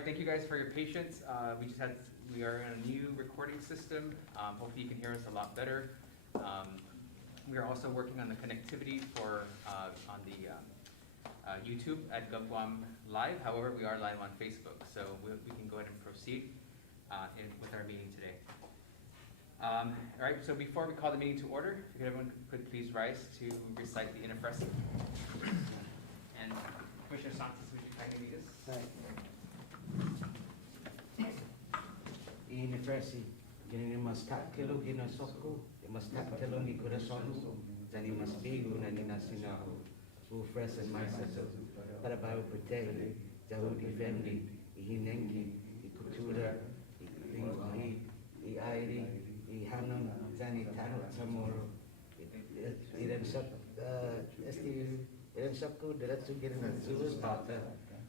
right, thank you guys for your patience. We are in a new recording system. Hopefully you can hear us a lot better. We are also working on the connectivity for on the YouTube at GovGuam Live. However, we are live on Facebook, so we can go ahead and proceed with our meeting today. All right, so before we call the meeting to order, if everyone could please rise to recite the Inifresi. And Commissioner Santos, would you kindly lead us? Inifresi, gini mas kakelo gino soko, mas kakelo ni coração, zani mas bigo na ni nasinaho, o fresa mais eso, para baio protege, jau defendi, ihinengi, cultura, linguahi, airi, hanam, zani tano CHamoru, irem sabko dalat sugiran sus bata,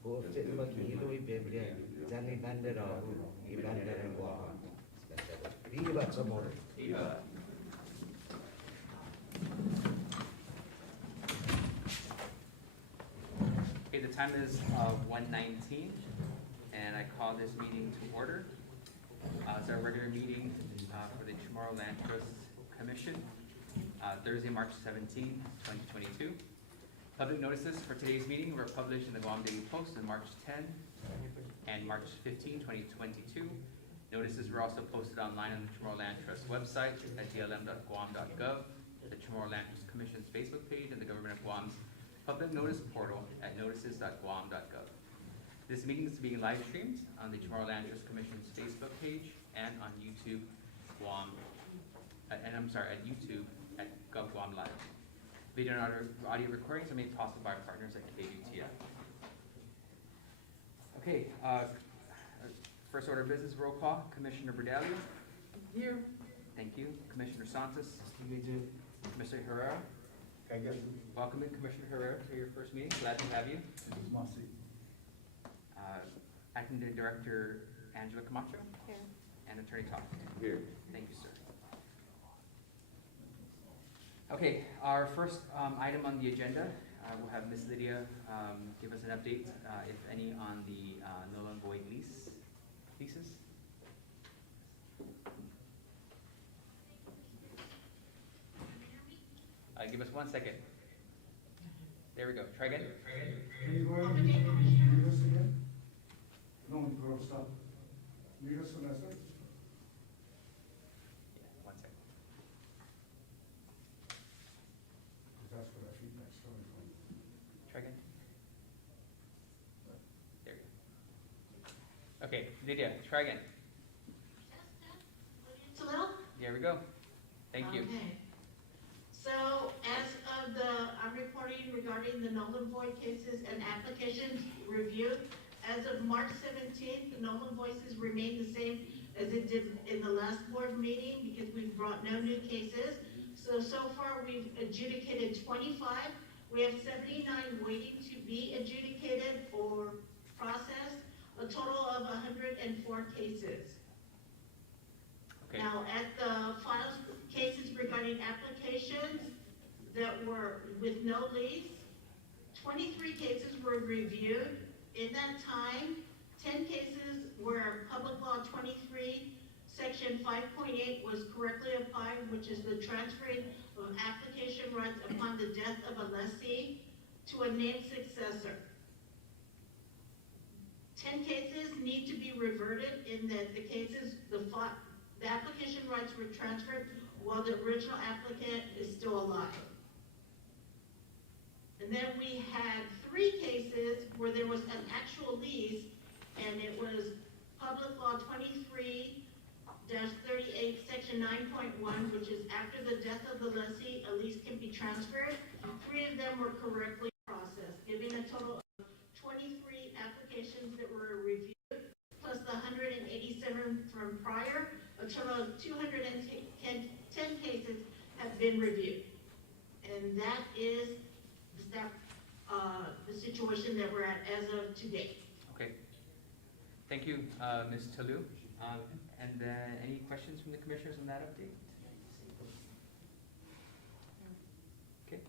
ko fit makilo ibeblia, zani bandera, ibandera gua. Viva CHamoru. Viva. Okay, the time is 1:19, and I call this meeting to order. It's our regular meeting for the CHamoru Land Trust Commission, Thursday, March 17, 2022. Public notices for today's meeting were published in the Guam Daily Post on March 10 and March 15, 2022. Notices were also posted online on the CHamoru Land Trust website at dlm.guam.gov, the CHamoru Land Trust Commission's Facebook page, and the Government of Guam's public notice portal at notices.guam.gov. This meeting is being live streamed on the CHamoru Land Trust Commission's Facebook page and on YouTube Guam, at YouTube at GovGuam Live. Video and audio recordings are made possible by our partners at KUTF. Okay, first order of business, roll call. Commissioner Berdalia. Here. Thank you. Commissioner Santos. Commissioner Herrera. Welcome in, Commissioner Herrera, to your first meeting. Glad to have you. Acting Director Angela Camacho. Here. And Attorney Todd. Here. Thank you, sir. Okay, our first item on the agenda, we'll have Ms. Lydia give us an update, if any, on the null and void leases. Give us 1 second. There we go. Try again. Can you go ahead and read us again? No, bro, stop. Read us from that side. Yeah, 1 second. That's where that feedback's coming from. Try again. There we go. Okay, Lydia, try again. It's a little? There we go. Thank you. Okay. So as of I'm reporting regarding the null and void cases and applications reviewed. As of March 17th, the null and voices remain the same as it did in the last board meeting because we've brought no new cases. So far we've adjudicated 25. We have 79 waiting to be adjudicated or processed, a total of 104 cases. Okay. Now, at the files cases regarding applications that were with no lease, 23 cases were reviewed. In that time, 10 cases where Public Law 23, Section 5.8 was correctly applied, which is the transferring of application rights upon the death of a lessee to a named successor. 10 cases need to be reverted in that the cases, the application rights were transferred while the original applicant is still alive. And then we had 3 cases where there was an actual lease, and it was Public Law 23-38, Section 9.1, which is after the death of the lessee, a lease can be transferred. 3 of them were correctly processed, giving a total of 23 applications that were reviewed, plus the 187 from prior. A total of 210 cases have been reviewed. And that is the situation that we're at as of today. Okay. Thank you, Ms. Talu. And any questions from the commissioners on that update? Okay.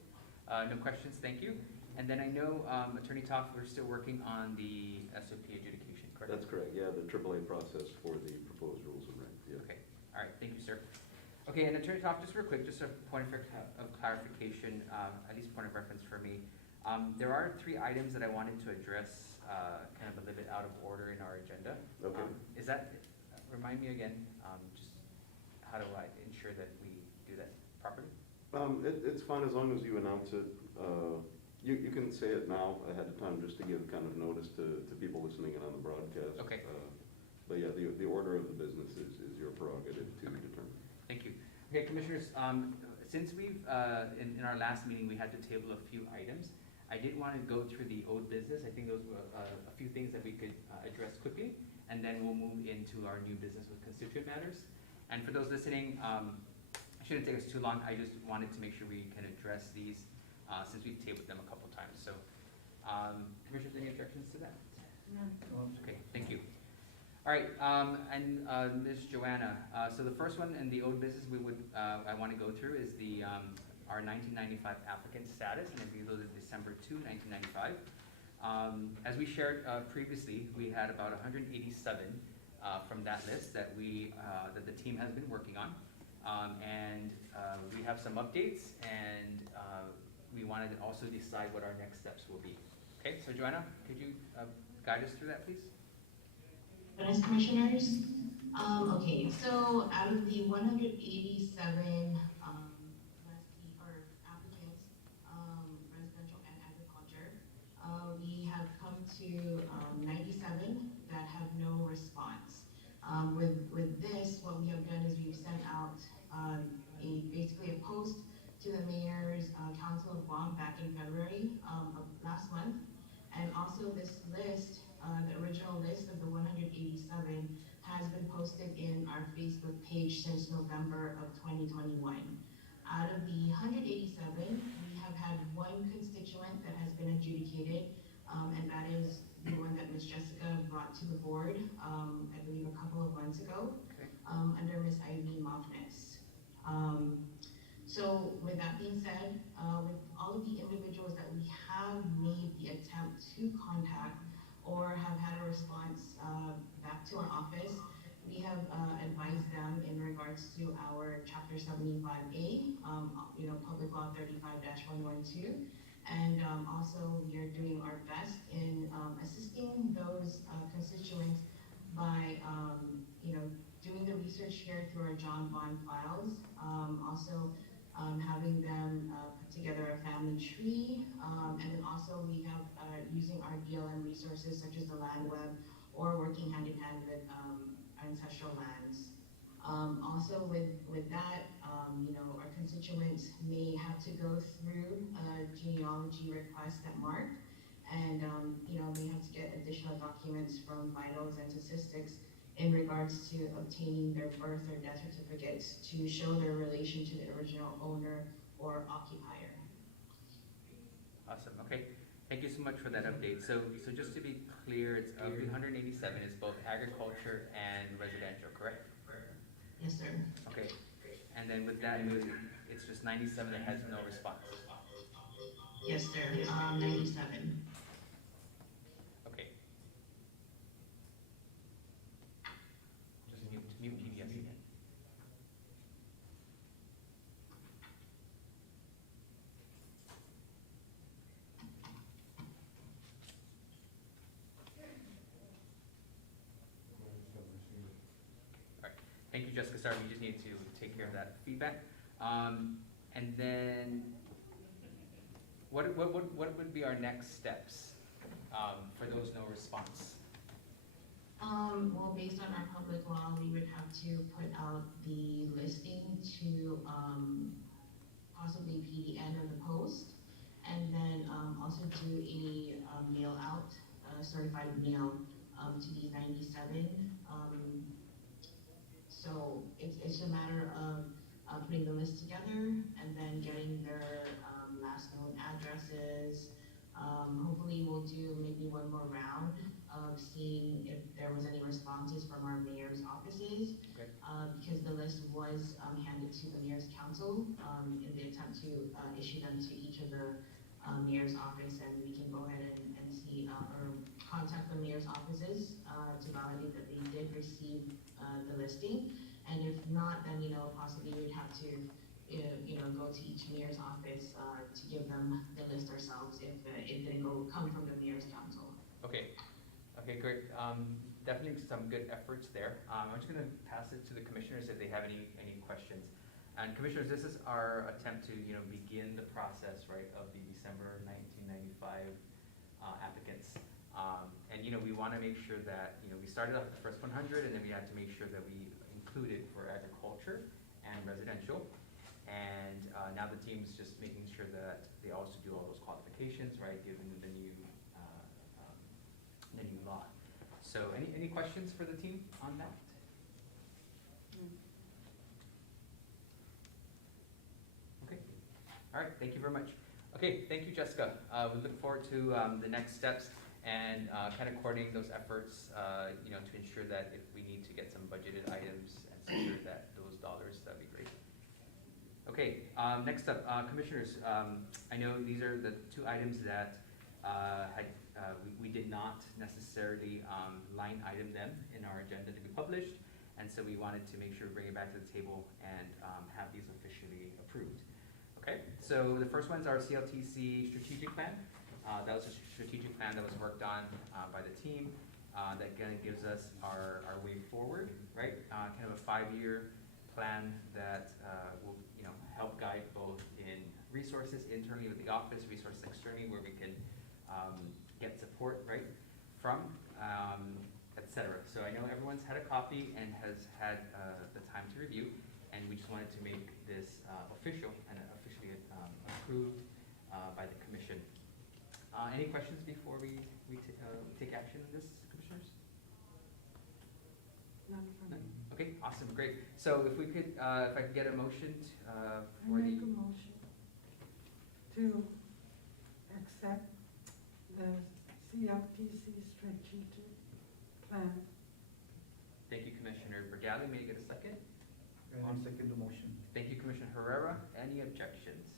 No questions. Thank you. And then I know, Attorney Toff, we're still working on the SOP adjudication, correct? correct? That's correct, yeah, the AAA process for the proposed rules and regs, yeah. Okay, all right, thank you, sir. Okay, and Attorney Toff, just real quick, just a point of clarification, at least point of reference for me. There are 3 items that I wanted to address, kind of a little bit out of order in our agenda. Okay. Is that, remind me again, just how do I ensure that we do that properly? It's fine as long as you announce it. You can say it now ahead of time just to give kind of notice to people listening in on the broadcast. Okay. But yeah, the order of the business is your prerogative to determine. Thank you. Okay, Commissioners, since we've, in our last meeting, we had to table a few items. I did want to go through the old business. I think those were a few things that we could address quickly, and then we'll move into our new business with constituent matters. And for those listening, it shouldn't take us too long. I just wanted to make sure we can address these since we've tabled them a couple times. So, Commissioners, any objections to that? None. Okay, thank you. All right, and Ms. Joanna, so the first one in the old business I want to go through is the our 1995 applicant status, and I believe those are December 2, 1995. As we shared previously, we had about 187 from that list that that the team has been working on, and we have some updates, and we wanted to also decide what our next steps will be. Okay, so Joanna, could you guide us through that, please? Vice Commissioners, okay, so out of the 187 lessee or applicants, residential and agriculture, we have come to 97 that have no response. With this, what we have done is we've sent out basically a post to the Mayor's Council of Guam back in February of last month, and also this list. The original list of the 187 has been posted in our Facebook page since November of 2021. Out of the 187, we have had one constituent that has been adjudicated, and that is the one that Ms. Jessica brought to the board, I believe a couple of months ago, Okay. Under Ms. Ivy Mofnes. So with that being said, with all of the individuals that we have made the attempt to contact, or have had a response back to our office, we have advised them in regards to our Chapter 75A, Public Law 35-112, and also we are doing our best in assisting those constituents by, doing the research here through our John Bond files, also having them put together a family tree, and then also we have using our DLM resources such as the Land Web, or working hand in hand with ancestral lands. Also with that, our constituents may have to go through a genealogy request at MARC, and may have to get additional documents from vitals and statistics in regards to obtaining their birth or death certificates to show their relation to the original owner or occupier. Awesome, okay. Thank you so much for that update. So just to be clear, it's of the 187 is both agriculture and residential, correct? Yes, sir. Okay, and then with that, it's just 97 that has no response. Yes, sir. 97. Okay. Just mute PBS again. Thank you, Jessica. Sorry, we just need to take care of that feedback. And then, what would be our next steps for those no response? Well, based on our public law, we would have to put out the listing to possibly PDN or the post, and then also do a mail out, certified mail to these 97. So it's a matter of putting the list together and then getting their last known addresses. Hopefully we'll do maybe one more round of seeing if there was any responses from our mayor's offices. Okay. Because the list was handed to the mayor's council in the attempt to issue them to each of the mayor's office, and we can go ahead and see or contact the mayor's offices, to validate that they did receive, the listing. And if not, then, possibly we'd have to, go to each mayor's office, to give them the list ourselves if it didn't come from the mayor's council. Okay, okay, great. Definitely some good efforts there. I'm just gonna pass it to the commissioners if they have any questions. And commissioners, this is our attempt to, begin the process, right, of the December 1995 applicants. And, we wanna make sure that, we started off with the first 100, and then we had to make sure that we included for agriculture and residential. And now the team's just making sure that they also do all those qualifications, right, given the new law. So any questions for the team on that? Okay, all right, thank you very much. Okay, thank you, Jessica. We look forward to the next steps and kind of coordinating those efforts, to ensure that if we need to get some budgeted items and secure that those dollars, that'd be great. Okay, next up, commissioners, I know these are the two items that we did not necessarily line item them in our agenda to be published, and so we wanted to make sure we bring it back to the table and have these officially approved. Okay, so the first one's our CLTC strategic plan. That was a strategic plan that was worked on by the team that kind of gives us our way forward, right? Kind of a 5-year plan that will help guide both in resources internally with the office, resources externally where we can get support, right, from, etc. So I know everyone's had a copy and has had the time to review, and we just wanted to make this official and officially approved by the commission. Any questions before we take action on this, commissioners? None from me. Okay, awesome, great. So if we could, if I could get a motion I for make the, a motion to accept the CLTC strategic plan. thank you, Commissioner Bergali. May I get a second? I'll second the motion. Thank you, Commissioner Herrera. Any objections?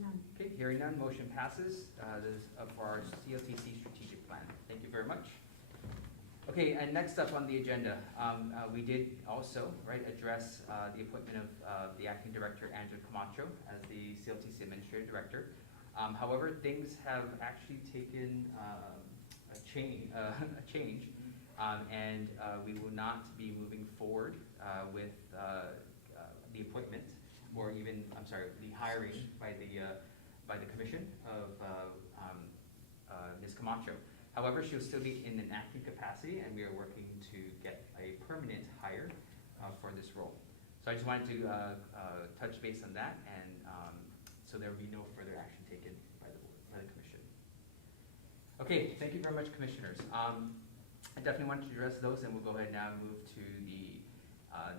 None. Okay, hearing none, motion passes. This is for our CLTC strategic plan. Thank you very much. Okay, and next up on the agenda, we did also, right, address the appointment of the acting director, Angela Camacho, as the CLTC administrative director. However, things have actually taken a change, and we will not be moving forward with the appointment, or even, I'm sorry, the hiring by the commission of Ms. Camacho. However, she'll still be in an acting capacity, and we are working to get a permanent hire for this role. So I just wanted to touch base on that, and so there will be no further action taken by the commission. Okay, thank you very much, commissioners. I definitely wanted to address those, and we'll go ahead now and move to the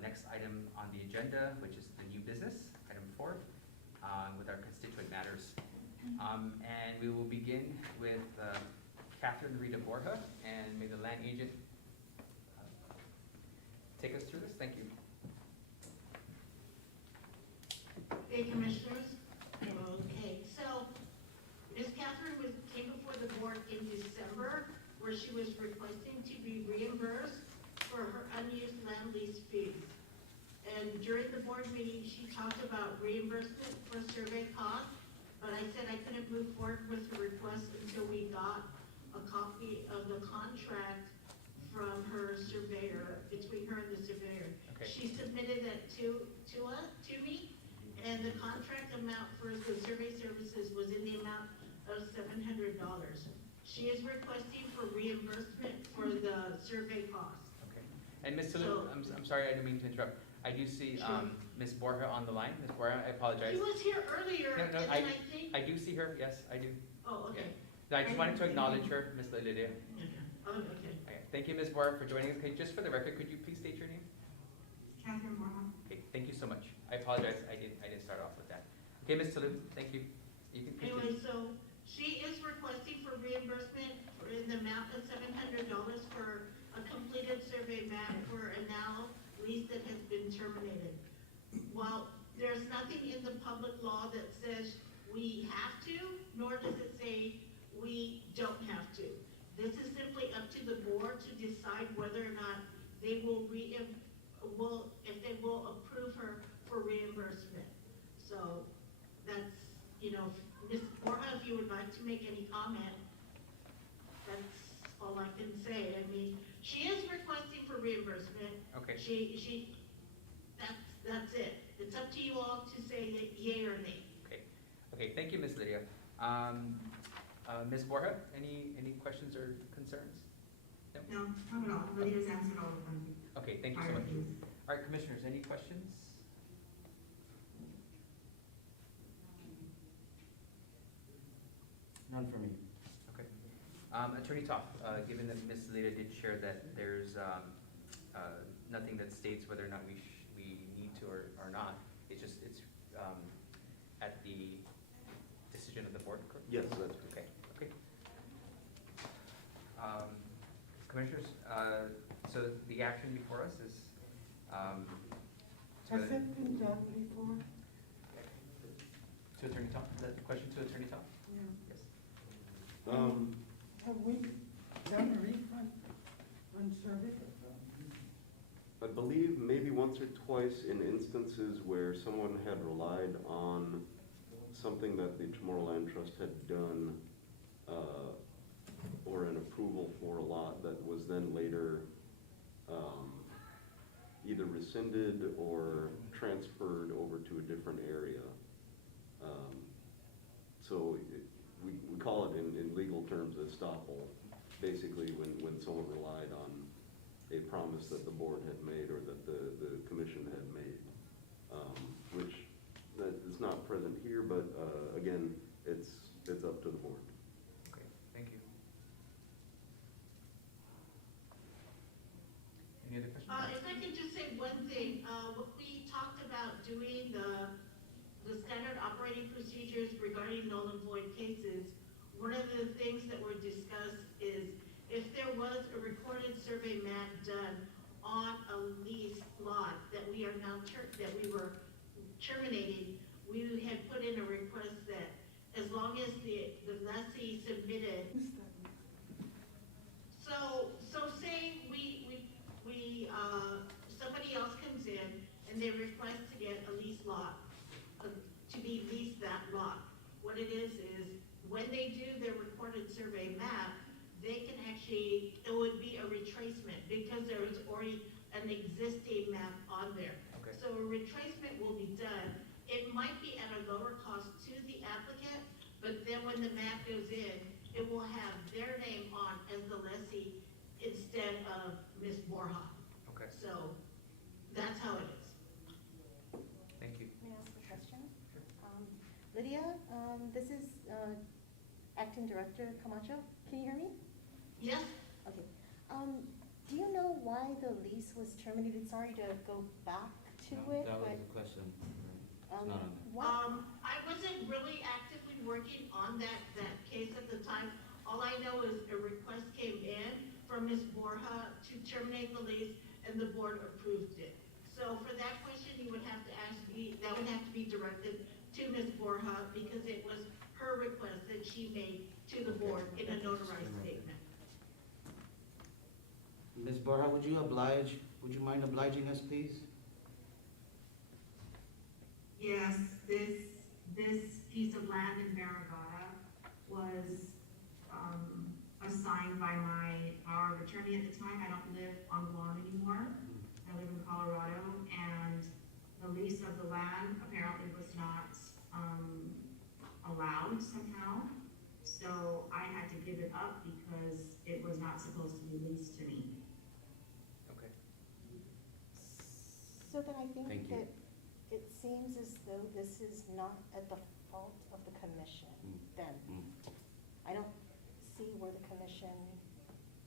next item on the agenda, which is the new business, item 4, with our constituent matters. And we will begin with Catherine Rita Borja, and may the land agent take us through this. Thank you. Hey, Commissioners. Okay, so Ms. Catherine came before the board in December, where she was requesting to be reimbursed for her unused land lease fees. And during the board meeting, she talked about reimbursement for survey costs, but I said I couldn't move forward with the request until we got a copy of the contract from her surveyor, between her and the surveyor. Okay. She submitted that to me, and the contract amount for the survey services was in the amount of $700. She is requesting for reimbursement for the survey costs. Okay. And Ms. Salud, I'm sorry, I didn't mean to interrupt. I do see Ms. Borja on the line. Ms. Borja, I apologize. She was here earlier, No, and then I think, I do see her. Yes, I do. oh, okay. No, I just wanted to acknowledge her, Ms. Lydia. Oh, okay. Okay. Thank you, Ms. Borja, for joining us. Okay, just for the record, could you please state your name? Catherine Borja. Okay, thank you so much. I apologize, I didn't start off with that. Okay, Ms. Salud, thank you. You can continue. Anyway, so she is requesting for reimbursement in the amount of $700 for a completed survey map for a now lease that has been terminated. While there's nothing in the public law that says we have to, nor does it say we don't have to. This is not they will if they will approve her for reimbursement. So that's, you know, Ms. Borja, if you would like to make any comment, that's all I can say. I mean, she is requesting for reimbursement. Okay. That's it. It's up to you all to say yay or nay. Okay, thank you, Ms. Lydia. Ms. Borja, any questions or concerns? No, not at all. Lydia's answered all of them. Okay, thank you so Prior much. to. All right, commissioners, any questions? None for me. Okay. Attorney Toth, given that Ms. Lydia did share that there's nothing that states whether or not we need to or not, it's at the decision of the board, correct? Yes, that's correct. Okay. Commissioners, so the action before us is, Has it been done before? to Attorney Toth, is that the question to Attorney Toth? Yeah. Yes. Have we done a refund on survey? I believe maybe once or twice in instances where someone had relied on something that the CHamoru Land Trust had done, or an approval for a lot that was then later either rescinded or transferred over to a different area. So we call it in legal terms estoppel, basically when someone relied on a promise that the board had made or that the commission had made, which that is not present here, but again, it's up to the board. Okay, thank you. Any other questions? If I could just say one thing, what we talked about doing the standard operating procedures regarding null and void cases, one of the things that were discussed is if there was a recorded survey map done on a leased lot that we are now, that we were terminating, we had put in a request that as long as the lessee submitted. So say somebody else comes in and they request to get a lease lot, to be leased that lot. What it is when they do their recorded survey map, they can actually, it would be a retracement because there is already an existing map on there. Okay. So a retracement will be done. It might be at a lower cost to the applicant, but then when the map goes in, it will have their name on as the lessee instead of Ms. Borja. Okay, So that's how it is. thank you. May I ask a question? Lydia, this is Acting Director Camacho. Can you hear me? Yes? Okay. Do you know why the lease was terminated? Sorry to go back to it, That was but the question. It's um, not on there. what? I wasn't really actively working on that case at the time. All I know is a request came in from Ms. Borja to terminate the lease, and the board approved it. So for that question, you would have to that would have to be directed to Ms. Borja because it was her request that she made to the board in a notarized statement. Ms. Borja, would you mind obliging us, please? Yes, this piece of land in Barragata was assigned by my power of attorney at the time. I don't live on Guam anymore. I live in Colorado, and the lease of the land apparently was not allowed somehow. So I had to give it up because it was not supposed to be leased to me. Okay. So then I Thank think you. that it seems as though this is not at the fault of the commission then. I don't see where the commission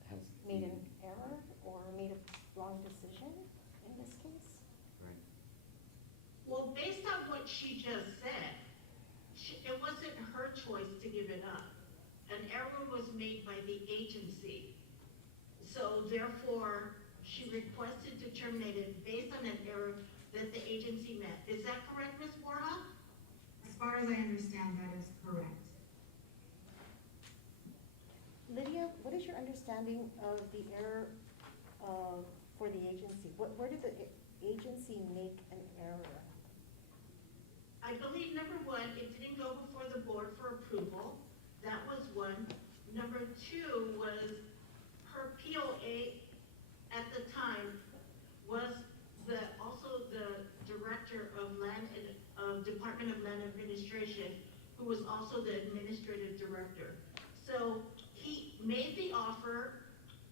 Has made an error or made a wrong decision in this case. Right. Well, based on what she just said, it wasn't her choice to give it up. An error was made by the agency. So therefore, she requested to terminate it based on an error that the agency met. Is that correct, Ms. Borja? As far as I understand, that is correct. Lydia, what is your understanding of the error of where did the agency make an error? I believe number one, it didn't go before the board for approval. That was one. Number two was her POA at the time was also the director of Department of Land Administration, who was also the administrative director. So he made the offer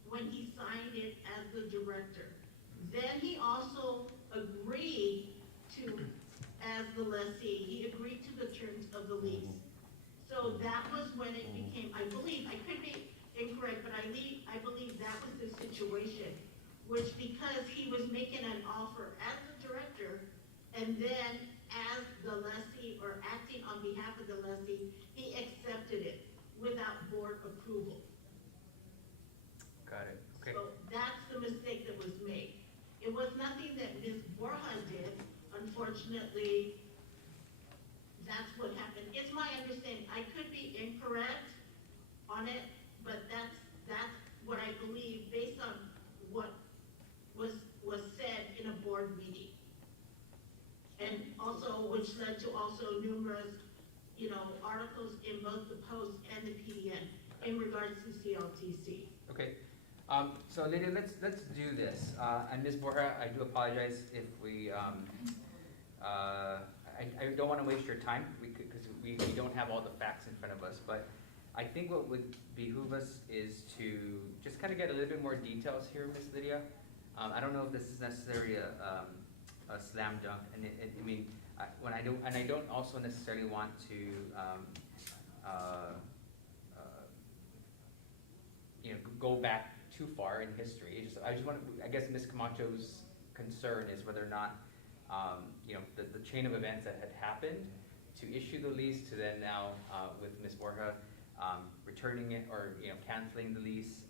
when he signed it as the director. Then he also agreed to, as the lessee, he agreed to the terms of the lease. So that was when it became, I believe, I could be incorrect, but I believe that was the situation, which because he was making an offer as the director, and then as the lessee or acting on behalf of the lessee, he accepted it without board approval. Got it, okay. So that's the mistake that was made. It was nothing that Ms. Borja did. Unfortunately, that's what happened. It's my understanding. I could be incorrect on it, but that's what I believe based on what was said in a board meeting. And also, which led to also numerous, articles in both the Post and the PDN in regards to CLTC. Okay, so Lydia, let's do this. And Ms. Borja, I do apologize if we, I don't want to waste your time because we don't have all the facts in front of us. But I think what would behoove us is to just kind of get a little bit more details here, Ms. Lydia. I don't know if this is necessarily a slam dunk, and I don't also necessarily want to go back too far in history. I guess Ms. Camacho's concern is whether or not the chain of events that had happened to issue the lease to then now with Ms. Borja returning it or canceling the lease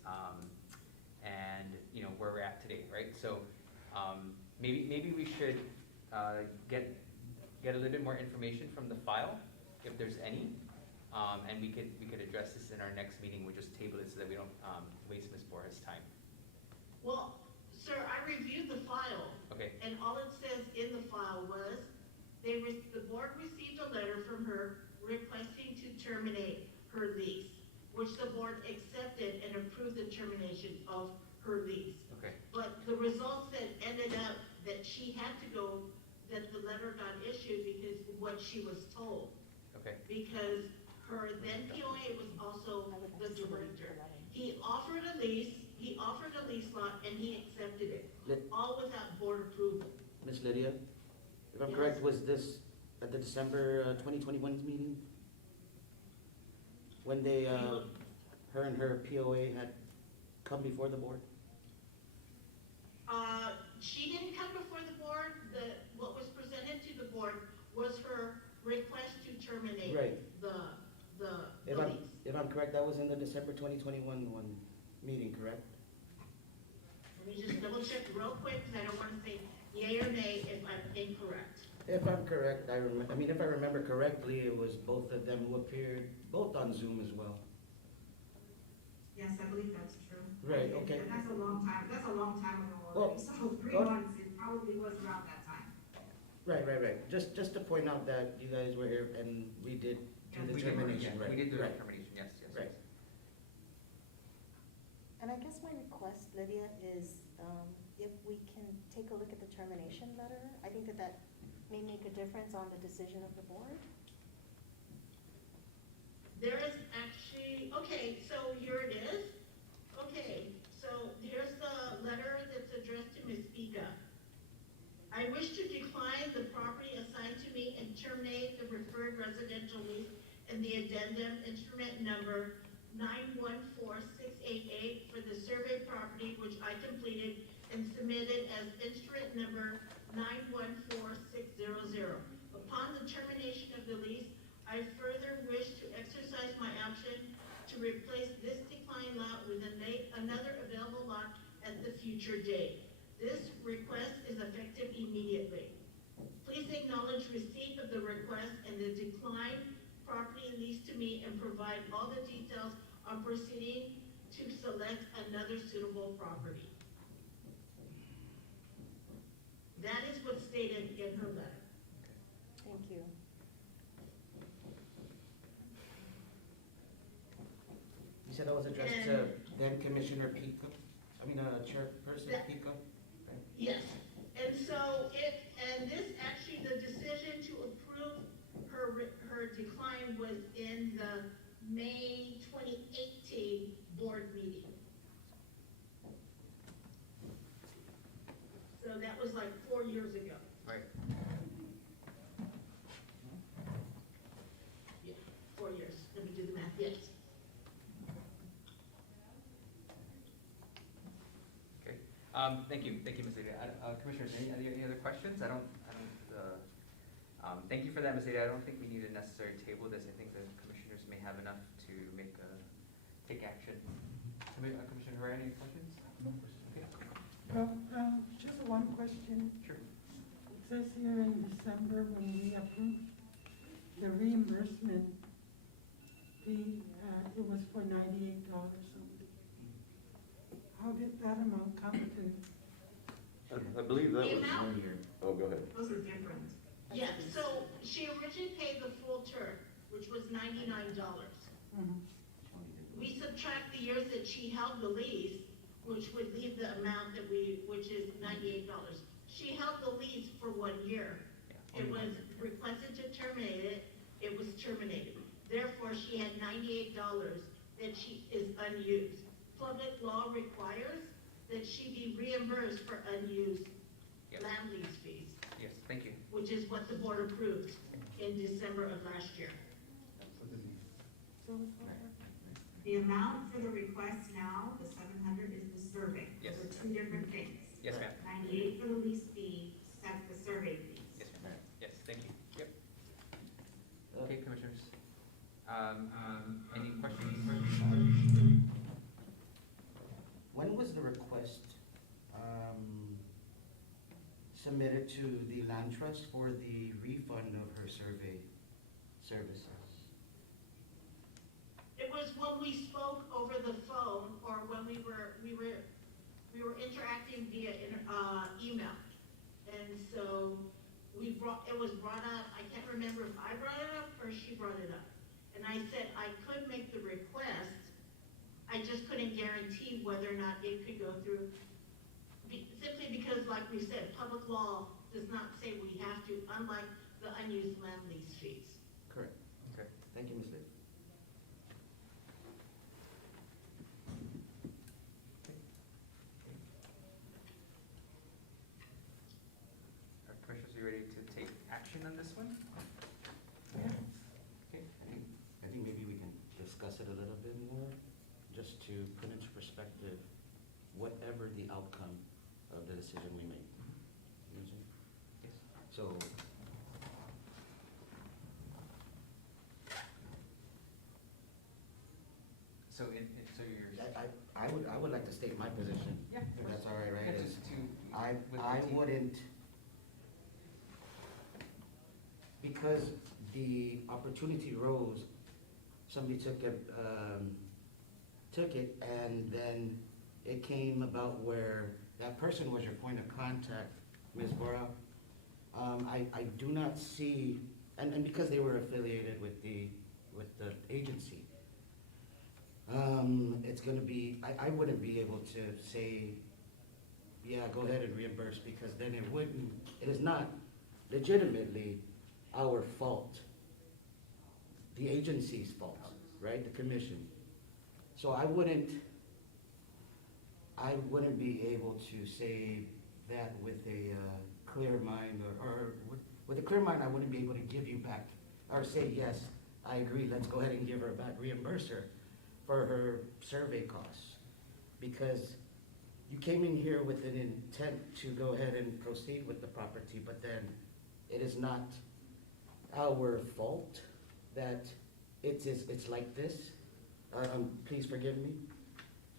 and where we're at today, right? So maybe we should get a little bit more information from the file, if there's any, and we could address this in our next meeting. We'll just table it so that we don't waste Ms. Borja's time. Well, sir, I reviewed the file. Okay. And all it says in the file was the board received a letter from her requesting to terminate her lease, which the board accepted and approved the termination of her lease. Okay. But the results that ended up that she had to go, that the letter got issued because of what she was told. Okay. Because her then POA was also the director. He offered a lease lot, and he accepted it, all without board approval. Ms. Lydia, if I'm Yes. correct, was this at the December 2021 meeting? When they, her and her POA had come before the board? She didn't come before the board. What was presented to the board was her request to terminate Right. the If lease. if I'm correct, that was in the December 2021 meeting, correct? Let me just double check real quick, because I don't want to say yay or nay if I'm incorrect. If I'm correct, if I remember correctly, it was both of them who appeared, both on Zoom as well. Yes, I believe that's true. Right, okay. And that's a long time ago Well, already, so 3 well- months, it probably was around that time. Right. Just to point out that you guys were here and we did do the We did, termination, yeah, right? we did do the Right. termination, yes. Right. And I guess my request, Lydia, is if we can take a look at the termination letter. I think that may make a difference on the decision of the board. There is actually, okay, so here it is. Okay, so here's the letter that's addressed to Ms. Vega. I wish to decline the property assigned to me and terminate the referred residential lease and the addendum instrument number 914688 for the survey property which I completed and submitted as instrument number 914600. Upon the termination of the lease, I further wish to exercise my option to replace this declined lot with another available lot at the future date. This request is effective immediately. Please acknowledge receipt of the request and the declined property leased to me and provide all the details on proceeding to select another suitable property. person, That- Pico? Yes, and so and this actually, the decision to approve her decline was in the May 2018 board meeting. So that was like 4 years ago. Right. Yeah, 4 years. Let me do the math, yes. Okay, thank you, Ms. Lydia. Commissioners, any other questions? Thank you for that, Ms. Lydia. I don't think we need to necessarily table this. I think the commissioners may have enough to take action. Commissioner Herrera, any questions? Okay. Well, just one question. Sure. It says here in December when we approved the reimbursement fee, it was for $98 something. How did that amount come to? I believe that The was, amount- oh, go ahead. Those are different. Yeah, so she originally paid the full term, which was $99. Mhm. We subtract the years that she held the lease, which would leave the amount which is $98. She held the lease for 1 year. It was requested to terminate it, it was terminated. Therefore, she had $98 that she is unused. Public law requires that she be reimbursed for unused Yes. land lease fees, Yes, thank you. which is what the board approved in December of last year. So, The amount for the request now, the 700, is the survey. Yes. Those are two different things. Yes, ma'am. 98 for the lease fee, that's the survey fees. Yes, ma'am. Yes, thank you. Yep. Okay, commissioners. Any questions? When was the request submitted to the land trust for the refund of her survey services? It was when we spoke over the phone, or when we were interacting via email. And so it was brought up, I can't remember if I brought it up or she brought it up. And I said I could make the request, I just couldn't guarantee whether or not it could go through. Simply because, like we said, public law does not say we have to, unlike the unused land lease fees. Correct. Okay. Thank you, Ms. Lee. Commissioners, are you ready to take action on this one? yeah. Okay. I think maybe we can discuss it a little bit more, just to put into perspective whatever the outcome of the decision we make. You know what I'm saying? Yes. So, So so you're. I would like to state my position. Yeah. If that's all right, right? Yeah, is just to. with the I team. wouldn't, because the opportunity rose, somebody took it, and then it came about where that person was your point of contact, Ms. Bora. I do not see, and because they were affiliated with the agency, it's gonna be, I wouldn't be able to say, yeah, go ahead and reimburse, because then it is not legitimately our fault. The agency's fault, right, the commission. So I wouldn't be able to say that with a clear mind, or with a clear mind, I wouldn't be able to give you back, or say, yes, I agree, let's go ahead and give her back, reimburse her for her survey costs. Because you came in here with an intent to go ahead and proceed with the property, but then it is not our fault that it's like this. Please forgive me,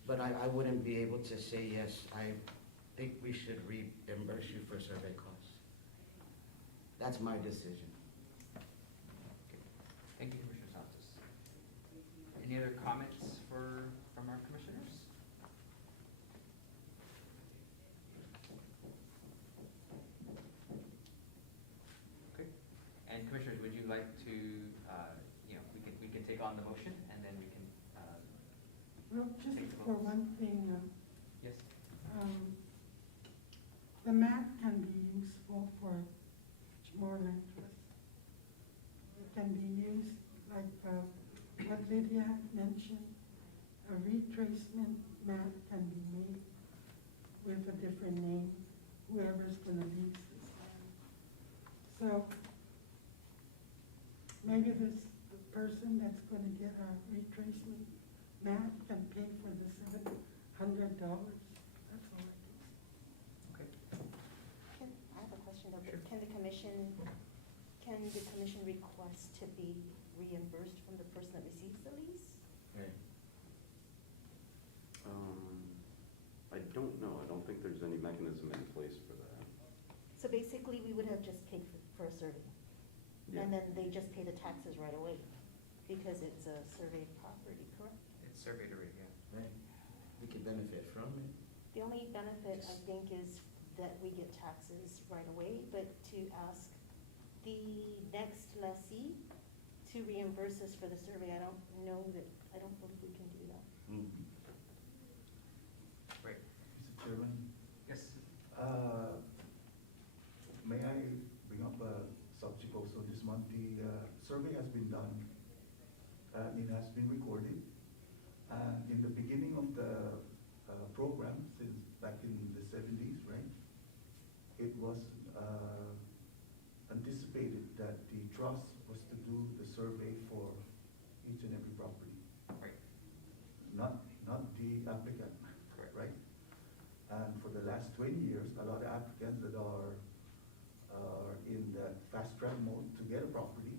but I wouldn't be able to say, yes, I think we should reimburse you for survey costs. That's my decision. Okay. Thank you, Commissioner Santos. Any other comments from our commissioners? Okay. And commissioners, would you like to, we can take on the motion and then we can, Well, Take just the for votes. one thing, yes? um, The map can be useful for Chamorro Land Trust. It can be used like what Lydia had mentioned, a retracement map can be made with a different name, whoever's gonna lease this land. So maybe the person that's gonna get a retracement map can pay for the $700. That's all I can say. Okay. I have a question though. Sure. Can the commission request to be reimbursed from the person that receives the lease? Right. I don't know, I don't think there's any mechanism in place for that. So basically, we would have just paid for a survey. Yeah. And then they just pay the taxes right away because it's a surveyed property, correct? It's surveyed already, yeah. Right. We could benefit from it. The only benefit, I think, is that we get taxes right away, but to ask the next lessee to reimburse us for the survey, I don't believe we can do that. Mm-hmm. Right. Mr. Chairman, Yes. may I bring up a subject also this month? The survey has been done, it has been recorded. In the beginning of the program, since back in the 70s, right, it was anticipated that the trust was to do the survey for each and every property, Right. not the applicant. Correct. Right? And for the last 20 years, a lot of applicants that are in the fast track mode to get a property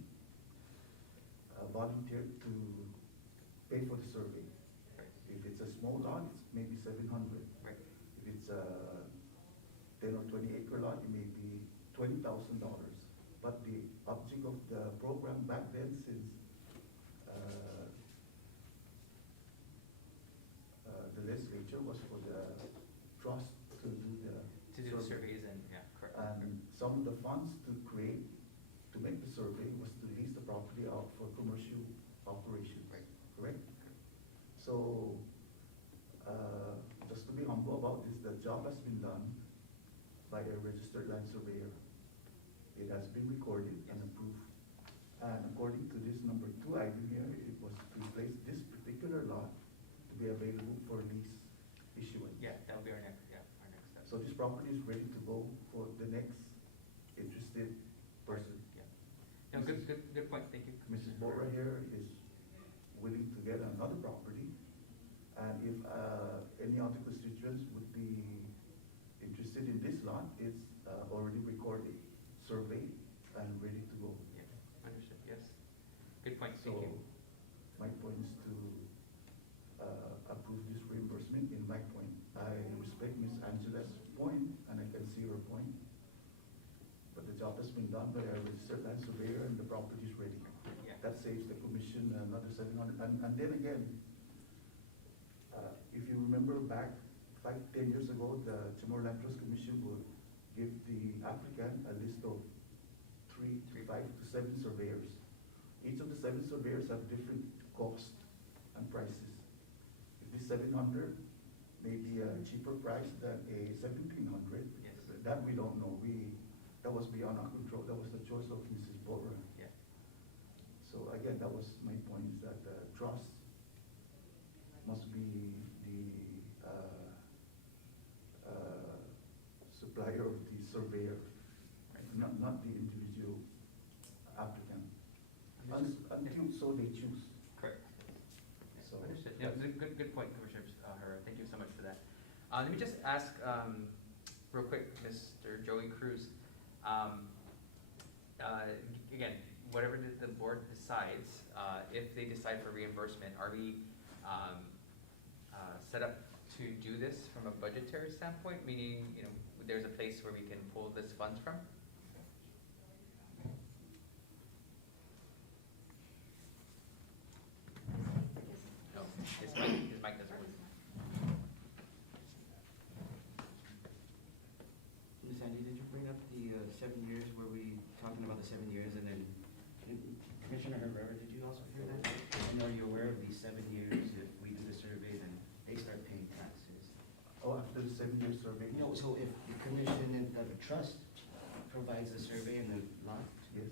volunteered to pay for the survey. Right. If it's a small lot, it's maybe 700. Right. If it's a 10 or 20 acre lot, it may be $20,000. But the object of the program back then, since the legislature, was for the trust to do the To do the surveys and, yeah, correct. and some of the funds to make the survey was to lease the property out for commercial operations. Right. Correct? So, just to be humble about this, the job has been done by a registered land surveyor. It has been recorded and approved. And according to this number 2 item here, it was to place this particular lot to be available for lease issuance. Yeah, that'll be our next step. So this property is ready to go for the next interested person. Yeah. No, good point, thank you. Mrs. Bora here is willing to get another property. And if any other constituents would be interested in this lot, it's already recorded, surveyed, and ready to go. Yeah, understood, yes. Good point, So thank you. my point is to approve this reimbursement in my point. I respect Ms. Angela's point, and I can see her point. But the job has been done by a registered land surveyor, and the property is ready. Yeah. That saves the commission another 700. And then again, if you remember back 5-10 years ago, the Chamorro Land Trust Commission would give the applicant a list of 3, 5 to 7 surveyors. Each of the 7 surveyors have different costs and prices. If this 700 may be a cheaper price than a 1,700, Yes. that we don't know. That was beyond our control. That was the choice of Mrs. Bora. Yeah. So again, that was my point, is that the trust must be the supplier of the surveyor, not the individual applicant. Until so they choose. Correct. So Understood. Yeah, good point, Commissioner Herrera. Thank you so much for that. Let me just ask, real quick, Mr. Joey Cruz. Again, whatever the board decides, if they decide for reimbursement, are we set up to do this from a budgetary standpoint? Meaning, there's a place where we can pull this funds from? No, his mic doesn't work. Ms. Sandy, did you bring up the 7 years, were we talking about the 7 years, and then Commissioner Herrera, did you also hear that? And are you aware of these 7 years, if we do the survey, then they start paying taxes? Oh, after the 7-year survey? No, so if, commission and the trust provides the survey and the lot, Yes.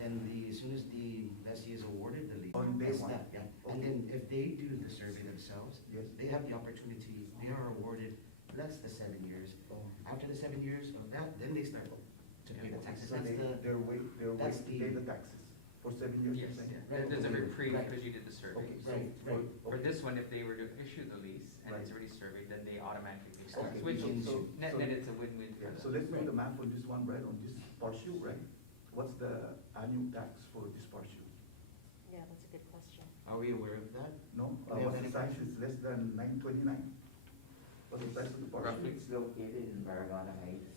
then as soon as the lessee is awarded the lease. On day that's one. that, yeah. And then if they do the survey themselves, Yes. they have the opportunity, they are awarded less the 7 years. Oh. After the 7 years of that, then they start to pay the taxes. So That's they're waiting that's to pay the- the taxes for 7 years. Yes, you're saying? There- there's a reprieve Right. because you did the survey. Okay, So right, for- right. For this one, if they were to issue the lease and it's Right. already surveyed, then they automatically pay Okay, taxes, which, so- net, so- net it's a win-win for Yeah, them. so let's do the math on this one, right, on this partial, right? What's the annual tax for this partial? Yeah, that's a good question. Are we aware of that? No, We have what's the any size, is less than 929? What's the size of the partial? Roughly. It's located in Baragana Heights,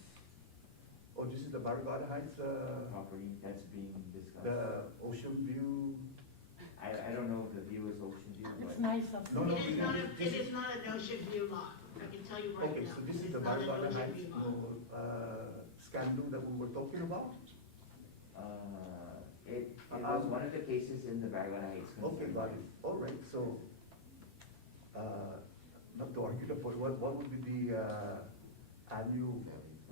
Oh, this is the Barragata Heights, property that's being discussed. the Ocean View, I don't know if the view is ocean view, It's but nice up No, there. no, It is not, it is not an ocean view lot, I can tell you right now. okay, so this is the It's not an Barragata ocean Heights, view you lot. know, scandal that we were talking about? it was one of the cases in the Baragana Heights. Okay, got it, all right, so, not to argue the point, what would be the, annual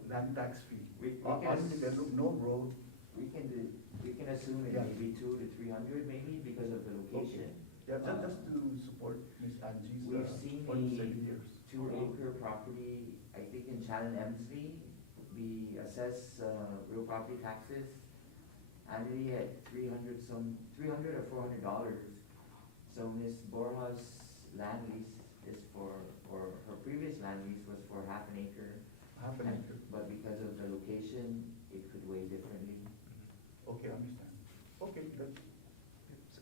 land tax fee? We can Undeveloped, no road, We can assume it Yeah. may be 200 to 300 maybe because of the location. yeah, just to support Ms. Angie's, We've seen for the the 7 years. 2-acre property, I think in Challen Emsley, we assess, real property taxes annually at 300 or $400. So Ms. Borja's land lease is or her previous land lease was for half an acre. Half an acre, But because of the location, it could weigh differently. okay, I understand. Okay, that's,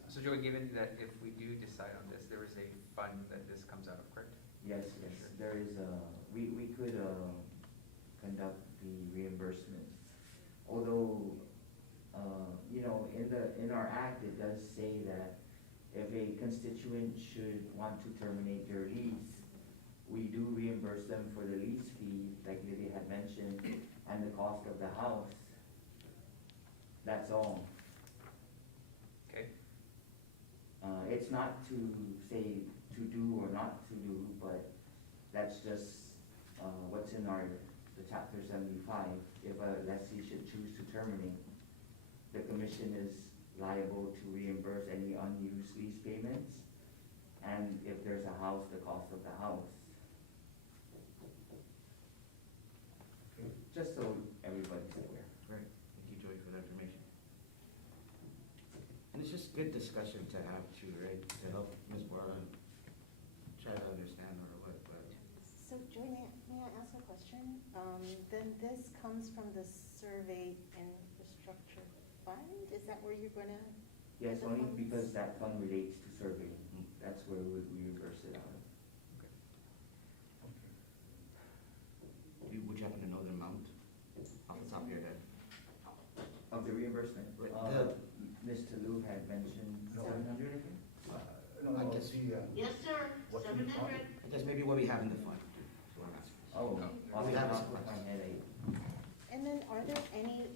So Joey, given that if we do decide on this, there is a fund that this comes out of, correct? Yes, there is we could, conduct the reimbursements. Although, you know, in our act, it does say that if a constituent should want to terminate their lease, we do reimburse them for the lease fee, like Lydia had mentioned, and the cost of the house. That's all. Okay, It's not to say to do or not to do, but that's just, what's in the chapter 75. If a lessee should choose to terminate, the commission is liable to reimburse any unused lease payments. And if there's a house, the cost of the house. Just so everybody's aware. Right, thank you, Joey, for that information. And it's just good discussion to have too, right, to help Ms. Borland try to understand or what, but. So Joy, may I ask a question? Then this comes from the survey infrastructure fund? Is that where you're gonna? Yes, the only funds? because that fund relates to surveying. That's where we reimburse it out of. Would you happen to know the amount off the top of your head? Of the reimbursement, Right, Mr. Liu had mentioned No. 700, I think? no, I no, guess- Yes, sir, What's in the 700. I guess maybe what we have in the fund, is what I'm asking. Oh, No. off We the have top a- of my head, And then are there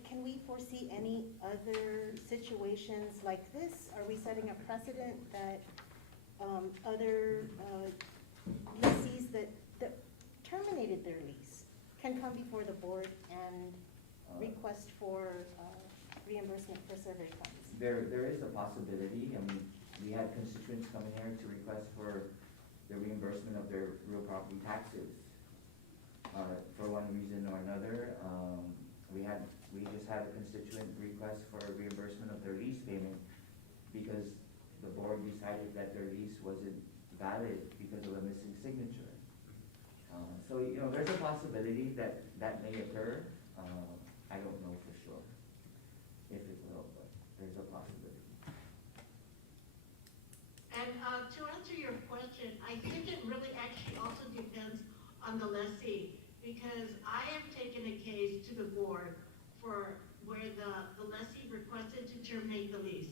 can we foresee any other situations like this? Are we setting a precedent that, other, lessees that terminated their lease can come before the board and request for, reimbursement for survey funds? There is a possibility. I mean, we had constituents coming here to request for the reimbursement of their real property taxes. For one reason or another, we just had a constituent request for reimbursement of their lease payment because the board decided that their lease wasn't valid because of a missing signature. So, you know, there's a possibility that that may occur. I don't know for sure if it will, but there's a possibility. And to answer your question, I think it really actually also depends on the lessee, because I have taken a case to the board for where the lessee requested to terminate the lease.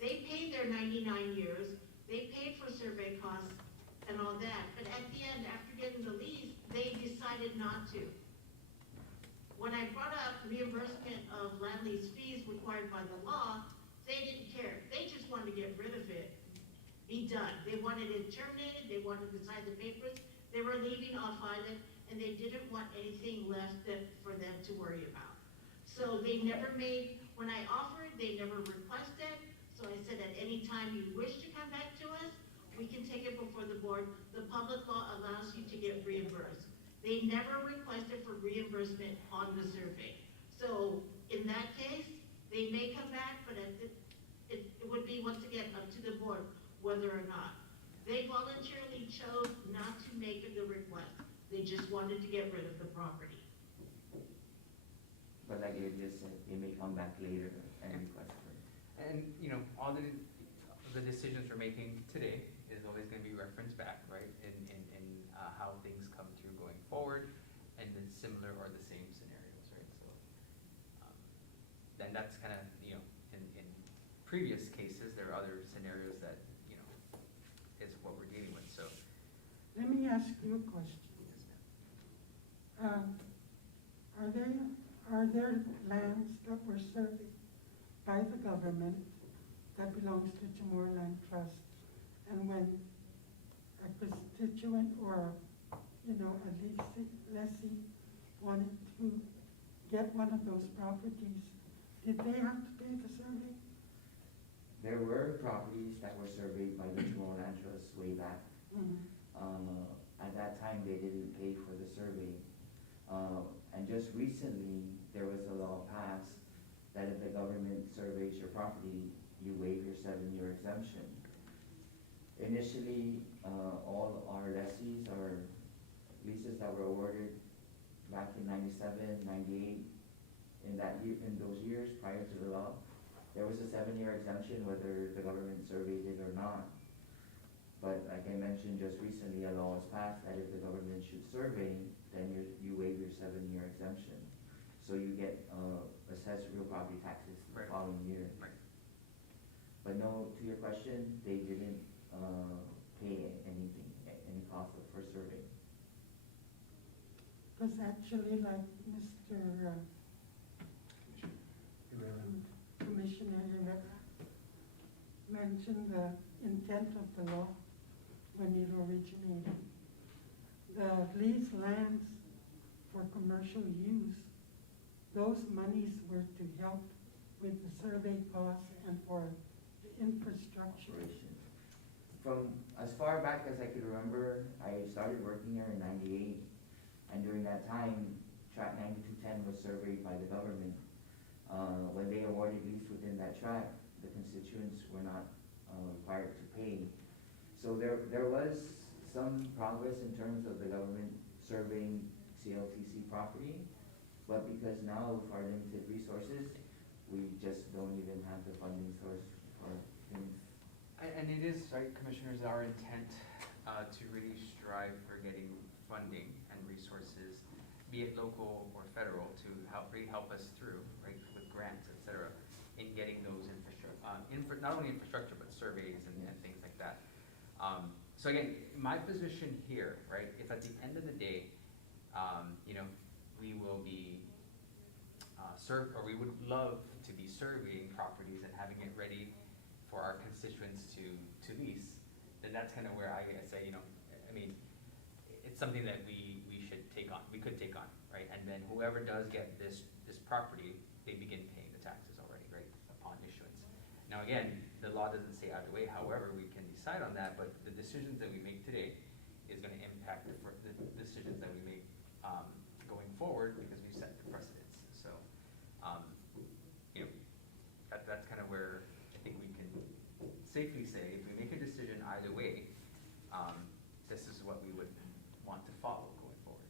They paid their 99 years, they paid for survey costs and all that, but at the end, after getting the lease, they decided not to. When I brought up reimbursement of land lease fees required by the law, they didn't care. They just wanted to get rid of it, be done. They wanted it terminated, they wanted to sign the papers, they were leaving off island, and they didn't want anything left for them to worry about. So they never made, when I offered, they never requested, so I said at any time you wish to come back to us, we can take it before the board. The public law allows you to get reimbursed. They never requested for reimbursement on the survey. So in that case, they may come back, but it would be once again up to the board whether or not. They voluntarily chose not to make the request. They just wanted to get rid of the property. But like you just said, they may come back later and request for it. And, you know, all the decisions we're making today is always gonna be referenced back, right? In how things come through going forward, and then similar or the same scenarios, right? So, then that's kind of, you know, in previous cases, there are other scenarios that, you know, is what we're dealing with, so. Let me ask you a question. Are there lands that were surveyed by the government that belongs to CHamoru Land Trust? And when a constituent or, you know, a lessee wanted to get one of those properties, did they have to pay the survey? There were properties that were surveyed by the CHamoru Land Trust way back. At that time, they didn't pay for the survey. And just recently, there was a law passed that if the government surveys your property, you waive your 7-year exemption. Initially, all our lessees or leases that were awarded back in 97, 98, in those years prior to the law, there was a 7-year exemption whether the government surveyed it or not. But like I mentioned just recently, a law was passed that if the government should survey, then you waive your 7-year exemption. So you get assessed real property taxes the following year. Right. But no, to your question, they didn't pay anything, any cost for survey. Because actually, like Mr. Commissioner Rivera mentioned, the intent of the law when it originated. These lands for commercial use, those monies were to help with the survey costs and for the infrastructure. From as far back as I could remember, I started working here in 98, and during that time, tract 9210 was surveyed by the government. When they awarded lease within that tract, the constituents were not required to pay. So there was some progress in terms of the government surveying CLTC property, but because now of our limited resources, we just don't even have the funding source for things. And it is, right, commissioners, our intent to really strive for getting funding and resources, be it local or federal, to really help us through, right, with grants, et cetera, in getting those not only infrastructure, but surveys and things like that. So again, my position here, right, if at the end of the day, you know, we will be we would love to be surveying properties and having it ready for our constituents to lease, then that's kind of where I say, you know, I mean, it's something that we should take on, we could take on, right? And then whoever does get this property, they begin paying the taxes already, right, upon issuance. Now again, the law doesn't say either way, however, we can decide on that, but the decisions that we make today is gonna impact the decisions that we make going forward, because we set the precedents. So, you know, that's kind of where I think we can safely say, if we make a decision either way, this is what we would want to follow going forward.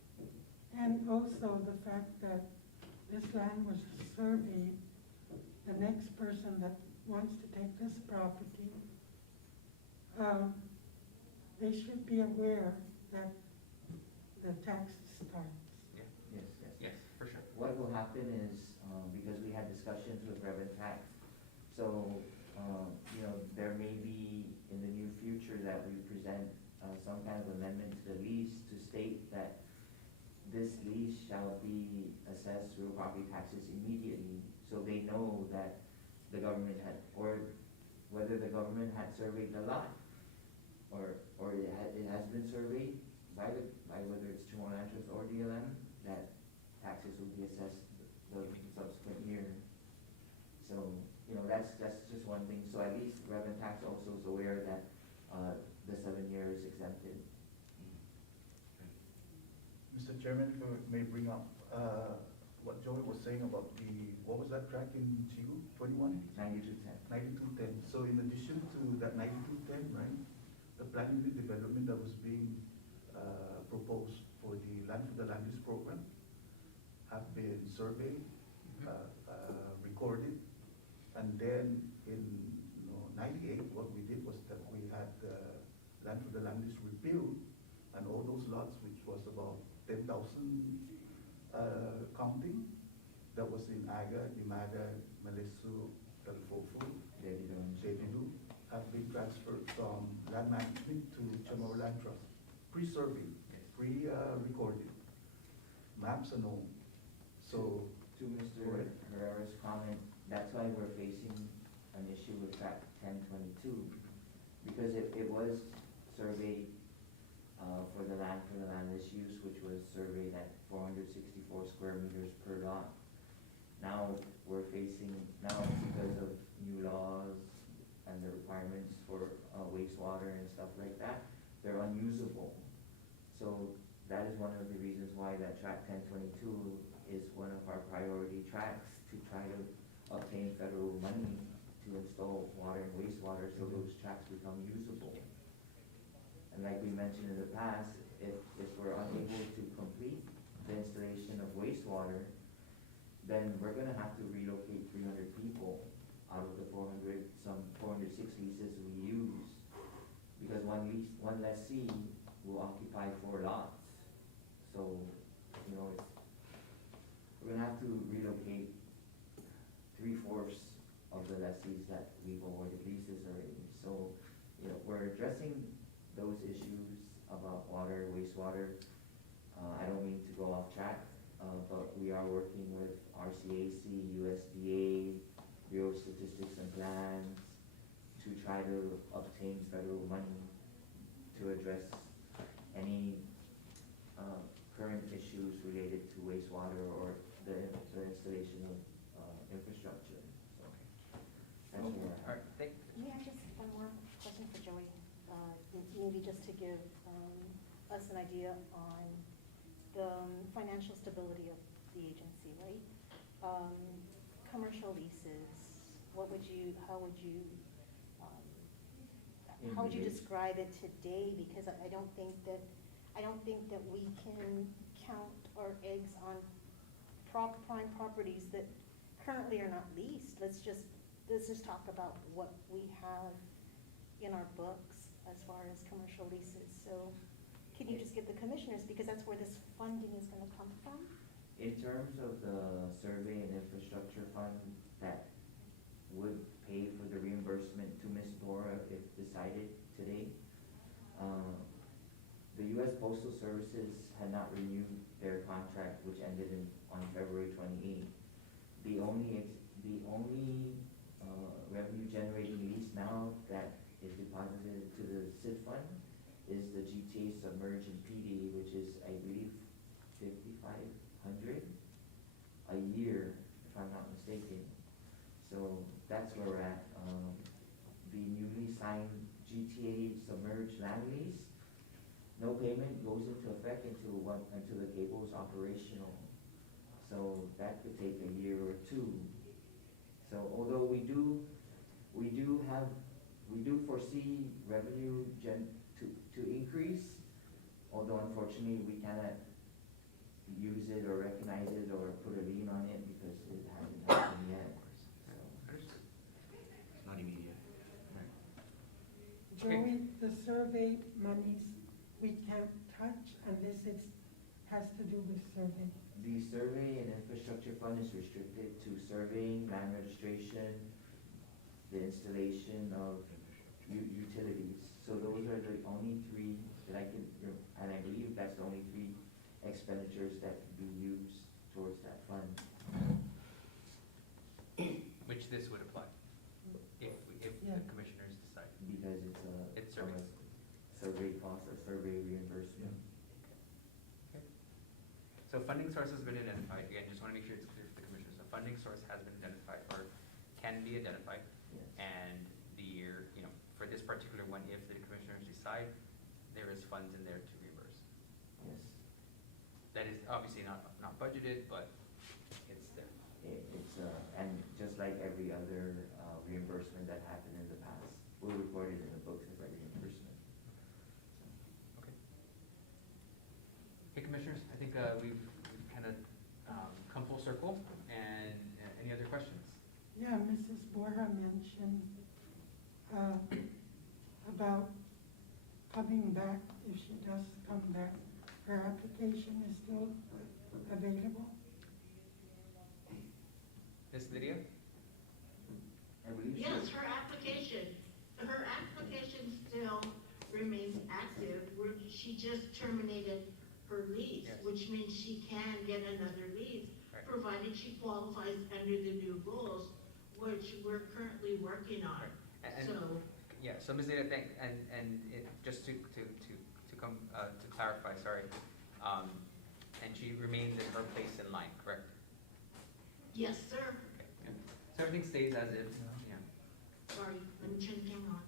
And also the fact that this land was surveyed, the next person that wants to take this property, they should be aware that the tax starts. Yeah. Yes. Yes, for sure. What will happen is, because we had discussions with Reverend Tax, so, you know, there may be in the near future that we present some kind of amendment to the lease to state that this lease shall be assessed real property taxes immediately, so they know that the government had, or whether the government had surveyed the lot, or it has been surveyed, by whether it's Chamorro Land Trust or DLM, that taxes will be assessed the subsequent year. So, you know, that's just one thing, so at least revenue tax also is aware that, the 7 years exempted. Mr. Chairman, if I may bring up, what Joey was saying about what was that track in Chigu, 21? 9210. 9210. So in addition to that 9210, right, the plan unit development that was being proposed for the Land for the Land Use program have been surveyed, recorded, and then in 98, what we did was that we had Land for the Land Use rebuild, and all those lots, which was about 10,000 counting, that was in Aga, Imaga, Malesu, Talfofu, Devidu, have been transferred from land management to CHamoru Land Trust, pre-survey, pre-recorded, maps and all. So, To Mr. Herrera's comment, that's why we're facing an issue with track 1022, because it was surveyed for the landless use, which was surveyed at 464 square meters per lot. Now we're facing, because of new laws and the requirements for wastewater and stuff like that, they're unusable. So that is one of the reasons why that track 1022 is one of our priority tracks, to try to obtain federal money to install water and wastewater so those tracks become usable. And like we mentioned in the past, if we're unable to complete the installation of wastewater, then we're gonna have to relocate 300 people out of the 406 leases we use. Because one lessee will occupy 4 lots. So, you know, we're gonna have to relocate 3/4 of the lessees that we've awarded leases already. So, you know, we're addressing those issues about water, wastewater. I don't mean to go off track, but we are working with RCAC, USDA, Bureau of Statistics and Plans to try to obtain federal money to address any current issues related to wastewater or the installation of infrastructure. So that's where we're at. All right, thank, May I just, one more question for Joey? Maybe just to give us an idea on the financial stability of the agency, right? Commercial leases, how would you describe it today? Because I don't think that we can count our eggs on prime properties that currently are not leased. Let's just talk about what we have in our books as far as commercial leases. So can you just give the commissioners, because that's where this funding is gonna come from? In terms of the survey and infrastructure fund that would pay for the reimbursement to Ms. Dora if decided today, the U.S. Postal Services had not renewed their contract, which ended on February 28th. The only revenue generating lease now that is deposited to the SID fund is the GTA Submerge and PD, which is, I believe, $5,500 a year, if I'm not mistaken. So that's where we're at. The newly signed GTA Submerge land lease, no payment goes into effect until the cable is operational. So that could take a year or two. So although we do foresee revenue to increase, although unfortunately we cannot use it or recognize it or put a lien on it because it hasn't happened yet. It's not immediate. Joey, the survey monies, we can't touch unless it has to do with survey. The survey and infrastructure fund is restricted to surveying, land registration, the installation of utilities. So those are the only 3 that I can, and I believe that's the only 3 expenditures that can be used towards that fund. which this would apply, if Yeah. the commissioners decide. Because it's It's survey. survey cost or survey reimbursement. source has been identified, again, just wanna make sure it's clear for the commissioners, the funding source has been identified, or can be identified. Yes. And the year, you know, for this particular one, if the commissioners decide, there is funds in there to reimburse. Yes. That is obviously not budgeted, but it's there. It's, and just like every other reimbursement that happened in the past, we'll record it in the books as a reimbursement. Okay. Okay, commissioners, I think we've kind of come full circle, and any other questions? Yeah, Mrs. Borja mentioned about coming back, if she does come back, her application is still available? Ms. Lydia? I believe so. Yes, her application still remains active, where she just terminated her lease, Yes. which means she can get another lease, Right. provided she qualifies under the new rules, which we're currently working on. And- So, Yeah, so Ms. Lydia, just to clarify, sorry, and she remains in her place in line, correct? yes, sir. Okay, yeah. So everything stays as is, yeah, Sorry, let me turn the camera on.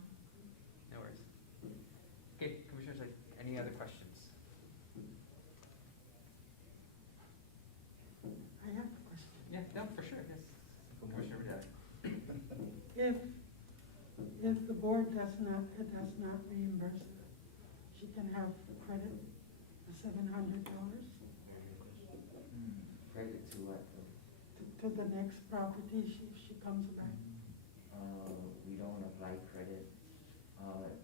no worries. Okay, commissioners, any other questions? I have a question. Yeah, no, for sure, yes. Commissioner Vidal. If the board does not reimburse her, she can have credit, the $700 Credit to what though? to the next property she comes back. We don't apply credit.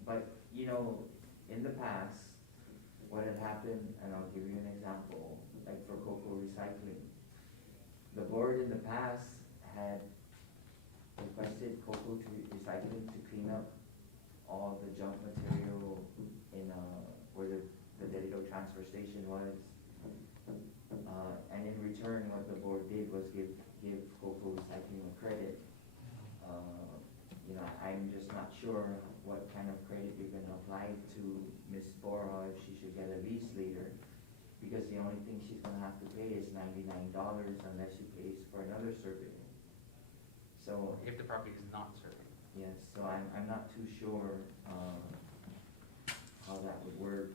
But, you know, in the past, what had happened, and I'll give you an example, like for cocoa recycling. The board in the past had requested cocoa to recycling to clean up all the junk material in, where the Delito transfer station was. And in return, what the board did was give cocoa recycling a credit. You know, I'm just not sure what kind of credit you're gonna apply to Ms. Bora if she should get a lease later. Because the only thing she's gonna have to pay is $99 unless she pays for another survey. So, If the property is not serving. yes, so I'm not too sure, how that would work.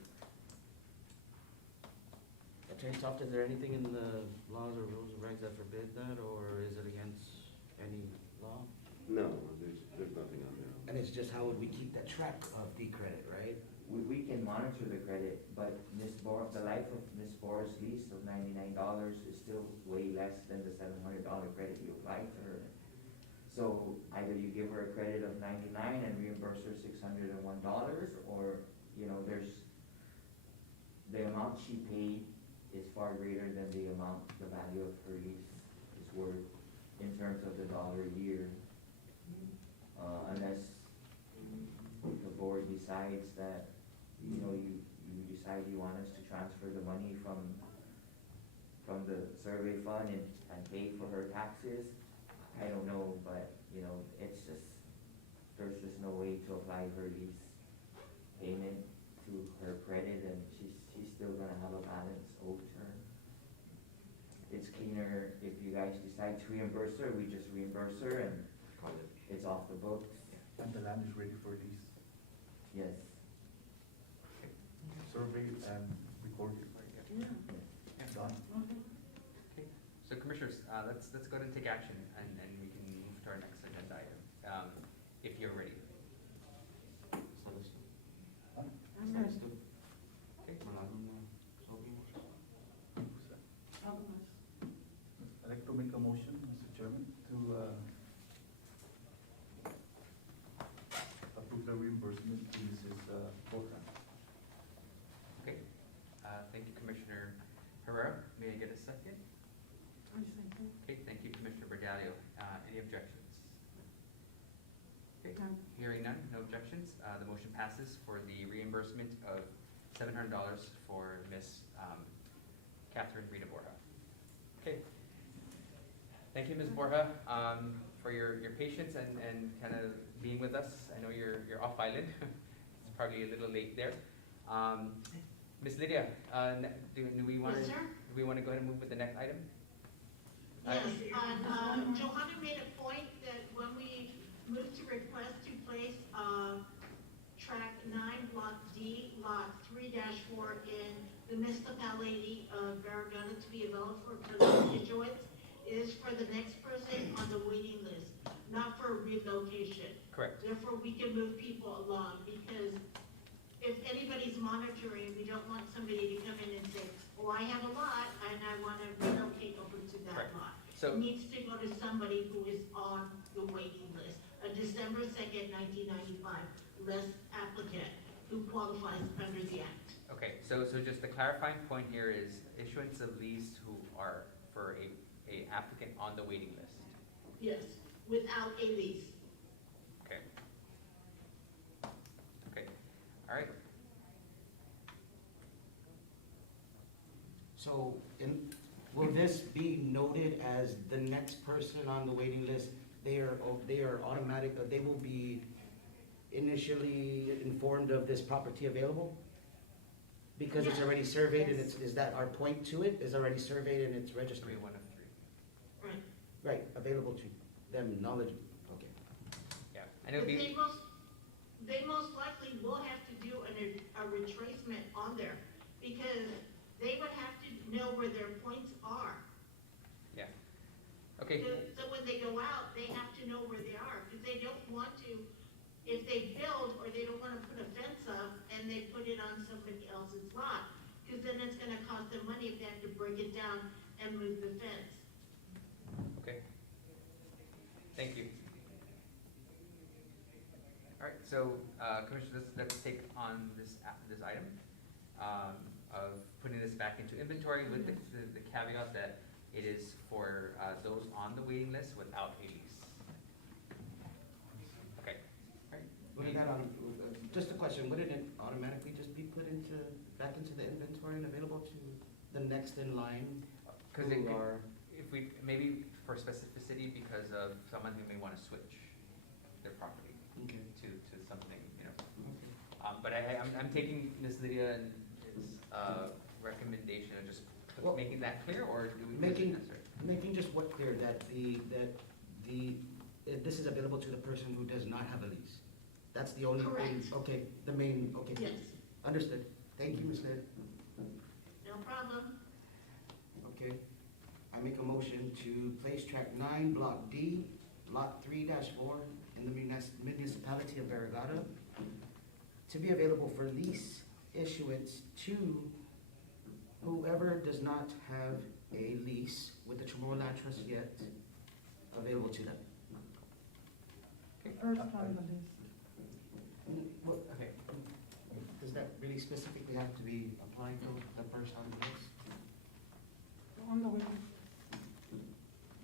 Attorney Toft, is there anything in the laws or rules or regs that forbid that, or is it against any law? No, there's nothing on there. And it's just how would we keep that track of the credit, right? We can monitor the credit, but the life of Ms. Bora's lease of $99 is still way less than the $700 credit you applied to her. So either you give her a credit of $99 and reimburse her $601, or, you know, the amount she paid is far greater than the value of her lease is worth in terms of the dollar a year. Unless the board decides that, you know, you decide you want us to transfer the money from the survey fund and pay for her taxes, I don't know, but, you know, there's just no way to apply her lease payment to her credit, and she's still gonna have a balance owed to her. It's cleaner if you guys decide to reimburse her, we just reimburse her and it's off the books. And the land is ready for lease, Yes. surveyed and recorded. Yeah. Done. Okay, so commissioners, let's go ahead and take action, and we can move to our next agenda item, if you're ready. I'm ready. Okay. I'd like to make a motion, Mr. Chairman, to approve the reimbursement to Mrs. Borja. Okay, thank you, Commissioner Herrera. May I get a second? I second. Okay, thank you, Commissioner Berdalio. Any objections? Okay, None. hearing none, no objections. The motion passes for the reimbursement of $700 for Miss Catherine Rita Borja. Okay. Thank you, Ms. Borja, for your patience and kind of being with us. I know you're off island. It's probably a little late there. Ms. Lydia, do we want to? Yes, sir. we want to go ahead and move with the next item? Yes, Johanna made a point that when we moved to request to place, track 9, block D, lot 3-4 in the municipality of Barragana to be available for police issuance is for the next person on the waiting list, not for relocation. Correct. Therefore, we can move people along, because if anybody's monitoring, we don't want somebody to come in and say, oh, I have a lot and I want to relocate over to that Correct. lot. So- It needs to go to somebody who is on the waiting list. A December 2nd, 1995 list applicant who qualifies under the act. Okay, so just the clarifying point here is issuance of lease who are for a applicant on the waiting list. Yes, without a lease. Okay. Okay, all right. So, will this be noted as the next person on the waiting list? They are automatic, they will be initially informed of this property available? Because it's Yes. already surveyed and Yes. is that our point to it? Is already surveyed and it's registered? 3, 1 of 3. Right. Right, available to them, knowledge, okay. Yeah, and it'll But be, they most likely will have to do a retracement on there, because they would have to know where their points are. yeah. Okay, So when they go out, they have to know where they are, because they don't want to, if they build or they don't want to put a fence up and they put it on somebody else's lot, because then it's gonna cost them money if they have to break it down and move the fence. okay. Thank you. All right, so, Commissioner, let's take on this item, of putting this back into inventory with the caveat that it is for, those on the waiting list without a lease. Okay, all right. Wouldn't that, just a question, wouldn't it automatically just be put back into the inventory and available to the next in line? Because who are, if we, maybe for specificity, because of someone who may want to switch their property okay. to something, you know. But I'm taking Ms. Lydia and his, recommendation of just Well, making that clear, or do we? making- Making just what clear, that this is available to the person who does not have a lease. That's the only thing, Correct. okay, the main, okay. Yes, Understood. Thank you, Ms. Lid. no problem. Okay. I make a motion to place track 9, block D, lot 3-4 in the municipality of Barragata to be available for lease issuance to whoever does not have a lease with the CHamoru Land Trust yet available to them. First on the list. Well, Okay, does that really specifically have to be applied to the first on the list? On the way.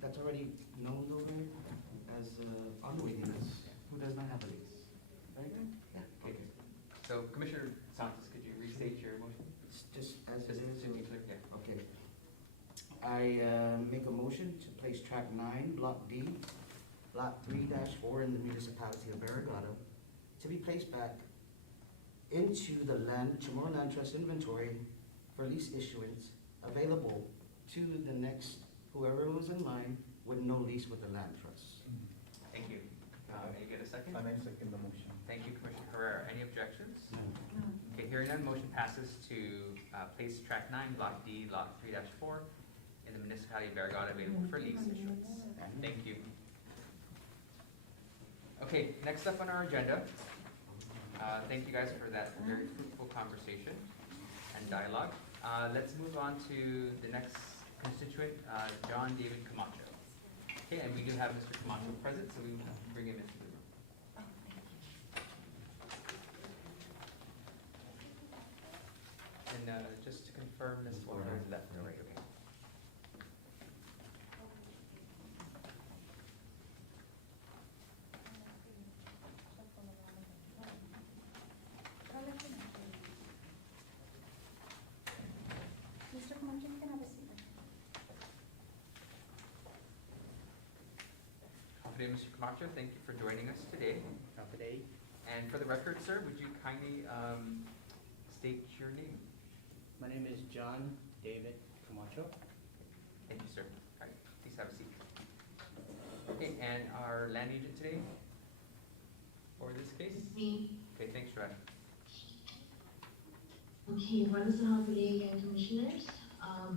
That's already known though, right, as on the waiting list, who does not have a lease, right? Yeah, okay. so Commissioner Santos, could you restate your motion? It's just as Just it is. to be clear, yeah. Okay. I make a motion to place track 9, block D, lot 3-4 in the municipality of Barragata to be placed back into the CHamoru Land Trust inventory for lease issuance, available to the next, whoever was in line with no lease with the land trust. Thank you. May you get a second? And I second the motion. Thank you, Commissioner Herrera. Any objections? No. Okay, hearing none, motion passes to place track 9, block D, lot 3-4 in the municipality of Barragata available for lease issuance. Thank you. Okay, next up on our agenda, thank you guys for that very fruitful conversation and dialogue. Let's move on to the next constituent, John David Camacho. Okay, and we do have Mr. Camacho present, so we will bring him into the room. And just to confirm, Ms. Walker is left, all right, okay. Mr. Camacho, you can have a seat. Afternoon, Mr. Camacho, thank you for joining us today. Today, And for the record, sir, would you kindly state your name? my name is John David Camacho. Camacho. Thank you, sir. All right, please have a seat. Okay, and our land agent today for this case? Me. Okay, thanks, Joanna. Okay, buenas tardes again, commissioners.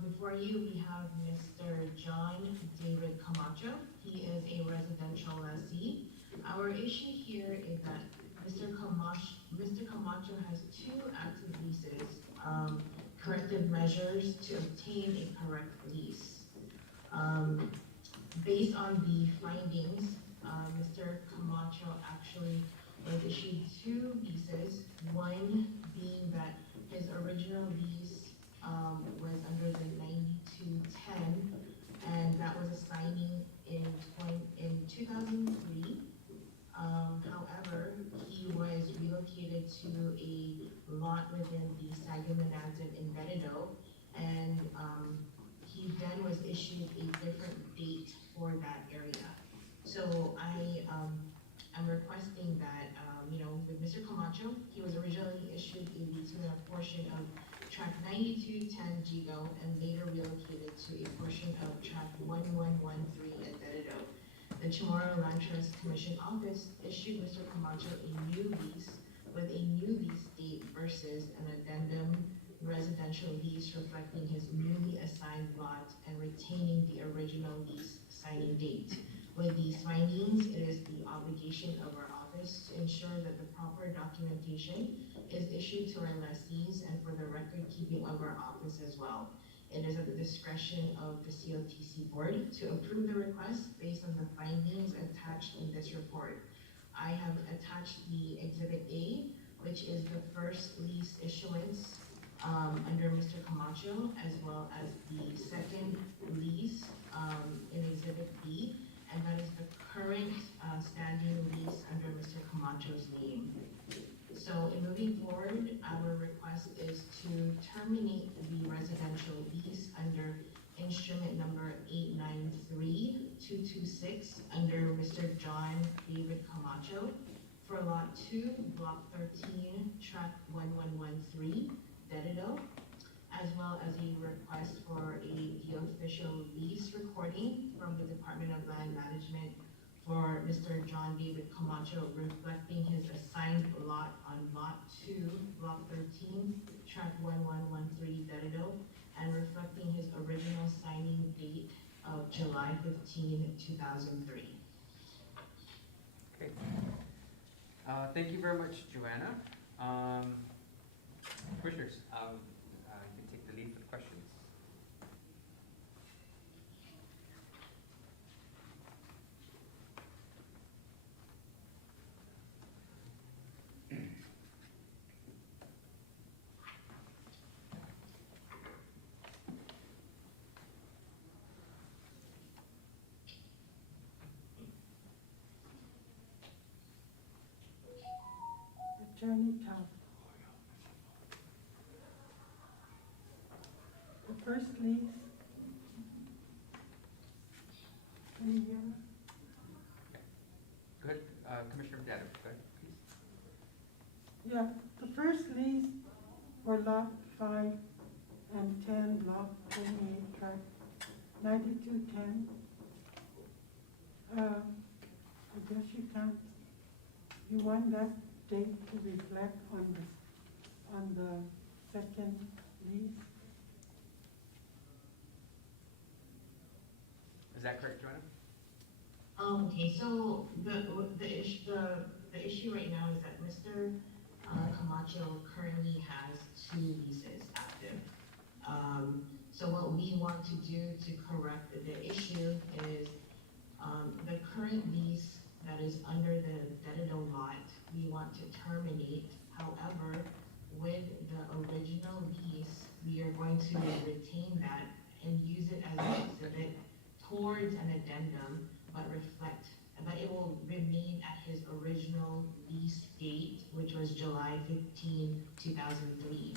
Before you, we have Mr. John David Camacho. He is a residential lessee. Our issue here is that Mr. Camacho has two active leases, corrective measures to obtain a correct lease. Based on the findings, Mr. Camacho actually was issued two leases, one being that his original lease was under the 9210, and that was a signing in 2003. However, he was relocated to a lot within the Sagamonadzin in Benedict, and he then was issued a different date for that area. So I'm requesting that, with Mr. Camacho, he was originally issued a lease with a portion of track 9210 Gigo and later relocated to a portion of track 1113 in Benedict. The CHamoru Land Trust Commission Office issued Mr. Camacho a new lease with a new lease date versus an addendum residential lease reflecting his newly assigned lot and retaining the original lease signing date. With these findings, it is the obligation of our office to ensure that the proper documentation is issued to our lessees and for the record keeping of our office as well. It is at the discretion of the COTC board to approve the request based on the findings attached in this report. I have attached the Exhibit A, which is the first lease issuance under Mr. Camacho, as well as the second lease in Exhibit B, and that is the current standing lease under Mr. Camacho's name. So in moving forward, our request is to terminate the residential lease under instrument number 893226 under Mr. John David Camacho for lot 2, block 13, track 1113, Dedido, as well as a request for the official lease recording from the Department of Land Management for Mr. John David Camacho reflecting his assigned lot on lot 2, block 13, track 1113, Dedido, and reflecting his original signing date of July 15, 2003. Okay. Thank you very much, Joanna. Commissioners, you can take the lead for the questions. Attorney Town. The first lease. Can you hear me? Go ahead, Commissioner Dado, go ahead, please. Yeah, the first lease for lot 5 and 10, block 28, track 9210. I guess you want that date to reflect on the second lease? Is that correct, Joanna? Okay, so the issue right now is that Mr. Camacho currently has two leases active. So what we want to do to correct the issue is the current lease that is under the Dedido lot, we want to terminate. However, with the original lease, we are going to retain that and use it as an exhibit towards an addendum, but it will remain at his original lease date, which was July 15, 2003.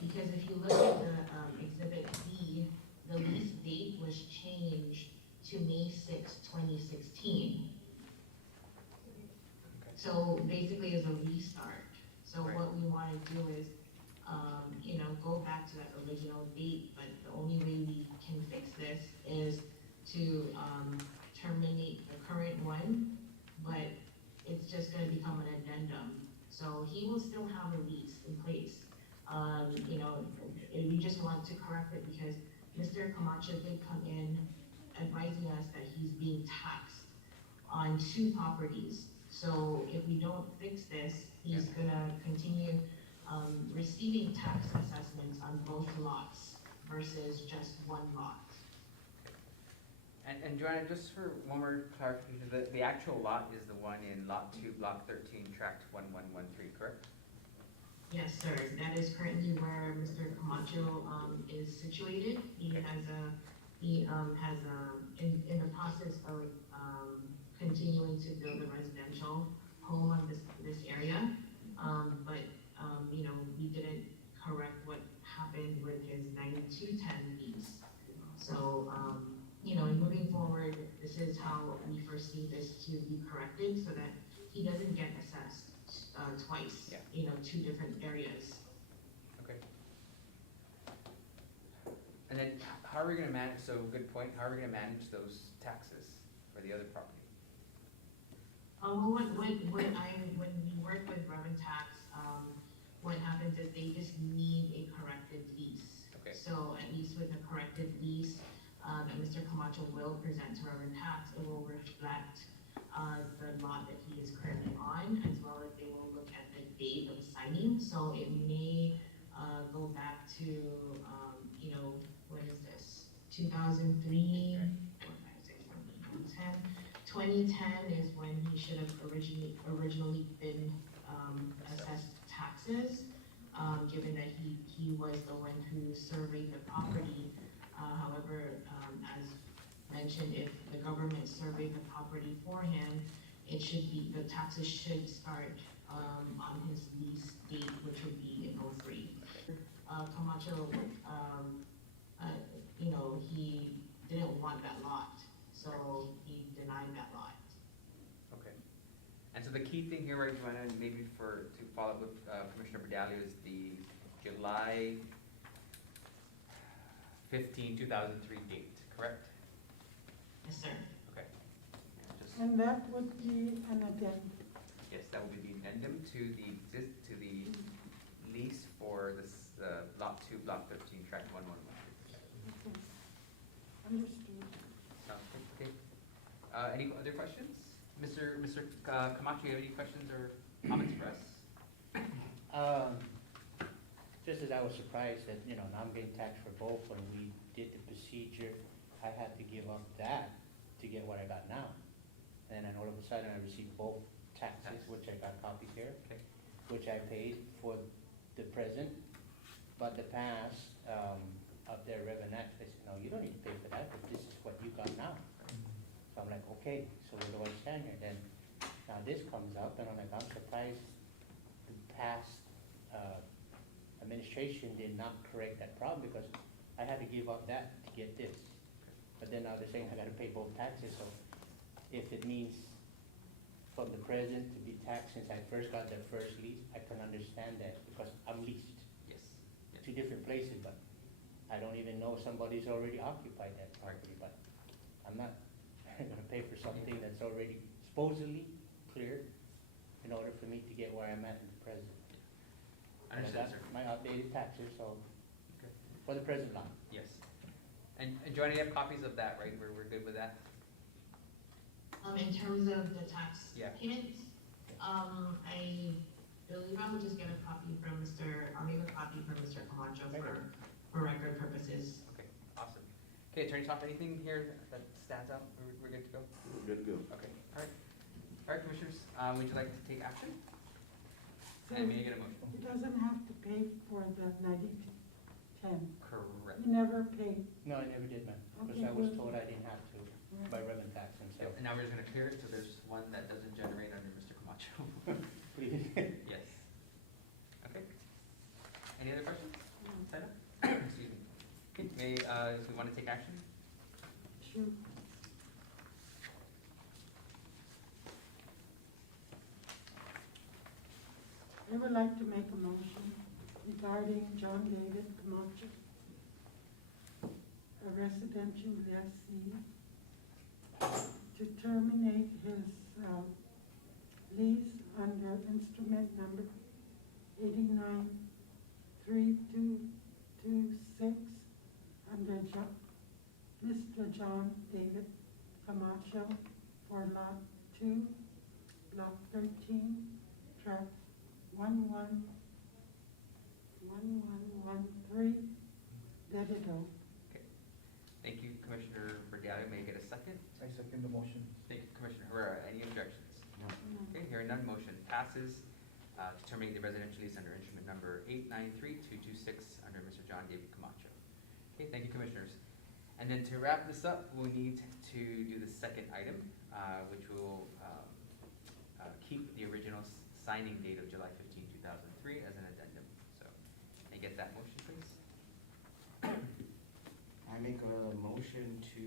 Because if you look at the Exhibit B, the lease date was changed to May 6, 2016. So basically it's a restart. So Right. what we want to do is go back to that original date, but the only way we can fix this is to, terminate the current one, but it's just gonna become an addendum. So he will still have a lease in place. We just want to correct it because Mr. Camacho did come in advising us that he's being taxed on 2 properties. So if we don't fix this, he's gonna continue, receiving tax assessments on both lots versus just one lot. And Joanna, just for one more clarification, the actual lot is the one in lot 2, block 13, tract 1113, correct? Yes, sir. That is currently where Mr. Camacho, is situated. He has in the process of, continuing to build a residential home on this area. We didn't correct what happened with his 9210 lease. So, moving forward, this is how we foresee this to be corrected so that he doesn't get assessed, twice, Yeah. 2 different areas. Okay. And then how are we gonna manage, so good point, how are we gonna manage those taxes for the other property? When we work with Reverend Tax, what happens is they just need a corrected lease. Okay. So at least with a corrected lease, that Mr. Camacho will present to Reverend Tax, it will reflect, the lot that he is currently on, as well as they will look at the date of signing. So it may, go back to, what is this? 2003, 2010 is when he should have originally been, assessed taxes, given that he was the one who surveyed the property. However, as mentioned, if the government surveyed the property for him, the taxes should start, on his lease date, which would be in 03. Camacho, he didn't want that lot, so he denied that lot. Okay. And so the key thing here, right, Joanna, and maybe to follow up with Commissioner Berdalio, is the July 15, 2003 date, correct? Yes, sir. Okay. Yeah, just- And that would be an addendum. Yes, that would be the addendum to the lease for this, lot 2, block 13, tract 1113. Okay. Understood. Sounds good, okay. Any other questions? Mr. Camacho, you have any questions or comments for us? Just as I was surprised that, now I'm getting taxed for both. When we did the procedure, I had to give up that to get what I got now. And then all of a sudden I received both taxes, which I got copies here, Okay. which I paid for the present, but the past, up there, Reverend Act, they said, no, you don't need to pay for that, but this is what you got now. So I'm like, okay, so where do I stand here? Then, now this comes up, and I'm like, I'm surprised the past, administration did not correct that problem, because I had to give up that to get this. But then now they're saying I gotta pay both taxes, so if it means from the present to be taxed since I first got the first lease, I can understand that, because I'm leased. Yes. Yes. 2 different places, but I don't even know somebody's already occupied that property, but I'm not gonna pay for something that's already supposedly cleared in order for me to get where I'm at in the present. And I Understood, got sir. my outdated taxes, so, Okay. for the present lot. Yes. And Joanna, you have copies of that, right? We're good with that? In terms of the tax Yeah. payments, I believe I would just get a copy from I'll make a copy from Mr. Camacho for record purposes. Okay, awesome. Okay, Attorney Top, anything here that stands out? We're good to go? We're good to go. Okay, all right. All right, Commissioners, would you like to take action? So And may I get a motion? he doesn't have to pay for the 90-10. Correct. He never paid. No, I never did, ma'am, because Okay, I was good. told I didn't have to by Reverend Tax himself. And now we're just gonna clear it, so there's one that doesn't generate under Mr. Camacho. Please. Yes. Okay. Any other questions? Sina? Excuse me. Okay, if we want to take action? Sure. I would like to make a motion regarding John David Camacho, a residential lessee, to terminate his lease under instrument number 893226 under Mr. John David Camacho for Lot 2, Block 13, Tract 1113, Dededo. Okay. Thank you, Commissioner Vergara. May I get a second? I second the motion. Thank you, Commissioner Herrera. Any objections? No. Okay, hearing none, motion passes to terminate the residential lease under instrument number 893226 under Mr. John David Camacho. Okay, thank you, Commissioners. And then to wrap this up, we'll need to do the second item, which will keep the original signing date of July 15, 2003 as an addendum. So, can I get that motion, please? I make a motion to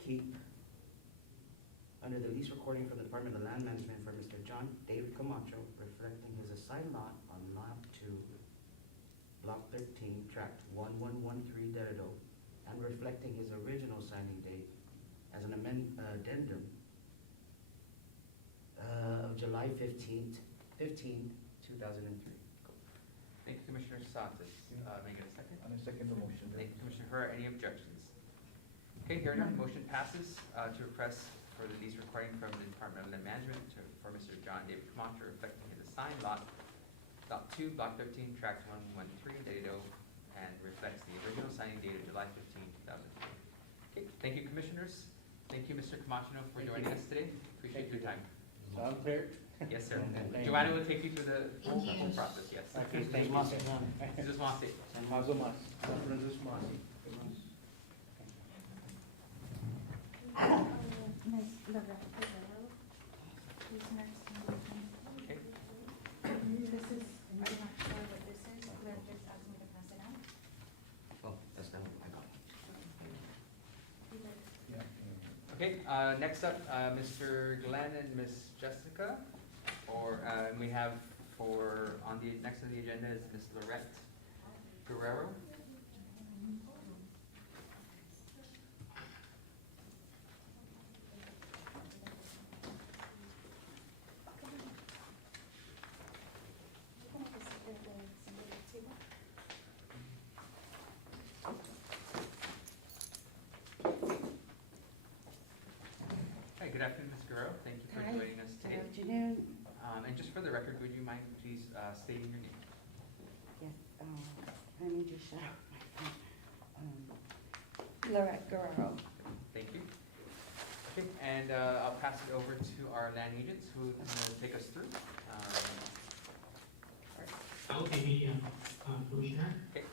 keep under the lease recording from the Department of Land Management for Mr. John David Camacho, reflecting his assigned lot on Lot 2, Block 13, Tract 1113, Dededo, and reflecting his original signing date as an addendum of July 15, 2003. Thank you, Commissioner Santos. May I get a second? And I second the motion. Thank you, Commissioner Herrera. Any objections? Okay, hearing none, motion passes to request for the lease recording from the Department of Land Management for Mr. John David Camacho, reflecting his assigned lot, Lot 2, Block 13, Tract 1113, Dededo, and reflects the original signing date of July 15, 2003. Okay, thank you, Commissioners. Thank you, Mr. Camacho, for joining us today. Appreciate your time. Sound clear? Yes, sir. Thank you. Joanna will take you through the whole process, yes. Okay, thank you. Just want to say, Mazo mas. Francis mas. Ms. Loretta Guerrero, who's next on the agenda. okay. This is, I'm not sure what this is, Glenn just asked me to pass it out. Oh, that's not what I got. Okay, next up, Mr. Glenn and Miss Jessica, or, we have for, on the, next on the agenda is Miss Lorette Guerrero. Hi, good afternoon, Ms. Guerrero. Thank you for Hi. joining us Good today. afternoon. And just for the record, would you mind please stating your name? Yes, let me just shut up my phone. Lorette Guerrero. Thank you. Okay, and I'll pass it over to our land agents who will take us through. Okay, Commissioner. Okay.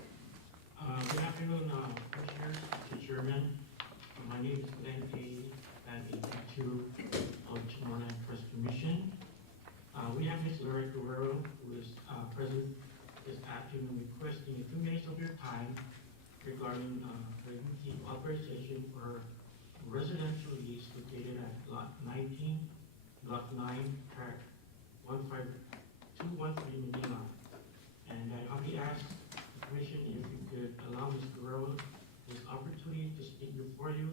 Good afternoon, Commissioners, Mr. Chairman. My name is Glenn A. and A2 of CHamoru Land Trust Commission. We have Ms. Loretta Guerrero, who is present this afternoon, requesting a few minutes of your time regarding the authorization for residential lease located at Lot 19, Block 9, Tract 15213, Manila. And I humbly ask the Commission if you could allow Ms. Guerrero this opportunity to speak before you,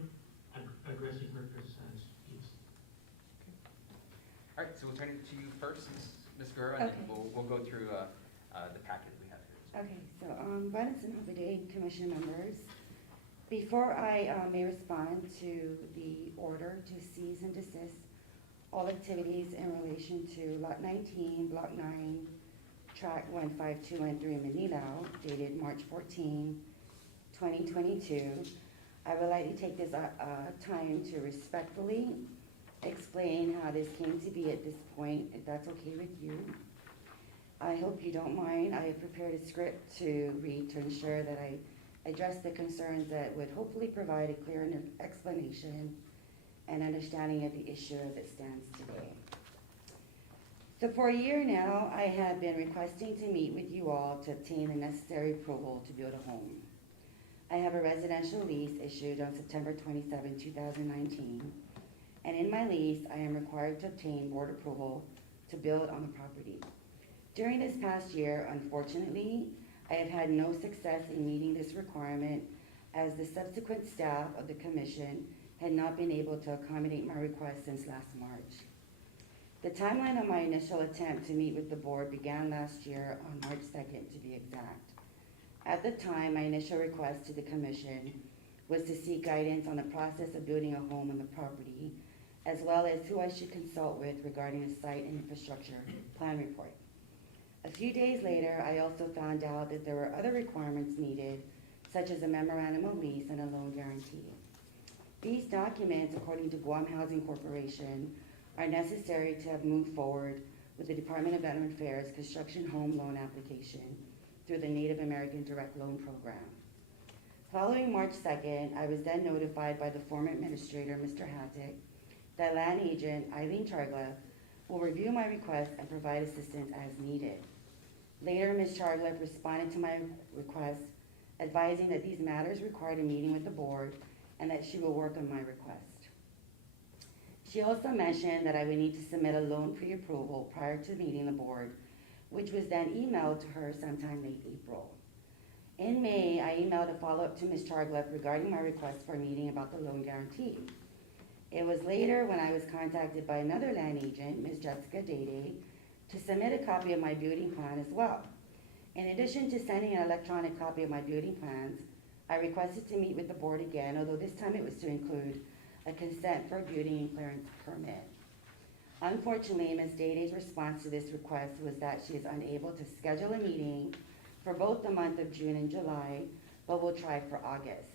addressing her concerns, please. All right, so we'll turn it to you first, Ms. Guerrero, and then Okay. we'll go through the packet we have here. Okay, so, Violence and Day Commission members, before I may respond to the order to cease and desist all activities in relation to Lot 19, Block 9, Tract 15213 Manila, dated March 14, 2022, I would like to take this time to respectfully explain how this came to be at this point, if that's okay with you. I hope you don't mind. I have prepared a script to read to ensure that I address the concerns that would hopefully provide a clear explanation and understanding of the issue as it stands today. So for a year now, I have been requesting to meet with you all to obtain the necessary approval to build a home. I have a residential lease issued on September 27, 2019, and in my lease, I am required to obtain board approval to build on the property. During this past year, unfortunately, I have had no success in meeting this requirement as the subsequent staff of the commission had not been able to accommodate my request since last March. The timeline of my initial attempt to meet with the board began last year on March 2nd, to be exact. At the time, my initial request to the commission was to seek guidance on the process of building a home on the property, as well as who I should consult with regarding a site and infrastructure plan report. A few days later, I also found out that there were other requirements needed, such as a memorandum of lease and a loan guarantee. These documents, according to Guam Housing Corporation, are necessary to have moved forward with the Department of Veteran Affairs construction home loan application through the Native American Direct Loan Program. Following March 2nd, I was then notified by the former administrator, Mr. Hattick, that land agent Eileen Chargleff will review my request and provide assistance as needed. Later, Ms. Chargleff responded to my request, advising that these matters required a meeting with the board and that she will work on my request. She also mentioned that I would need to submit a loan pre-approval prior to meeting the board, which was then emailed to her sometime late April. In May, I emailed a follow-up to Ms. Chargleff regarding my request for a meeting about the loan guarantee. It was later when I was contacted by another land agent, Ms. Jessica Dede, to submit a copy of my building plan as well. In addition to sending an electronic copy of my building plans, I requested to meet with the board again, although this time it was to include a consent for a building and clearance permit. Unfortunately, Ms. Dede's response to this request was that she is unable to schedule a meeting for both the month of June and July, but will try for August.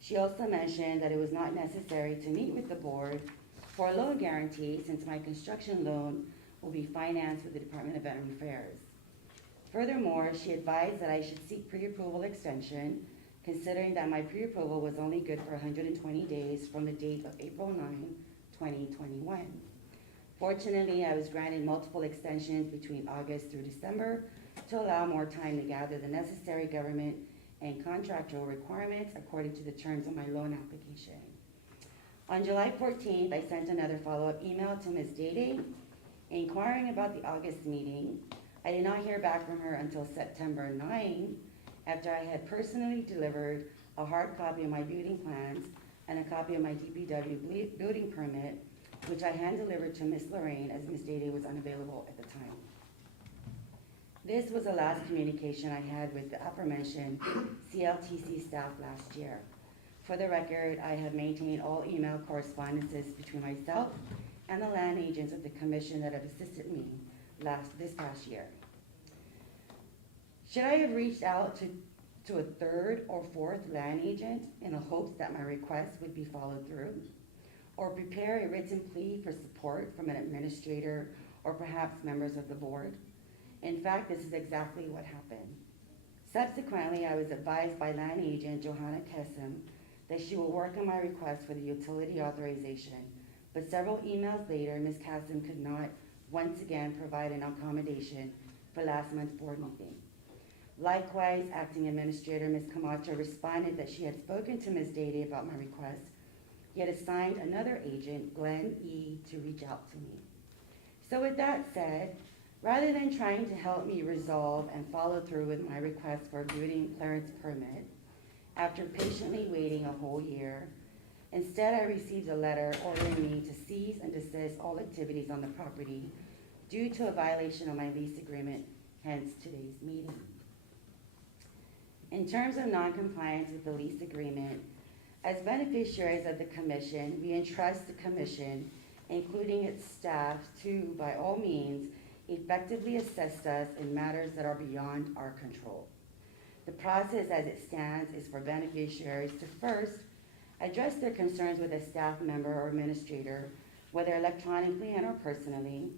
She also mentioned that it was not necessary to meet with the board for a loan guarantee since my construction loan will be financed with the Department of Veteran Affairs. Furthermore, she advised that I should seek pre-approval extension, considering that my pre-approval was only good for 120 days from the date of April 9, 2021. Fortunately, I was granted multiple extensions between August through December to allow more time to gather the necessary government and contractual requirements according to the terms of my loan application. On July 14th, I sent another follow-up email to Ms. Dede inquiring about the August meeting. I did not hear back from her until September 9, after I had personally delivered a hard copy of my building plans and a copy of my DPW building permit, which I hand-delivered to Ms. Lorraine as Ms. Dede was unavailable at the time. This was the last communication I had with the aforementioned CLTC staff last year. For the record, I have maintained all email correspondences between myself and the land agents of the commission that have assisted me this past year. Should I have reached out to a third or fourth land agent in the hopes that my request would be followed through? Or prepare a written plea for support from an administrator or perhaps members of the board? In fact, this is exactly what happened. Subsequently, I was advised by land agent Johanna Kesem that she will work on my request for the utility authorization, but several emails later, Ms. Kesem could not once again provide an accommodation for last month's board meeting. Likewise, acting administrator Ms. Camacho responded that she had spoken to Ms. Dede about my request, yet assigned another agent, Glenn E., to reach out to me. So with that said, rather than trying to help me resolve and follow through with my request for a building clearance permit, after patiently waiting a whole year, instead I received a letter ordering me to cease and desist all activities on the property due to a violation of my lease agreement, hence today's meeting. In terms of noncompliance with the lease agreement, as beneficiaries of the commission, we entrust the commission, including its staff, to, by all means, effectively assist us in matters that are beyond our control. The process as it stands is for beneficiaries to first address their concerns with a staff member or administrator, whether electronically and or personally,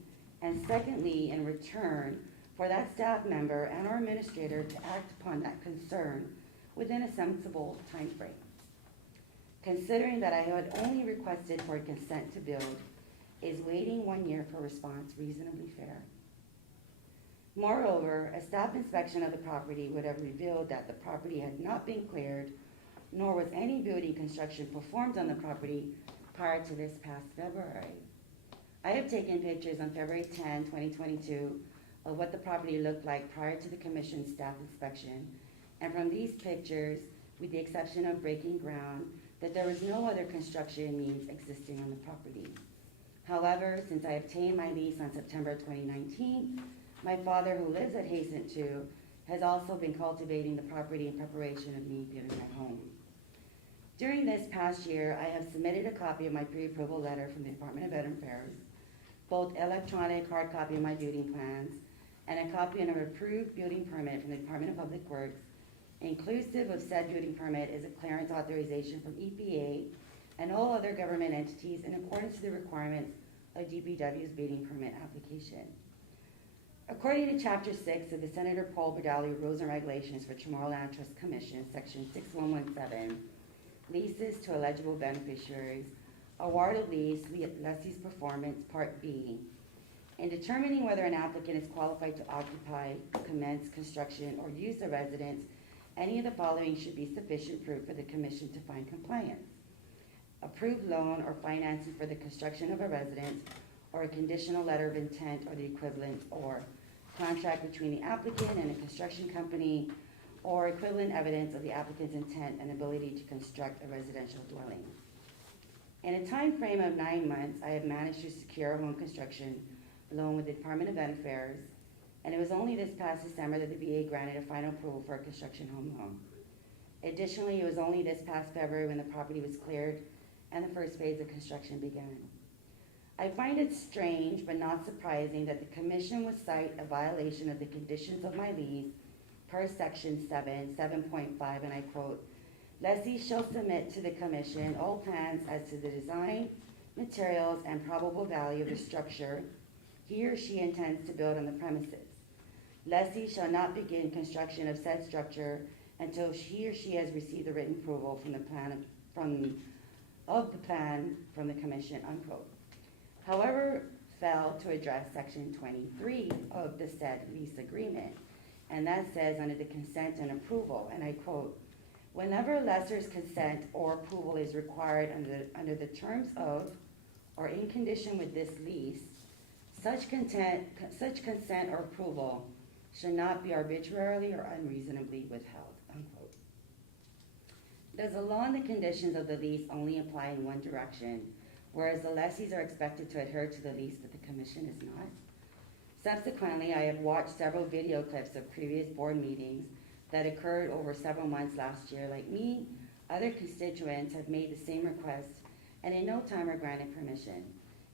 and secondly, in return, for that staff member and or administrator to act upon that concern within a sensible time frame. Considering that I had only requested for a consent to build, is waiting 1 year for response reasonably fair? Moreover, a staff inspection of the property would have revealed that the property had not been cleared, nor was any building construction performed on the property prior to this past February. I have taken pictures on February 10, 2022, of what the property looked like prior to the commission's staff inspection. And from these pictures, with the exception of breaking ground, that there was no other construction means existing on the property. However, since I obtained my lease on September 2019, my father, who lives at Hazen 2, has also been cultivating the property in preparation of me building my home. During this past year, I have submitted a copy of my pre-approval letter from the Department of Veteran Affairs, both electronic hard copy of my building plans, and a copy of an approved building permit from the Department of Public Works. Inclusive of said building permit is a clearance authorization from EPA and all other government entities in accordance to the requirements of DPW's building permit application. According to Chapter 6 of the Senator Paul Badali Rules and Regulations for CHamoru Land Trust Commission, Section 6117, leases to eligible beneficiaries, award of lease, lessee's performance, Part B. In determining whether an applicant is qualified to occupy, commence construction, or use a residence, any of the following should be sufficient proof for the commission to find compliance. Approved loan or financing for the construction of a residence, or a conditional letter of intent or the equivalent, or contract between the applicant and a construction company, or equivalent evidence of the applicant's intent and ability to construct a residential dwelling. In a time frame of 9 months, I have managed to secure a home construction loan with the Department of Veteran Affairs, and it was only this past December that the VA granted a final approval for a construction home loan. Additionally, it was only this past February when the property was cleared and the first phase of construction began. I find it strange but not surprising that the commission would cite a violation of the conditions of my lease per section 7.5, and I quote, "Lessee shall submit to the commission all plans as to the design, materials, and probable value of the structure he or she intends to build on the premises. Lessee shall not begin construction of said structure until he or she has received the written approval from the plan from the commission," unquote. However, failed to address section 23 of the said lease agreement, and that says under the consent and approval, and I quote, "Whenever lessor's consent or approval is required under the terms of or in condition with this lease, such consent or approval should not be arbitrarily or unreasonably withheld," unquote. Does the law and the conditions of the lease only apply in one direction, whereas the lessees are expected to adhere to the lease but the commission is not? Subsequently, I have watched several video clips of previous board meetings that occurred over several months last year. Like me, other constituents have made the same request and in no time are granted permission.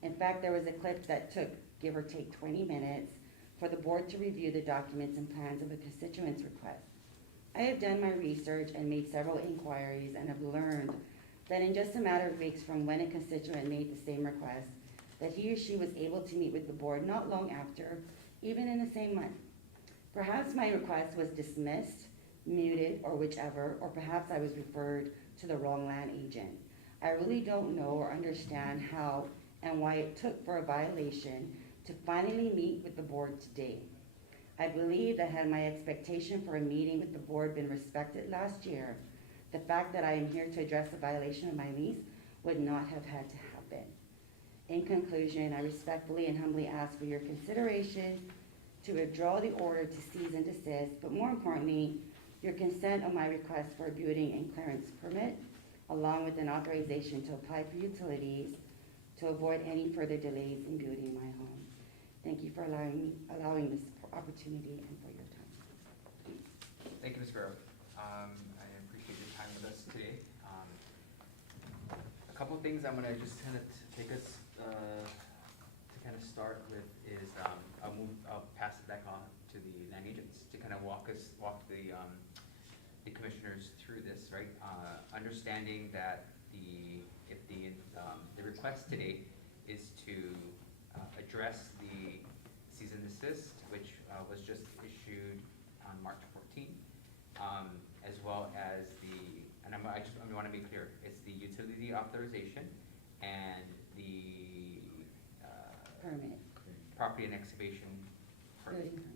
In fact, there was a clip that took, give or take, 20 minutes for the board to review the documents and plans of a constituent's request. I have done my research and made several inquiries and have learned that in just a matter of weeks from when a constituent made the same request, that he or she was able to meet with the board not long after, even in the same month. Perhaps my request was dismissed, muted, or whichever, or perhaps I was referred to the wrong land agent. I really don't know or understand how and why it took for a violation to finally meet with the board today. I believe that had my expectation for a meeting with the board been respected last year, the fact that I am here to address the violation of my lease would not have had to happen. In conclusion, I respectfully and humbly ask for your consideration to withdraw the order to cease and desist, but more importantly, your consent on my request for a building and clearance permit, along with an authorization to apply for utilities to avoid any further delays in building my home. Thank you for allowing this opportunity and for your time. Thank you, Ms. Guerrero. I appreciate your time with us today. A couple of things I'm gonna just kind of take us to kind of start with is I'll pass it back on to the land agents to kind of walk the commissioners through this, right? Understanding that the request today is to address the cease and desist, which was just issued on March 14th, as well as I want to be clear, it's the utility authorization and the Permit. property and excavation permit. Building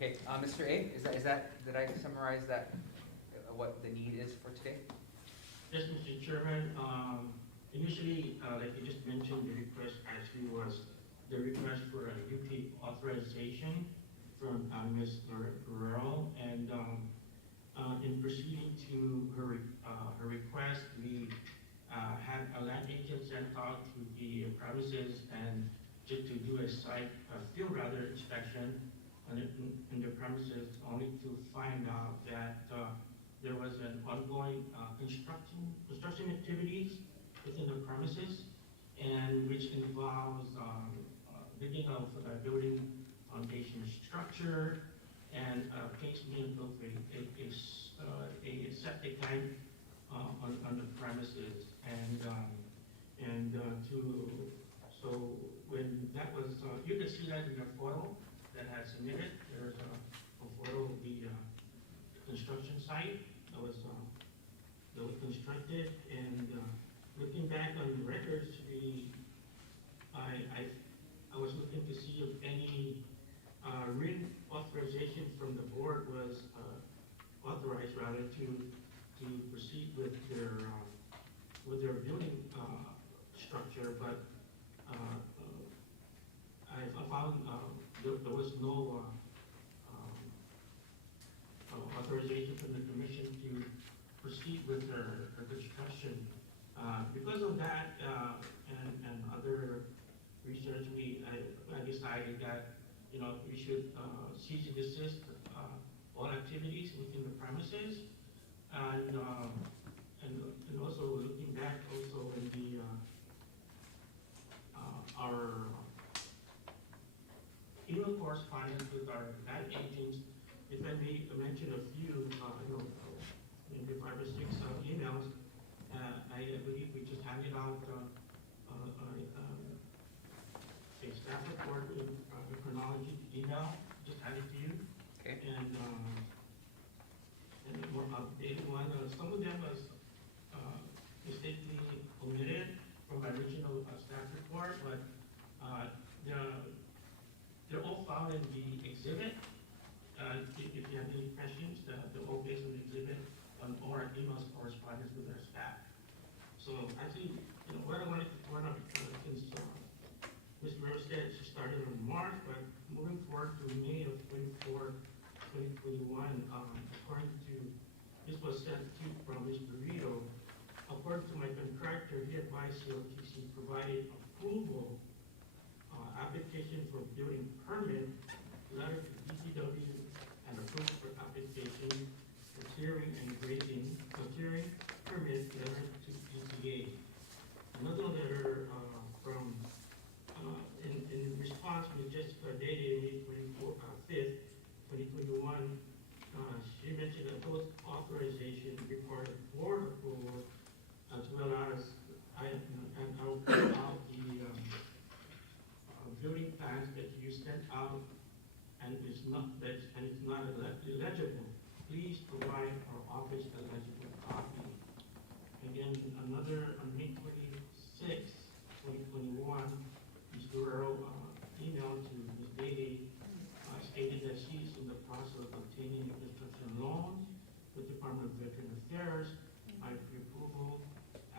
Okay, Mr. A, is that, did I summarize that, what the need is for today? Yes, Mr. Chairman, initially, like you just mentioned, the request actually was the request for a UP authorization from Ms. Guerrero, and in proceeding to her request, we had a land agent sent out to the premises and just to do a site, field rather, inspection in the premises, only to find out that there was an ongoing construction activities within the premises, and which involves digging of building foundation structure and placement of a septic tank on the premises. So when that was, you can see that in the photo that had submitted. There's a photo of the construction site that was constructed, and looking back on the records, I was looking to see if any written authorization from the board was authorized rather to proceed with their building structure, but I found there was no authorization from the commission to proceed with her construction. Because of that and other research, I decided that we should cease and desist all activities within the premises, and also looking back also in the our email correspondence with our land agents. If I may mention a few, maybe 5 or 6 emails. I believe we just handed out a staff report with the chronology email, just handed to you. Okay. And a more updated one. Some of them was mistakenly omitted from my original staff report, but they're all found in the exhibit. If you have any questions, they're all based on the exhibit or emails correspondence with our staff. So actually, what I wanted to point out, since Ms. Rose said she started in March, but moving forward to May of 2021, according to, this was sent to from Ms. Burrito, according to my contractor, he advised COTC provided approval application for building permit, letter to DPW, and approval for application for clearing and grading, clearing permit, letter to EPA. Another letter from, in response with Jessica dated May 5th, 2021, she mentioned that those authorization required board approval, as well as I'll put out the building plans that you sent out, and it's not illegible. Please provide our office a legible copy. Again, another on May 26, 2021, Ms. Guerrero emailed to Ms. Beatty, stated that she's in the process of obtaining a construction loan with the Department of Veteran Affairs. My pre-approval,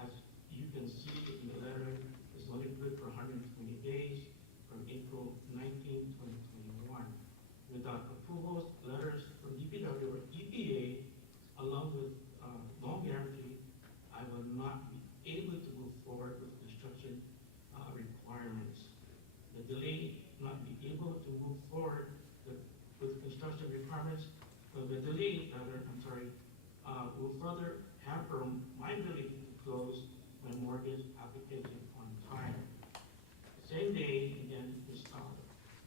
as you can see in the letter, is only good for 120 days from April 19, 2021. Without approvals, letters from DPW or EPA, along with loan guarantee, I will not be able to move forward with construction requirements. The delay not be able to move forward with construction requirements, the delay, will further hamper my ability to close my mortgage application on time. Same day, again, this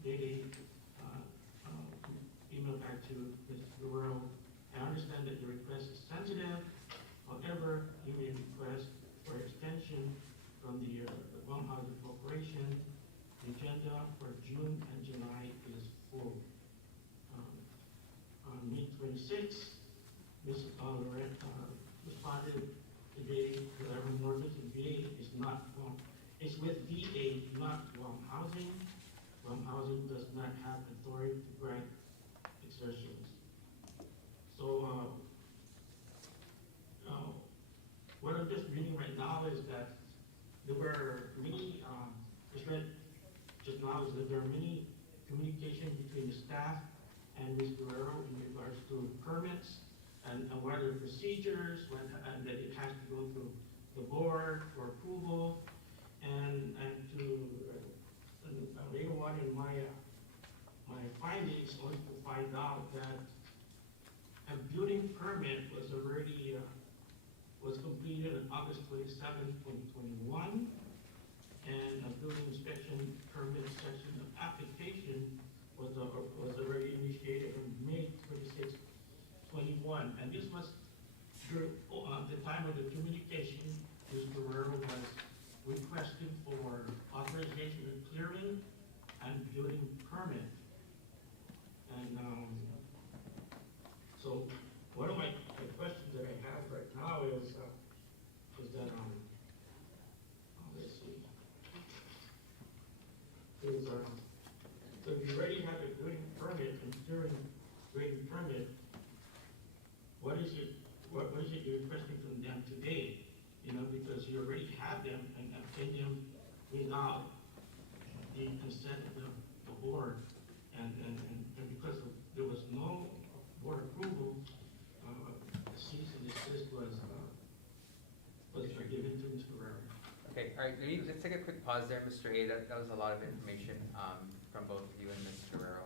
Day email back to Ms. Guerrero. I understand that your request is sensitive. However, you may request for extension from the Guam Housing Corporation. The agenda for June and July is full. On May 26th, Ms. responded today to every mortgage in VA is not Guam. It's with VA, not Guam Housing. Guam Housing does not have authority to grant exertions. So, what I'm just reading right now is that there were many different just now is that there are many communication between the staff and Ms. Guerrero in regards to permits and what are the procedures, and that it has to go through the board for approval, and later on in my findings, only to find out that a building permit was already, was completed on August 27, 2021, and a building inspection permit section of application was already initiated on May 26, 21. And this was during the time of the communication. Ms. Guerrero was requesting for authorization of clearing and building permit. And so one of my questions that I have right now is that let's see, so you already have a building permit and clearing grading permit. What is it you're requesting from them today? You know, because you already have them and obtain them without the consent of the board, and because there was no board approval, cease and desist was given to Mr. Guerrero. Okay, all right, let's take a quick pause there, Mr. A. That was a lot of information from both of you and Ms. Guerrero.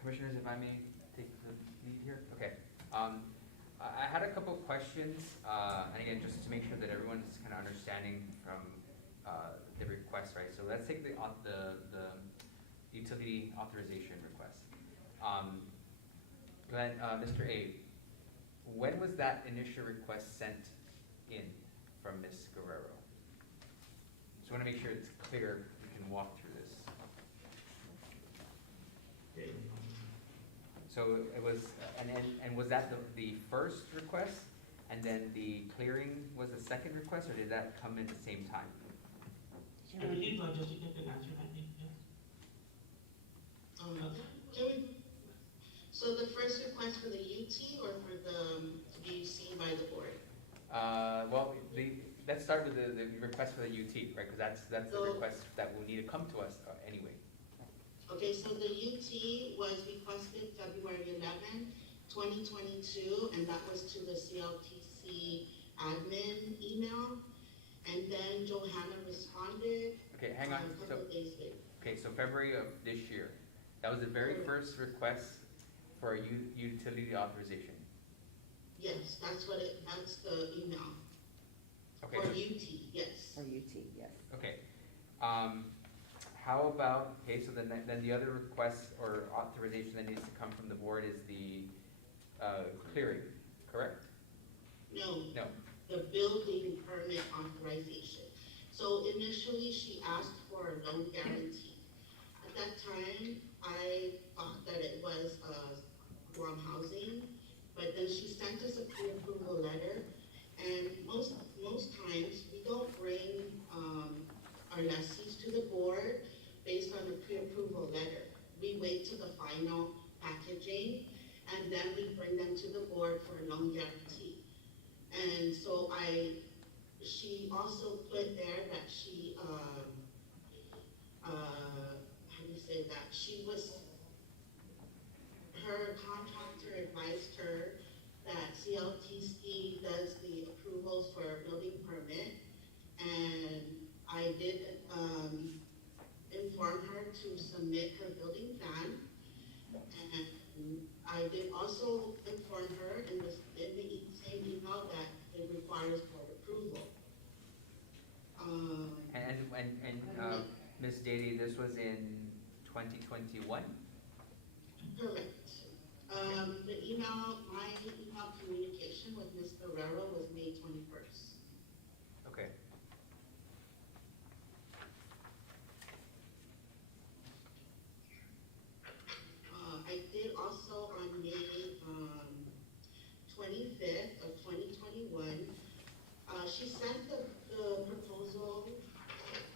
Commissioners, if I may take the lead here? Okay. I had a couple of questions, and again, just to make sure that everyone's kind of understanding from the request, right? So let's take the utility authorization request. Glenn, Mr. A, when was that initial request sent in from Ms. Guerrero? Just want to make sure it's clear we can walk through this. Okay. So it was, and was that the first request, and then the clearing was the second request, or did that come in the same time? I believe Jessica can answer, I think, yes. So the first request for the UT or for the, to be seen by the board? Well, let's start with the request for the UT, right? Because that's the request that will need to come to us anyway. Okay, so the UT was requested February 11, 2022, and that was to the CLTC admin email. And then Johanna responded. Okay, hang on. A couple of days later. Okay, so February of this year. That was the very first request for a utility authorization. Yes, that's the email. Okay. For UT, yes. For UT, yes. Okay. How about, okay, so then the other request or authorization that needs to come from the board is the clearing, correct? No. No. The building permit authorization. So initially she asked for a loan guarantee. At that time, I thought that it was Guam Housing, but then she sent us a pre-approval letter, and most times we don't bring our lessees to the board based on a pre-approval letter. We wait till the final packaging, and then we bring them to the board for a loan guarantee. And so she also put there that she, how do you say that? Her contractor advised her that CLTC does the approvals for a building permit. And I did inform her to submit her building plan. And I did also inform her in the same email that it requires board approval. And Ms. Dady, this was in 2021? Correct. My email communication with Ms. Guerrero was May 21st. Okay. I did also on May 25th of 2021, she sent the proposal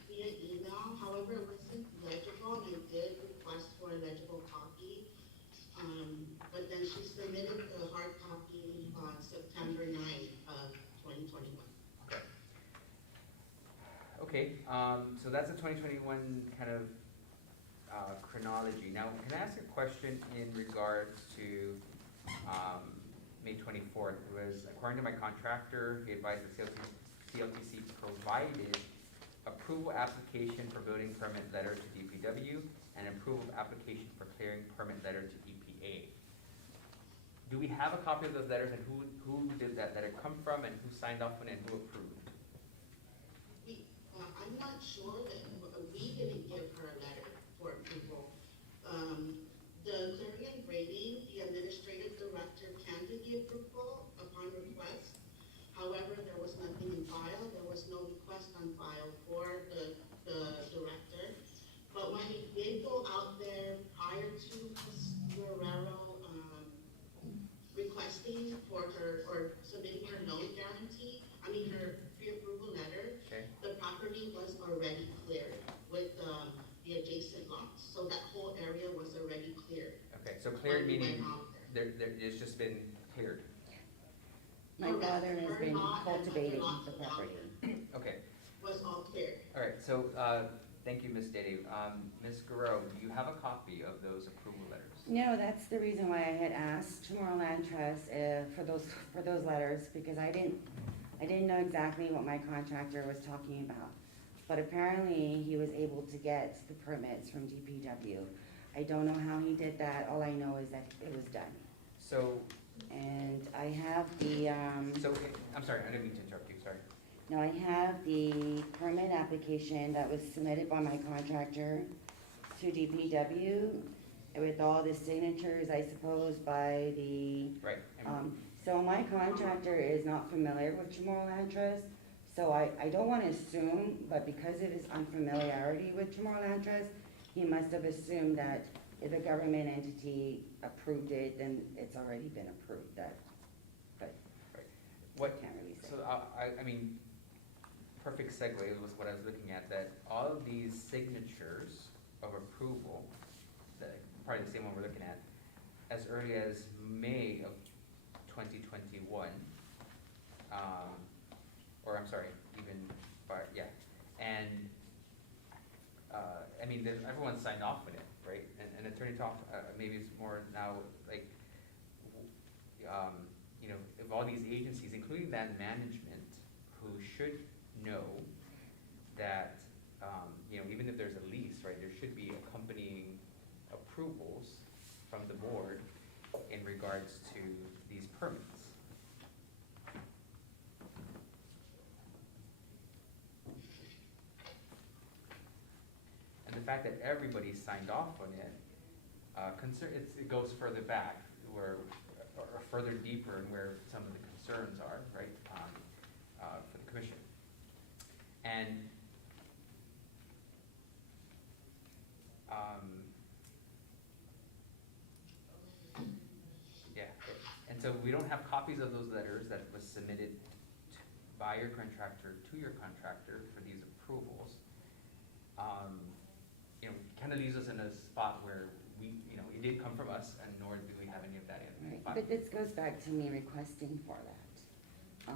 via email. However, it wasn't legible, and I did request for a legible copy. But then she submitted the Okay, so that's a 2021 kind of chronology. Now, can I ask a question in regards to May 24th? It was, according to my contractor, he advised that CLTC provided approval application for building permit letter to DPW and approval application for clearing permit letter to EPA. Do we have a copy of those letters, and who did that letter come from, and who signed off on it, and who approved? I'm not sure that we didn't give her a letter for approval. The clearing and grading, the administrative director can do the approval upon request. However, there was nothing in file. There was no request on file for the director. But when we did go out there prior to Ms. Guerrero requesting for her, or submitting her loan guarantee, her pre-approval letter, Okay. the property was already cleared with the adjacent lots. So that whole area was already cleared. Okay, so cleared when we meaning went out there. it's just been cleared. My Correct. father has Her been lot and cultivating other lots the around property. Okay, was all cleared. all right, so, thank you, Ms. Dede. Ms. Guerrero, do you have a copy of those approval letters? No, that's the reason why I had asked CHamoru Land Trust for those letters, because I didn't know exactly what my contractor was talking about. But apparently, he was able to get the permits from DPW. I don't know how he did that. All I know is that it was done. So, And I have the, I'm sorry, I didn't mean to interrupt you, sorry. now I have the permit application that was submitted by my contractor to DPW with all the signatures, I suppose, by the, Right. so my contractor is not familiar with CHamoru Land Trust, so I don't wanna assume, but because of his unfamiliarity with CHamoru Land Trust, he must have assumed that if a government entity approved it, then it's already been approved, but What, can't really say. so, I mean, perfect segue was what I was looking at, that all of these signatures of approval, that, probably the same one we're looking at, as early as May of 2021, or I'm sorry, even, yeah, and, I mean, everyone signed off on it, right? And Attorney Toff, maybe it's more now, like, you know, if all these agencies, including land management, who should know that, you know, even if there's a lease, right, there should be accompanying approvals from the board in regards to these permits. And the fact that everybody signed off on it, it goes further back, or further deeper in where some of the concerns are, right, for the commission. And, yeah, and so we don't have copies of those letters that was submitted by your contractor to your contractor for these approvals. You know, kind of leaves us in a spot where you know, it didn't come from us, and nor do we have any of that in. Right, but this goes back to me requesting for that,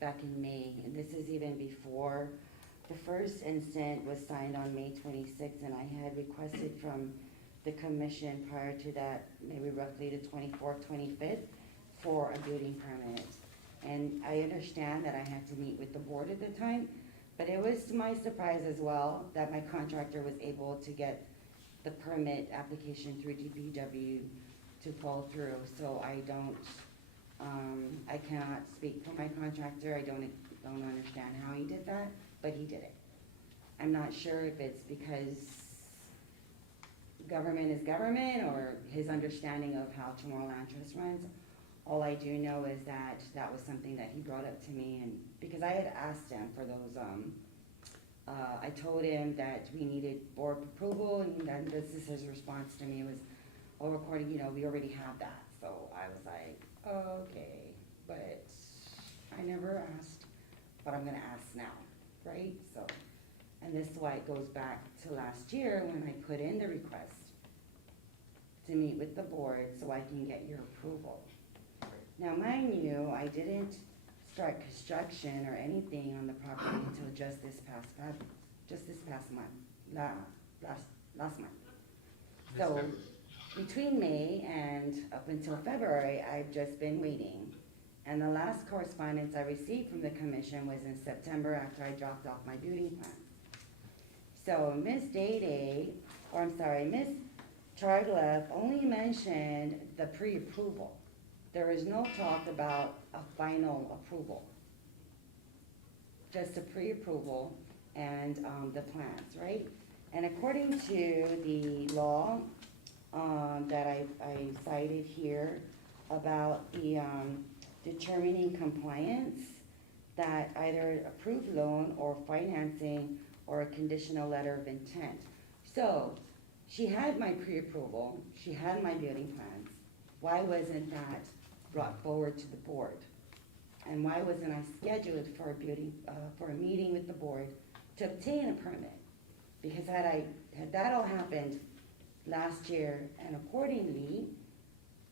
back in May, and this is even before the first instant was signed on May 26th, and I had requested from the commission prior to that, maybe roughly the 24th, 25th, for a building permit. And I understand that I had to meet with the board at the time, but it was to my surprise as well that my contractor was able to get the permit application through DPW to fall through. So I don't, I cannot speak for my contractor. I don't understand how he did that, but he did it. I'm not sure if it's because government is government or his understanding of how CHamoru Land Trust runs. All I do know is that that was something that he brought up to me, and because I had asked him for those, I told him that we needed board approval, and then this is his response to me was, oh, according, you know, we already have that. So I was like, okay, but I never asked, but I'm gonna ask now, right? So, and this is why it goes back to last year when I put in the request to meet with the board so I can get your approval. Now, mind you, I didn't start construction or anything on the property until just this past month, last month. This So, February. between May and up until February, I've just been waiting. And the last correspondence I received from the commission was in September after I dropped off my building plan. So Ms. Ms. Chargleff only mentioned the pre-approval. There was no talk about a final approval. Just a pre-approval and, the plans, right? And according to the law, that I cited here about the, determining compliance, that either approved loan or financing or a conditional letter of intent. So, she had my pre-approval, she had my building plans. Why wasn't that brought forward to the board? And why wasn't I scheduled for a meeting with the board to obtain a permit? Because had that all happened last year and accordingly,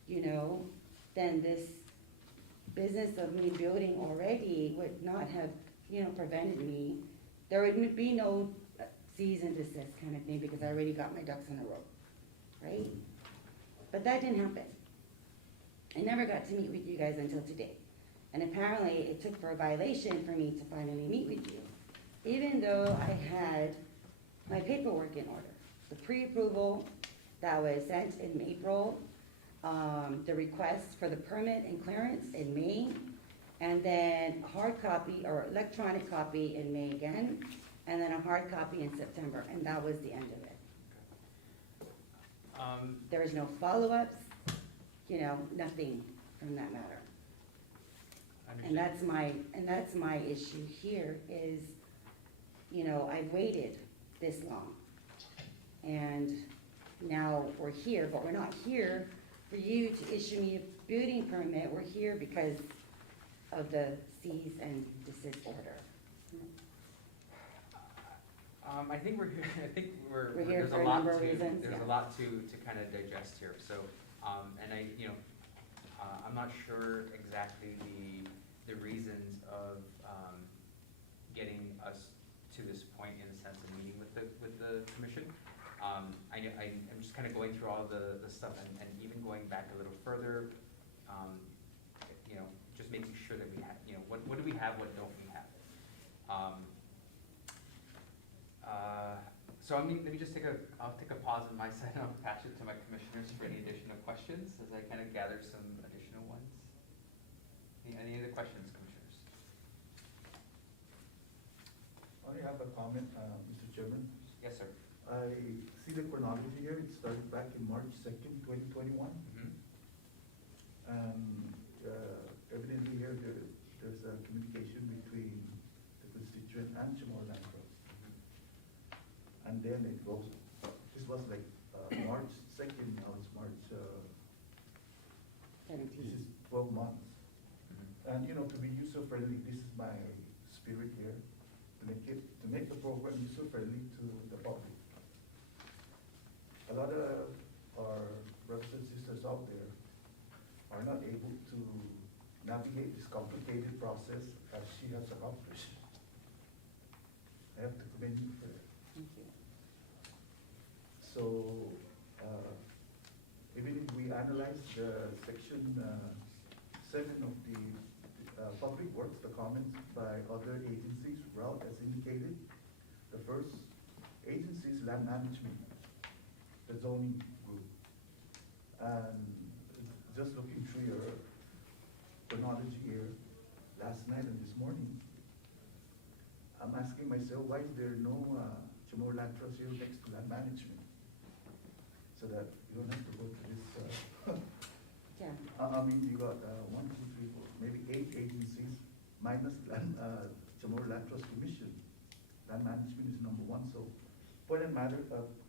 then this business of me building already would not have, prevented me. There would be no cease and desist kind of thing because I already got my ducks in a row, right? But that didn't happen. I never got to meet with you guys until today. And apparently it took for a violation for me to finally meet with you, even though I had my paperwork in order. The pre-approval that was sent in April, the request for the permit and clearance in May, and then a hard copy or electronic copy in May again, and then a hard copy in September, and that was the end of it. There was no follow-ups, nothing from that matter. And that's my issue here is, I've waited this long. And now we're here, but we're not here for you to issue me a building permit. We're here because of the cease and desist order. I think we're here, We're here there's for a a lot number of to, reasons, there's yeah. a lot to kind of digest here, so, and I'm not sure exactly the reasons of, getting us to this point in the sense of meeting with the commission. I'm just kind of going through all the stuff and even going back a little further, just making sure that we have, what do we have, what don't we have? So let me just I'll take a pause on my side and I'll pass it to my commissioners for any additional questions as I kind of gather some additional ones. Any other questions, commissioners? I have a comment, Mr. Chairman. Yes, sir. I see the chronology here. It started back in March 2nd, 2021. Mm-hmm. Evidently here, there's a communication between the constituent and CHamoru Land Trust. And then it goes, this was like March 2nd, now it's March, this is 12 months. And to be user-friendly, this is my spirit here, to make the program user-friendly to the public. A lot of our brothers and sisters out there are not able to navigate this complicated process as she has accomplished. I have to commend you for that. Thank you. So, even if we analyze the section 7 of the Public Works, the comments by other agencies, Route as indicated, the first agency is land management, the zoning group. And just looking through your chronology here, last night and this morning, I'm asking myself, why is there no CHamoru Land Trust here next to land management? So that you don't have to go to this, Yeah. I mean, you got 1, 2, 3, 4, maybe 8 agencies minus CHamoru Land Trust Commission. Land management is number 1. So, point of matter,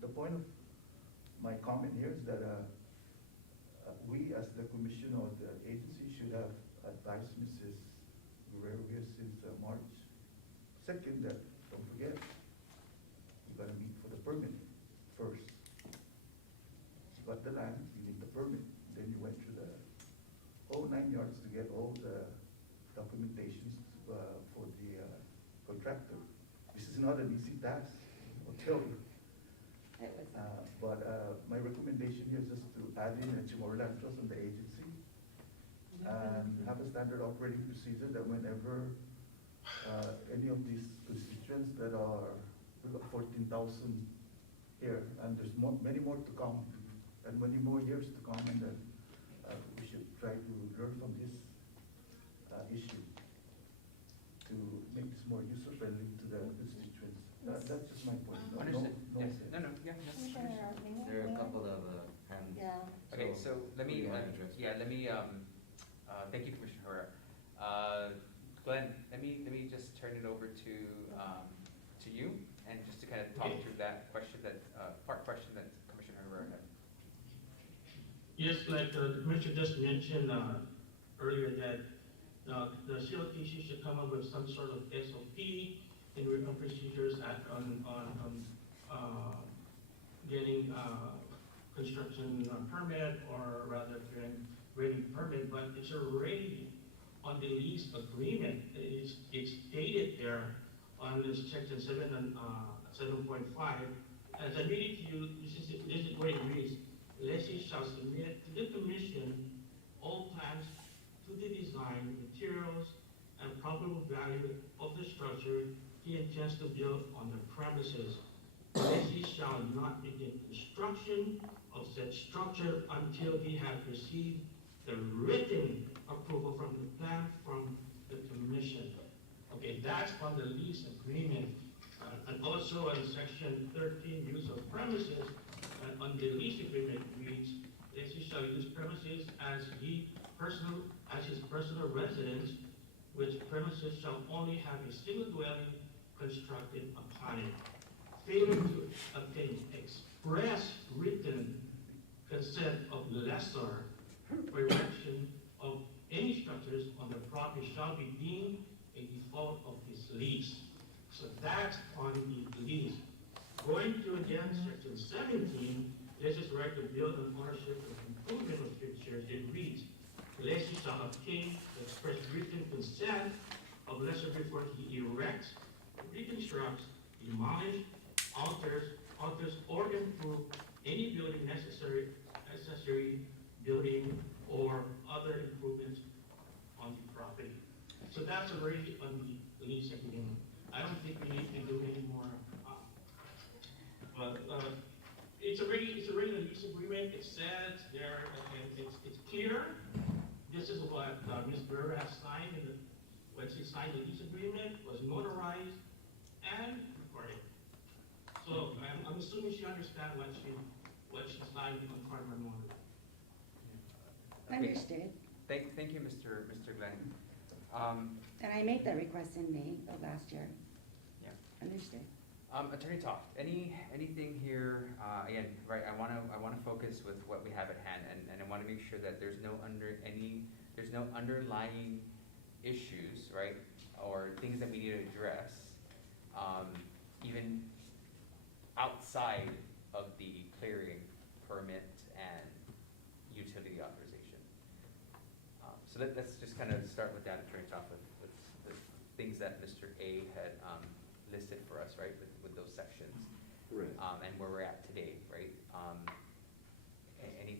the point of my comment here is that we, as the commission or the agency, should have advised Mrs. Guerrero here since March 2nd that don't forget, you gotta meet for the permit first. You got the land, you need the permit. Then you went through the whole 9 yards to get all the documentations contractor. This is not an easy task, I'll tell you. It was, My recommendation here is just to add in a CHamoru Land Trust on the agency and have a standard operating procedure that whenever any of these constituents that are, we've got 14,000 here, and there's many more to come, and many more years to come, and then we should try to learn from this issue to make this more user-friendly to the constituents. That's just my point. Understood, No yes, offense. no, yeah, yes. Commissioner, may I- There are a may I- couple of hands. Yeah. Okay, so let me, who do you want to address? thank you, Commissioner Herrera. Glenn, let me just turn it over to you, and just to kind of talk through that question, that, part question that Commissioner Herrera had. Yes, like the commissioner just mentioned earlier that the CLTC should come up with some sort of SOP and written procedures on getting construction permit, or rather grading permit, but it's already on the lease agreement. It's stated there on this section 7.5. As I read it to you, this is where it reads: lessee shall submit to the commission all plans to the design, materials, and probable value of the structure he intends to build on the premises. Lessee shall not begin construction of said structure until he has received the written approval from the plan from the commission. Okay, that's on the lease agreement. And also in section 13, use of premises, on the lease agreement reads, lessee shall use premises as his personal residence, which premises shall only have a single dwelling constructed upon it. Failing to obtain express written consent of the lessor for erection of any structures on the property shall be deemed a default of his lease. So that's on the lease. Going to again section 17, lessee's right to build an ownership of improvement of fixtures, it reads, lessee shall obtain express written consent of lessor before he erects, reconstructs, demolish, alters, or improve any building accessory building or other improvements on the property. So that's already on the lease agreement. I don't think we need to do any more. But it's already a lease agreement. It says there, and it's clear. This is what Ms. Burr has signed when she signed the lease agreement, was notarized and recorded. So I'm assuming she understands what she signed on part of her notary. understood. Thank you, Mr. Glenn. And I made that request in May of last year. Yeah. Understood. Attorney Toft, anything here, again, right, I wanna focus with what we have at hand, and I wanna make sure that there's no underlying issues, right, or things that we need to address, even outside of the clearing permit and utility authorization. So let's just kind of start with that, Attorney Toft, with the things that Mr. A had, listed for us, right, with those sections. Right. And where we're at today, right? Any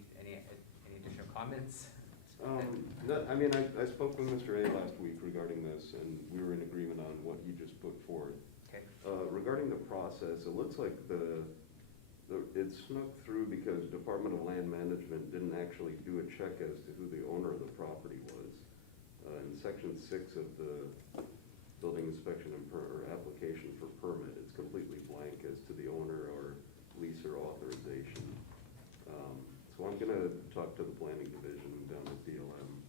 additional comments? I mean, I spoke with Mr. A last week regarding this, and we were in agreement on what he just put forth. Okay. Regarding the process, it looks like it snuck through because Department of Land Management didn't actually do a check as to who the owner of the property was. In section 6 of the building inspection and application for permit, it's completely blank as to the owner or lease or authorization. So I'm gonna talk to the planning division down at BLM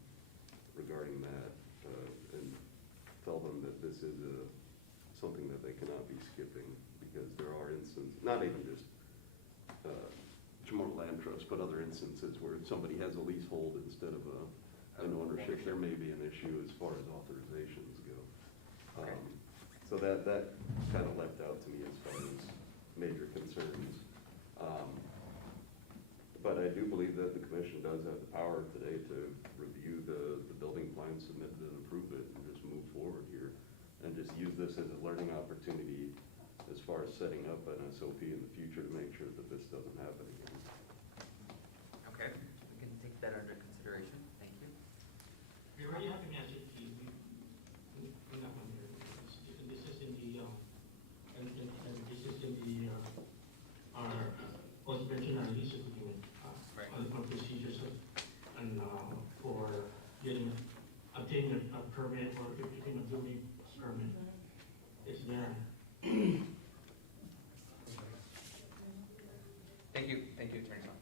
regarding that, and tell them that this is something that they cannot be skipping, because there are instances, not even just CHamoru Land Trust, but other instances where somebody has a leasehold instead of an ownership, there may be an issue as far as authorizations go. Okay. So that kind of left out to me as far as major concerns. But I do believe that the commission does have the power today to review the building plan submitted and approve it, and just move forward here, and just use this this as a learning opportunity as far as setting up an SOP in the future to make sure that this doesn't happen again. Okay, we can take that under consideration, thank you. We already have an SOP, we got one here. This is in the, and this is in the, our, was mentioned our lease agreement, Right. on procedures and, for getting, obtaining a permit or getting a building permit. It's there. Thank you, Attorney Song.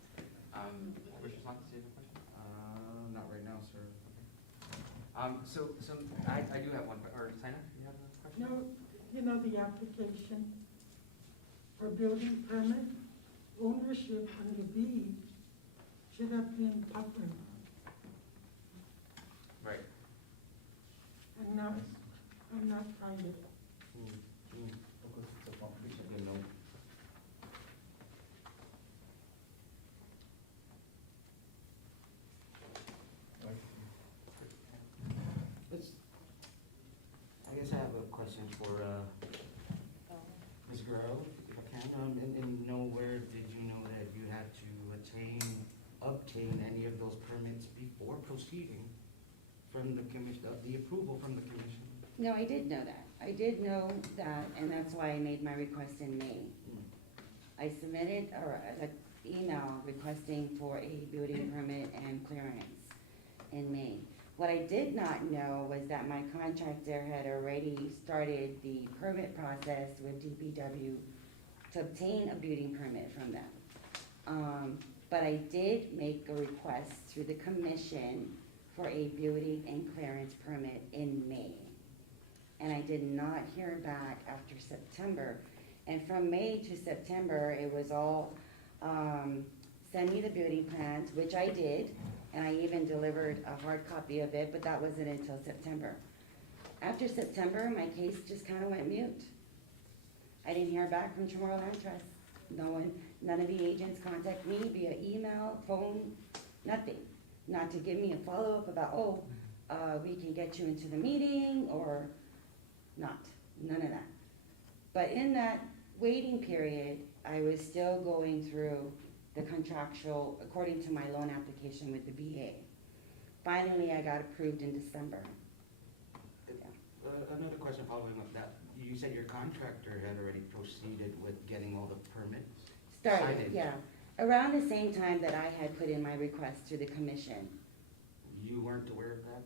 Commissioner Song, do you have a question? Not right now, sir. So I do have one, or Sina, do you have a question? No, you know, the application for building permit, ownership on the deed should have been public Right. and not private. Because it's a public. Good note. Let's, I guess I have a question for, Ms. Guerrero, if I can. And nowhere did you know that you had to obtain any of those permits before proceeding from the commission, the approval from the commission? No, I did know that. I did know that, and that's why I made my request in May. I submitted an email requesting for a building permit and clearance in May. What I did not know was that my contractor had already started the permit process with DPW to obtain a building permit from them. But I did make a request through the commission for a building and clearance permit in May. And I did not hear back after September. And from May to September, it was all, send me the building plans, which I did, and I even delivered a hard copy of it, but that wasn't until September. After September, my case just kind of went mute. I didn't hear back from CHamoru Land Trust. None of the agents contacted me via email, phone, nothing. Not to give me a follow-up about, we can get you into the meeting, or none of that. But in that waiting period, I was still going through the contractual, according to my loan application with the VA. Finally, I got approved in December. Another question following up that. You said your contractor had already proceeded with getting all the permits? Started, Signage. yeah. Around the same time that I had put in my request to the commission. You weren't aware of that?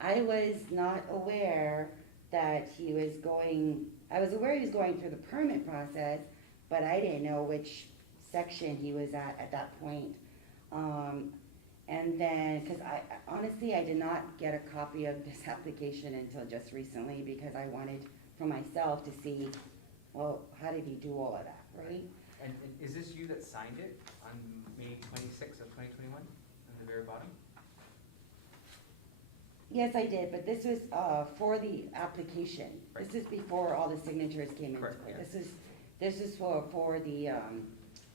I was not aware that he was going, I was aware he was going through the permit process, but I didn't know which section he was at that point. And then, because honestly, I did not get a copy of this application until just recently, because I wanted for myself to see, well, how did he do all of that, right? And is this you that signed it on May 26th of 2021, on the very bottom? Yes, I did, but this was for the application. Right. This is before all the signatures came into Correct, it. yeah. This is for the,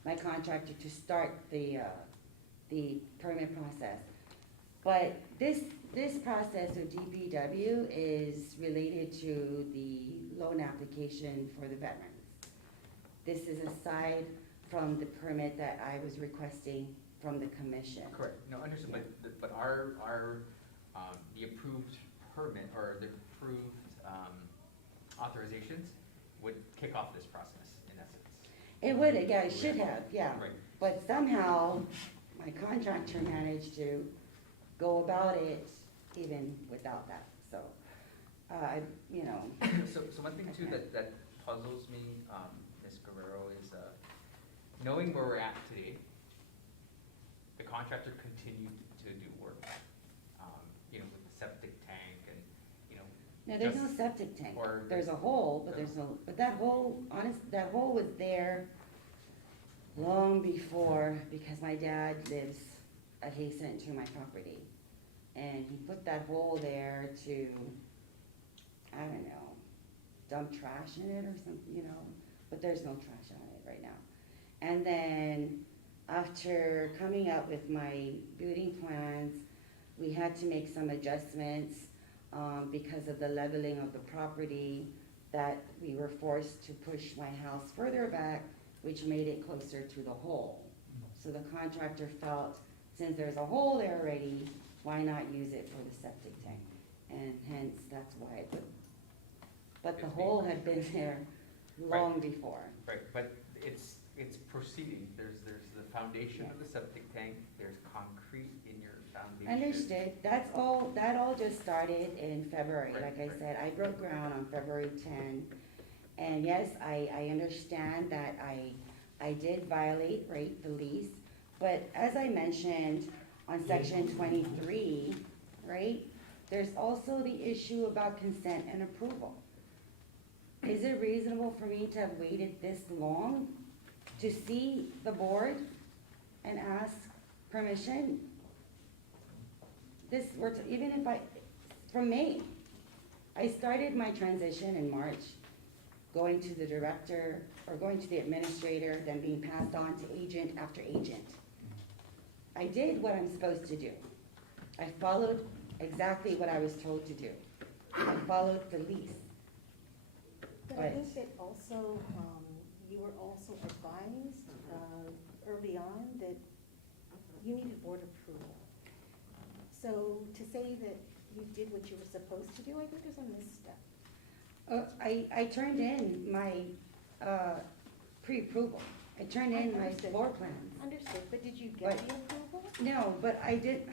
my contractor to start the permit process. But this process of DPW is related to the loan application for the veterans. This is aside from the permit that I was requesting from the commission. Correct, no, understood, Yeah. but the approved permit, or the approved authorizations would kick off this process, in essence. It would, yeah, it should have, yeah. Right. But somehow, my contractor managed to go about it even without that, so, you know. So one thing too that puzzles me, Ms. Guerrero, is knowing where we're at today, the contractor continued to do work, with the septic tank and, No, there's no just- septic tank. or There's a hole, but there's no, but that hole, that hole was there long before, because my dad lives adjacent to my property. And he put that hole there to, I don't know, dump trash in it or something, but there's no trash on it right now. And then, after coming up with my building plans, we had to make some adjustments, because of the leveling of the property, that we were forced to push my house further back, which made it closer to the hole. So the contractor felt, since there's a hole there already, why not use it for the septic tank? And hence, that's why I put, but the hole had been there long before. Right, but it's proceeding. There's the foundation of the septic tank, there's concrete in your foundation. Understood, that all just started in February, Right, like I right. said, I broke ground on February 10. And yes, I understand that I did violate, right, the lease, but as I mentioned on section 23, right, there's also the issue about consent and approval. Is it reasonable for me to have waited this long to see the board and ask permission? Even if from May, I started my transition in March, going to the director, or going to the administrator, then being passed on to agent after agent. I did what I'm supposed to do. I followed exactly what I was told to do. I followed the lease. But I think that also, you were also advised, early on that you needed board approval. So to say that you did what you were supposed to do, I think there's a misstep. I turned in my pre-approval. I turned in my Understood. floor plans. Understood, but did you get But- the approval? No, but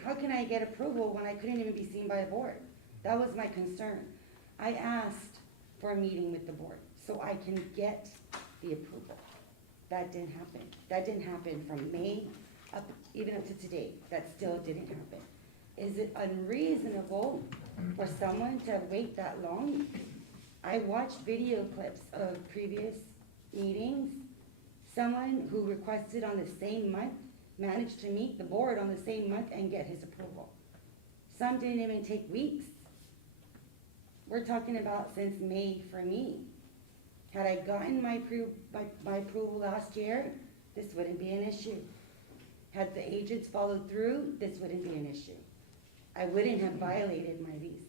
how can I get approval when I couldn't even be seen by the board? That was my concern. I asked for a meeting with the board so I can get the approval. That didn't happen. That didn't happen from May even up to today. That still didn't happen. Is it unreasonable for someone to wait that long? I watched video clips of previous meetings. Someone who requested on the same month managed to meet the board on the same month and get his approval. Some didn't even take weeks. We're talking about since May for me. Had I gotten my approval last year, this wouldn't be an issue. Had the agents followed through, this wouldn't be an issue. I wouldn't have violated my lease.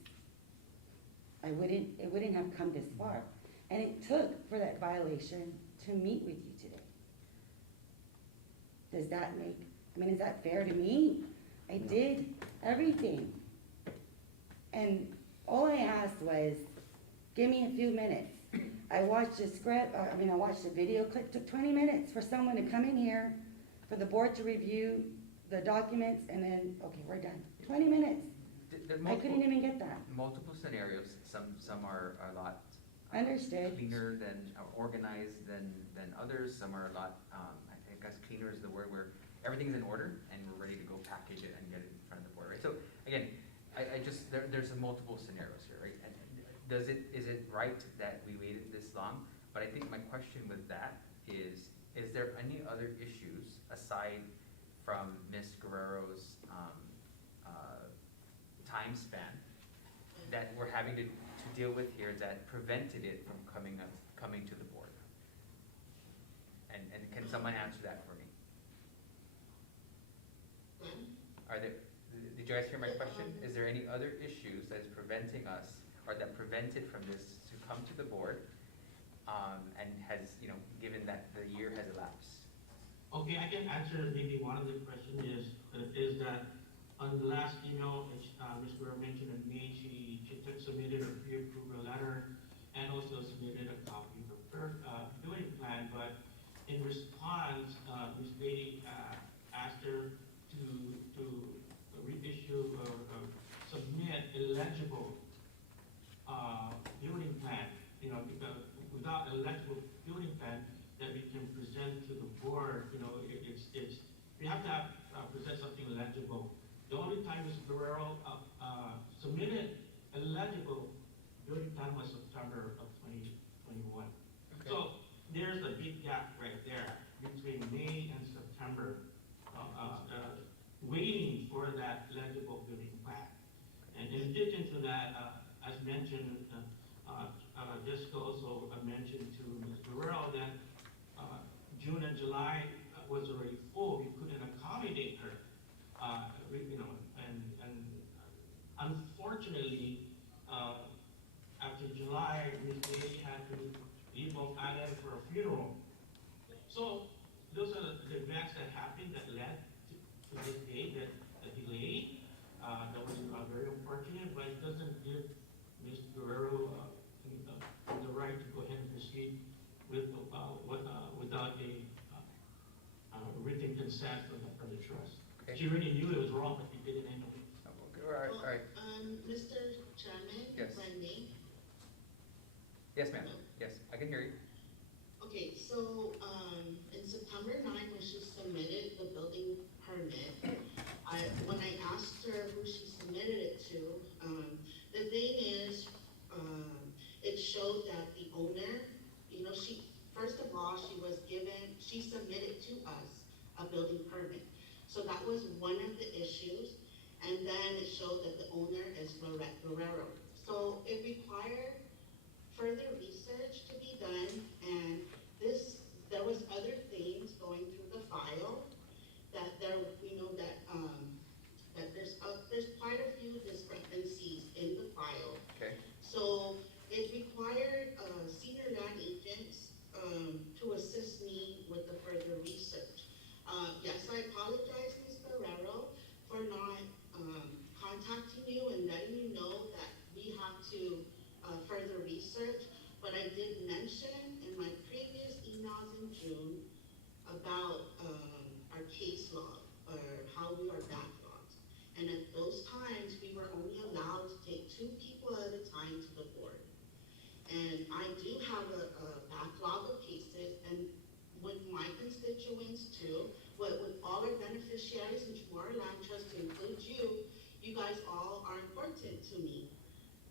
It wouldn't have come this far. And it took for that violation to meet with you today. Is that fair to me? I did everything. And all I asked was, give me a few minutes. I watched I watched a video clip, took 20 minutes for someone to come in here, for the board to review the documents, and then, okay, we're done. 20 minutes. I couldn't even get that. Multiple scenarios, some are a lot Understood. cleaner than, or organized than others, some are a lot, I guess cleaner is the word, where everything's in order and we're ready to go package it and get it in front of the board, right? So, again, there's multiple scenarios here, right? And is it right that we waited this long? But I think my question with that is there any other issues aside from Ms. Guerrero's time span that we're having to deal with here that prevented it from coming to the board? And can someone answer that for me? Did you guys hear my question? Is there any other issues that is preventing us, or that prevented from this to come to the board, and has, given that the year has elapsed? Okay, I can answer maybe one of the questions is that on the last email, which Ms. Guerrero mentioned in May, she submitted a pre-approval letter and also submitted a copy of her building plan, but in response, Ms. Beatty asked her to reissue or submit a legible building plan, because without a legible building plan that we can present to the board, we have to present something legible. The only time Ms. Guerrero submitted a legible building plan was September of 2021. Okay. So there's a big gap right there between May and September, waiting for that legible building plan. And in addition to that, as mentioned, Jessica also mentioned to Ms. Guerrero that June and July was already full. We couldn't accommodate her. And unfortunately, after July, Ms. Beatty had sad for the trust. Okay. She already knew it was wrong, but they did it anyway. Okay, all right, all right. Mr. Chairman, Yes. if I may. Yes, ma'am. Yes, I can hear you. Okay, so, in September 9, when she submitted the building permit, when I asked her who she submitted it to, the thing is, it showed that the owner, you know, first of all, she submitted to us a building permit. So that was one of the issues, and then it showed that the owner is Guerrero. So it required further research to be done, and there was other things going through the file that that there's quite a few discrepancies in the file. Okay. So it required senior land agents to assist me with the further research. Yes, I apologize, Ms. Guerrero, for not contacting you and letting you know that we have to further research, but I did mention in my previous emails in June about our case log, or how we are backlogged. And at those times, we were only allowed to take 2 people at a time to the board. And I do have a backlog of cases, and with my constituents too, with all our beneficiaries in CHamoru Land Trust, to include you, you guys all are important to me.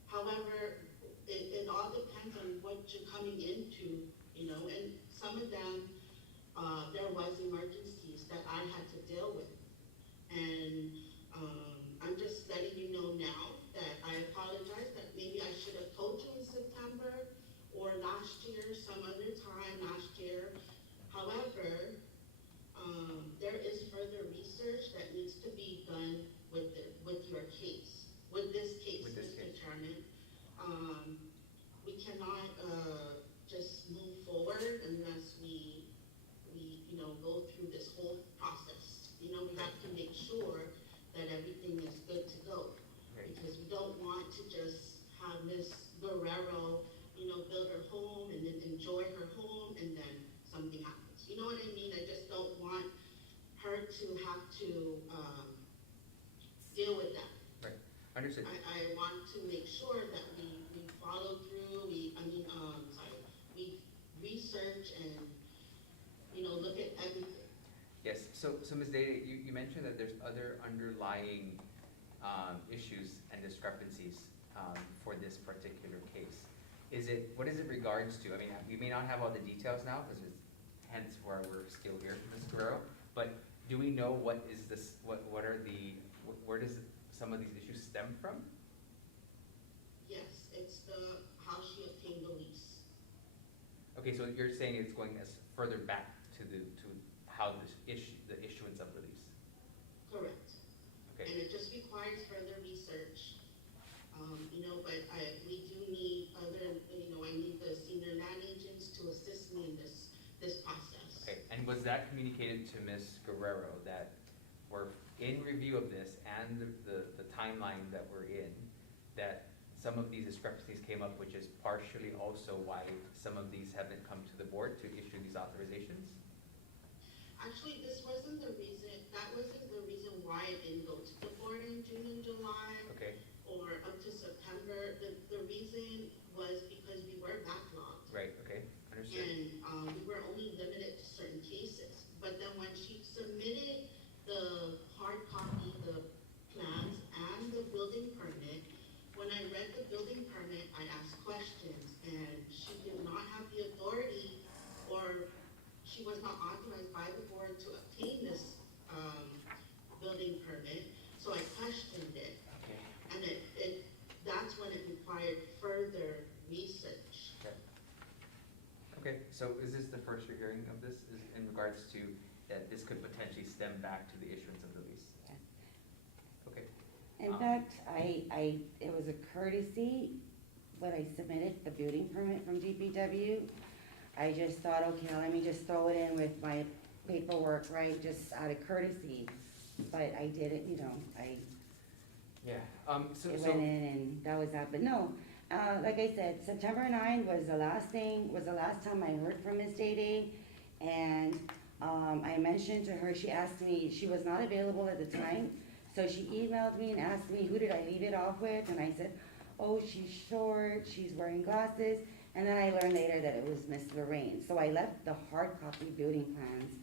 However, it all depends on what you're coming into, you know, and some of them, there was emergencies that I had to deal with. And I'm just letting you know now that I apologize, that maybe I should have told you in September or last year, some other time last year. However, there is further research that needs to be done with your case, with this case, Mr. Chairman. We cannot just move forward unless we go through this whole process. You know, we have to make sure that everything is good to go. Okay. Because we don't want to just have Ms. Guerrero, you know, build her home and then enjoy her home and then something happens. You know what I mean? I just don't want her to have to deal with that. Right. Understood. I want to make sure that we follow through, we research and, you know, look at everything. Yes, so Ms. Data, you mentioned that there's other underlying issues and discrepancies for this particular case. What is it regards to? I mean, we may not have all the details now, because it's hence why we're still here, Ms. Guerrero, but do we know where does some of these issues stem from? Yes, it's how she obtained the lease. Okay, so you're saying it's going as further back to how the issuance of the lease. Correct. Okay. And it just requires further research, you know, but we do need I need the senior land agents to assist me in this process. Okay, and was that communicated to Ms. Guerrero that we're in review of this and the timeline that we're in, that some of these discrepancies came up, which is partially also why some of these haven't come to the board to issue these authorizations? Actually, that wasn't the reason why it didn't go to the board in June and July. Okay. Or up to September. The reason was because we were backlogged. Right, okay, understood. And we were only limited to certain cases. But then when she submitted the hard copy, the plans, and the building permit, when I read the building permit, I asked questions, and she did not have the authority, or she was not authorized by the board to obtain this building permit, so I questioned it. Okay. And that's when it required further research. Okay. Okay, so is this the first you're hearing of this, is in regards to that this could potentially stem back to the issuance of the lease? Yes. Okay. In fact, it was a courtesy when I submitted the building permit from DPW. I just thought, okay, let me just throw it in with my paperwork, right, just out of courtesy. But I didn't, Yeah, it went in and that was that. But no, like I said, September 9 was the last time I heard from Ms. Day. And I mentioned to her, she asked me, she was not available at the time, so she emailed me and asked me, who did I leave it off with? And I said, oh, she's short, she's wearing glasses, and then I learned later that it was Miss Lorraine. So I left the hard copy building plans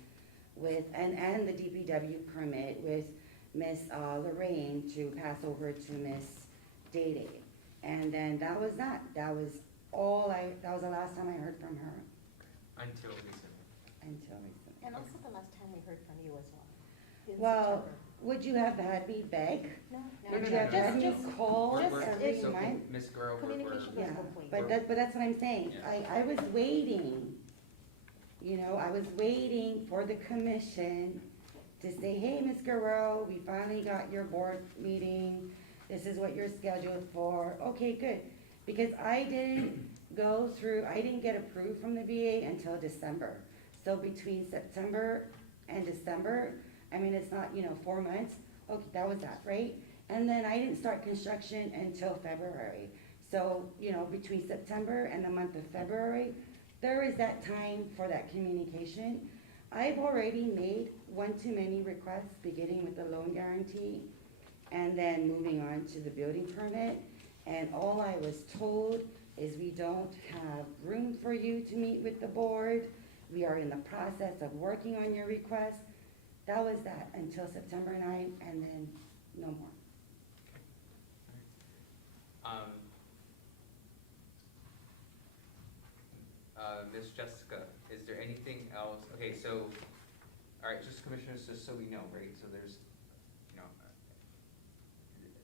with, and the DPW permit with Miss Lorraine to pass over to Miss Day. And then that was that. That was that was the last time I heard from her Until recently. until recently. And also the last time we heard from you as well, in Well, September. would you have had me beg? No, Would no, you have had me just, call We're- every so, month? Ms. Guerrero, communication Yeah, goes both ways. but that's what I'm saying. Yeah. I was waiting, you know, I was waiting for the commission to say, hey, Ms. Guerrero, we finally got your board meeting. This is what you're scheduled for. Okay, good. Because I didn't I didn't get approved from the VA until December. So between September and December, I mean, it's not, 4 months. Okay, that was that, right? And then I didn't start construction until February. So, between September and the month of February, there is that time for that communication. I've already made one too many requests, beginning with the loan guarantee and then moving on to the building permit. And all I was told is we don't have room for you to meet with the board. We are in the process of working on your request. That was that until September 9th, and then no more. Ms. Jessica, is there anything else? Okay, so, all right, just commissioners, just so we know, right, so there's,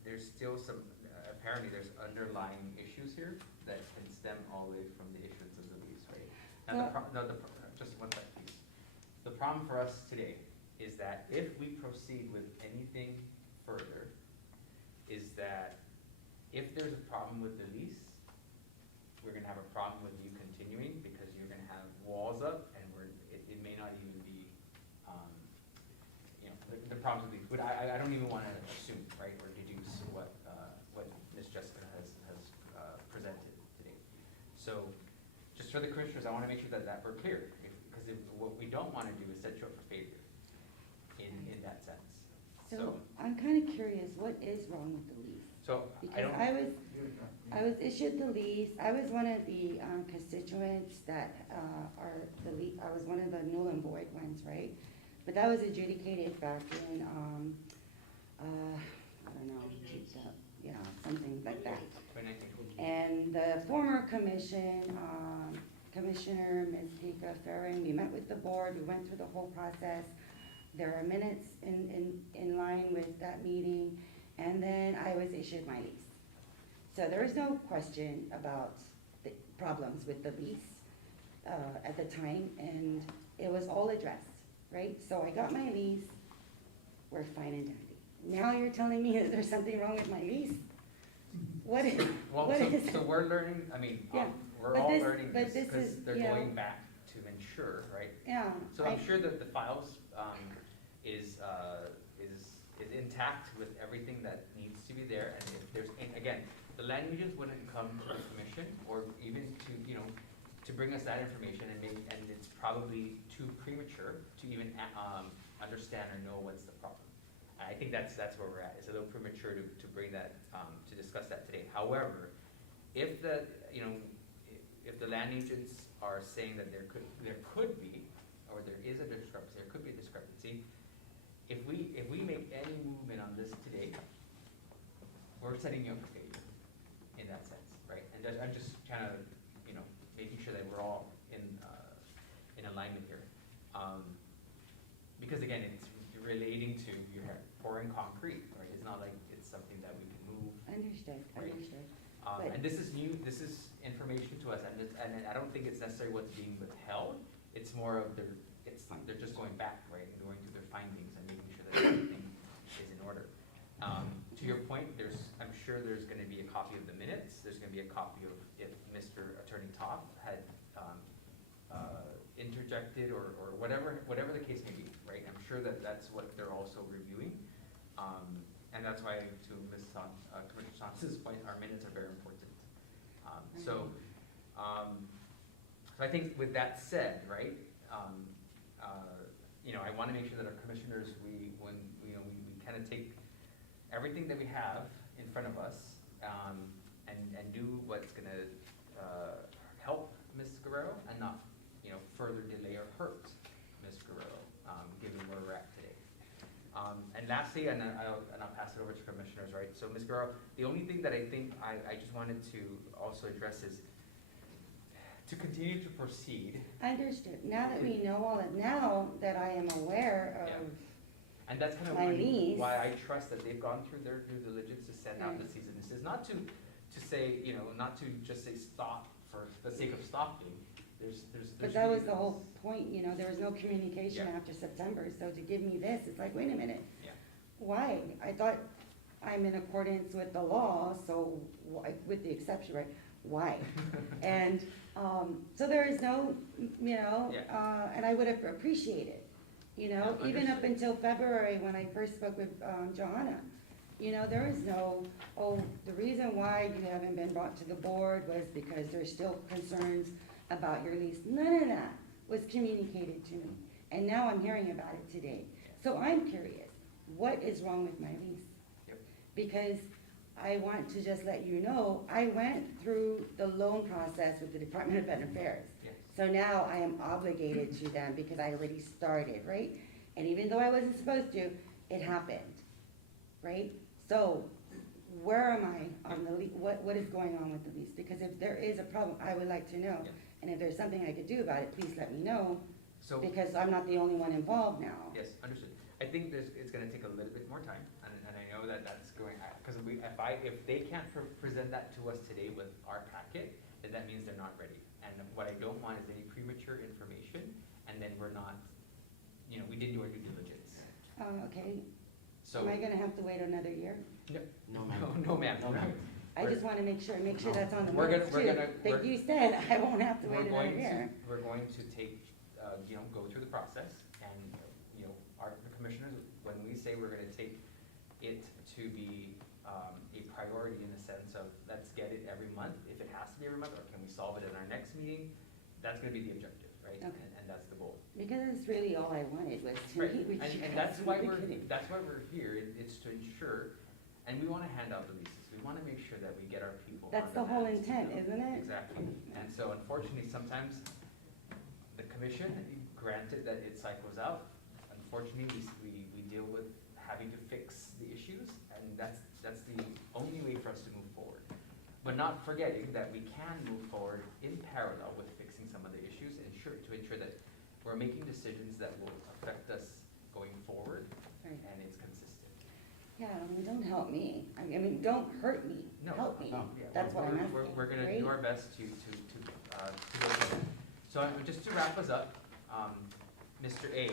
there's still some, apparently there's underlying issues here that can stem all the way from the issuance of the lease, right? Now, just one second, please. The problem for us today is that if we proceed with anything further, is that if there's a problem with the lease, we're gonna have a problem with you continuing because you're gonna have walls up and it may not even be, the problems with these. But I don't even wanna assume, right, or deduce what Ms. Jessica has presented today. So, just for the commissioners, I wanna make sure that we're clear, because what we don't wanna do is set you up for failure in that sense. So I'm kind of curious, what is wrong with the lease? So, I Because don't. I was issued the lease, I was one of the constituents that I was one of the null and void ones, right? But that was adjudicated back in, I don't know, something like that. 2019. And the former commission, Commissioner Ms. Pika Farron, we met with the board, we went through the whole process. There are minutes in line with that meeting, and then I was issued my lease. So there is no question about the problems with the lease at the time, and it was all addressed, right? So I got my lease, we're fine and dandy. Now you're telling me that there's something wrong with my lease? What is, Well, what is? so we're learning, I mean, Yeah, we're but all this- learning but this this because is, they're you know- going back to ensure, right? Yeah. So I'm sure that the files is intact with everything that needs to be there, and if there's, and again, the land users wouldn't come to the commission or even to bring us that information, and it's probably too premature to even understand or know what's the problem. I think that's where we're at. It's a little premature to bring that, to discuss that today. However, if if the land agents are saying that there could be, or there is a discrepancy, there could be a discrepancy, if we make any movement on this today, we're setting you up for failure in that sense, right? And I'm just kind of, making sure that we're all in alignment here. Because again, it's relating to your pouring concrete, right? It's not like it's something that we can move. Understood, Right. understood. And this is new, this is information to us, and I don't think it's necessarily what's being withheld, it's more of they're just going back, right, and going through their findings and making sure that everything is in order. To your point, I'm sure there's gonna be a copy of the minutes, there's gonna be a copy of if Mr. Attorney Toth had, interjected or whatever the case may be, right? I'm sure that's what they're also reviewing. And that's why, to Commissioner Santos' point, our minutes are very important. So I think with that said, right, I want to make sure that our commissioners, we kind of take everything that we have in front of us, and do what's gonna, help Ms. Guerrero and not, further delay or hurt Ms. Guerrero, given where we're at today. And lastly, and I'll pass it over to commissioners, right? So Ms. Guerrero, the only thing that I think I just wanted to also address is to continue to proceed. Understood. Now that we know all that, now that I am aware Yeah. of, And that's kind of My lease. why I trust that they've gone through their due diligence to send out the Right. cease and desist, not to say, not to just say stop for the sake of stopping. There's but that was the reasons. whole point, there was no communication Yeah. after September, so to give me this, it's like, wait a minute. Yeah. Why? I thought I'm in accordance with the law, so with the exception, right? Why? And, so there is no, and I would have appreciated, Yeah, even up understood. until February when I first spoke with, Johanna. There is no, the reason why you haven't been brought to the board was because there's still concerns about your lease. None of that was communicated to me, and now I'm hearing about it today. So I'm curious, what is wrong with my lease? Yep. Because I want to just let you know, I went through the loan process with the Department of Veteran Affairs. Yes. So now I am obligated to them because I already started, right? And even though I wasn't supposed to, it happened, right? So where am I on the lease? What is going on with the lease? Because if there is a problem, I would like to know. Yeah. And if there's something I could do about it, please let me know, So, because I'm not the only one involved now. yes, understood. I think it's gonna take a little bit more time, and I know that that's going, because if they can't present that to us today with our packet, then that means they're not ready. And what I don't want is any premature information, and then we're not, we didn't do our due diligence. Okay, So. am I gonna have to wait another year? No, ma'am. No, ma'am. No, ma'am. I just wanna make sure that's on the We're minutes gonna- too. we're gonna- That we're- you said I won't have to We're wait another going year. we're going to take, go through the process, and, the commissioners, when we say we're gonna take it to be, a priority in the sense of, let's get it every month, if it has to be every month, or can we solve it in our next meeting, that's gonna be the objective, right? Okay. And that's the goal. Because it's really all I wanted was to Right, meet with you and guys that's in why the we're, beginning. that's why we're here, it's to ensure, and we wanna hand out the leases, we wanna make sure that we get our people. That's on the whole mat, intent, isn't it? Exactly, and so unfortunately, sometimes the commission, granted that it cycles out, unfortunately, we deal with having to fix the issues, and that's the only way for us to move forward. But not forgetting that we can move forward in parallel with fixing some of the issues, to ensure that we're making decisions that will affect us going forward, Right. and it's consistent. Yeah, don't help me. I mean, don't hurt me. No, Help me. no. Yeah, That's what I'm asking. We're gonna right? do our best to go through that. So just to wrap us up, Mr. A,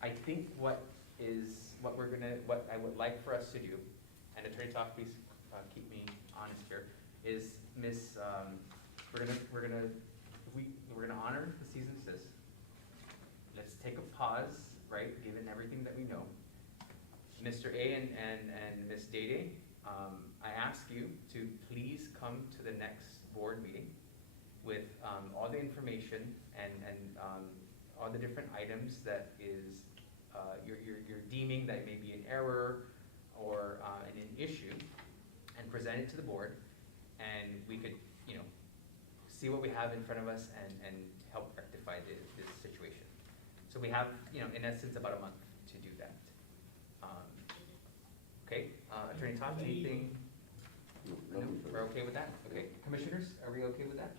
I think what I would like for us to do, and Attorney Talk, please keep me honest here, is we're gonna honor the cease and desist. Let's take a pause, right, given everything that we know. Mr. A and Ms. Dede, I ask you to please come to the next board meeting with all the information and all the different items that is, you're deeming that may be an error or an issue, and present it to the board, and we could, see what we have in front of us and help rectify this situation. So we have, in essence, about a month to do that. Okay, Attorney Todd, anything? No, we're okay with that? Okay, commissioners, are we okay with that?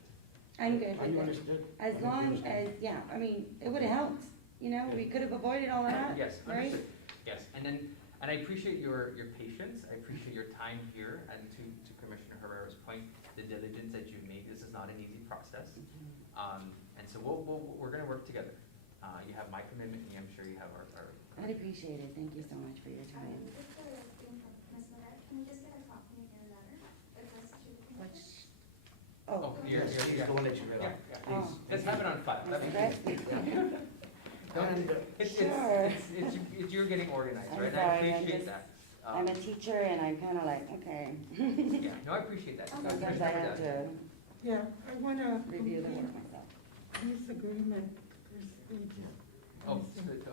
I'm good Are you with it. understood? As Are you long understood? as, yeah, I mean, it would've helped, we could have avoided all of that, Yes, right? understood. Yes, and I appreciate your patience, I appreciate your time here, and to Commissioner Herrera's point, the diligence that you've made, this is not an easy process. And so we're gonna work together. You have my commitment, and I'm sure you have our. I'd appreciate it. Thank you so much for your time. Just a thing from Ms. Miller, can we just get a copy of your letter addressed to the commission? Oh, you're, Yes, he's the one that you read yeah, off. yeah, Oh. please, let's have it on file. That'd be Right? good. And, Sure. It's you're getting organized, I'm right? And sorry, I I'm appreciate just- that. I'm a teacher and I'm kinda like, okay. Yeah, no, I appreciate that. Sometimes I Commissioner have Haddad. to Yeah, I wanna review the complete work myself. this agreement prestigious. Oh,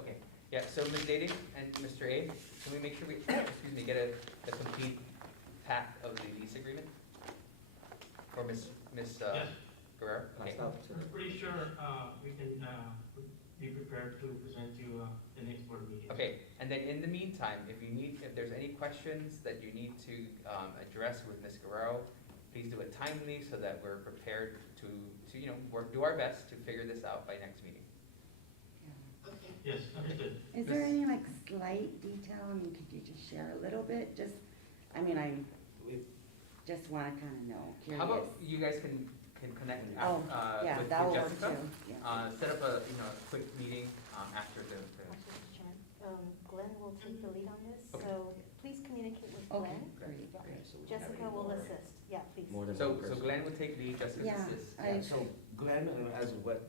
okay. Yeah, so Ms. Dating and Mr. A, can we make sure we, excuse me, get a complete pack of the lease agreement? For Ms. Yes. Guerrero? Okay. I'm pretty sure, we can, be prepared to present you, the next board meeting. Okay, and then in the meantime, if there's any questions that you need to address with Ms. Guerrero, please do it timely so that we're prepared to do our best to figure this out by next meeting. Okay. Yes, understood. Is there any like slight detail, I mean, could you just share a little bit, just, I mean, I just wanna kinda know, curious. How about you guys can connect Oh, yeah, with that will work Jessica? too, yeah. Set up a quick meeting after the Actually, Mr. Chairman, Glenn will take the lead on this, Okay. so please communicate with Okay, Glenn. great, Yeah. great. Jessica will assist, yeah, please. More than So one person. Glenn would take lead, Jessica Yeah, assist. Yeah, so Glenn, as what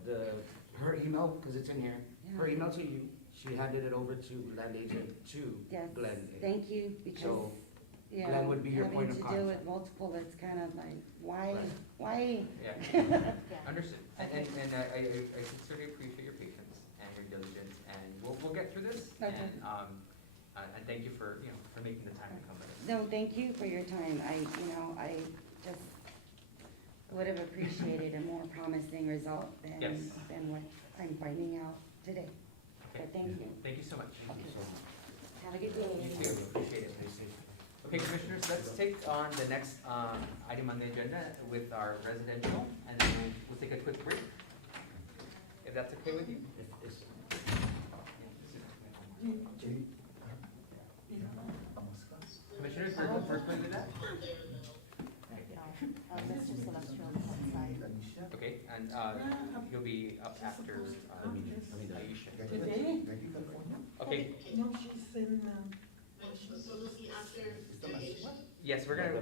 her email, because it's in here, her Yeah. email to you, she handed it over to land agent to Yes, Glenn. thank you, because, So, yeah, Glenn would be your point of having to deal with contact. multiple, it's kind of like, why, Right. why? Yeah, Yeah. understood. And Okay. I sincerely appreciate your patience and your diligence, and we'll get through this. Okay. And thank you for making the time to come with us. No, thank you for your time, I just would have appreciated a more promising result Yes. than what I'm finding out today, Okay. but thank you. Thank you so much. Have a good day. You too, appreciate it. Okay, commissioners, let's take on the next item on the agenda with our residential, and then we'll take a quick break. If that's okay with you? Commissioners, we're good with that? Mr. Celestial on the side. Okay, and he'll be up after Aisha. Today? Okay, No, she's in, So it'll be after Aisha? yes, we're gonna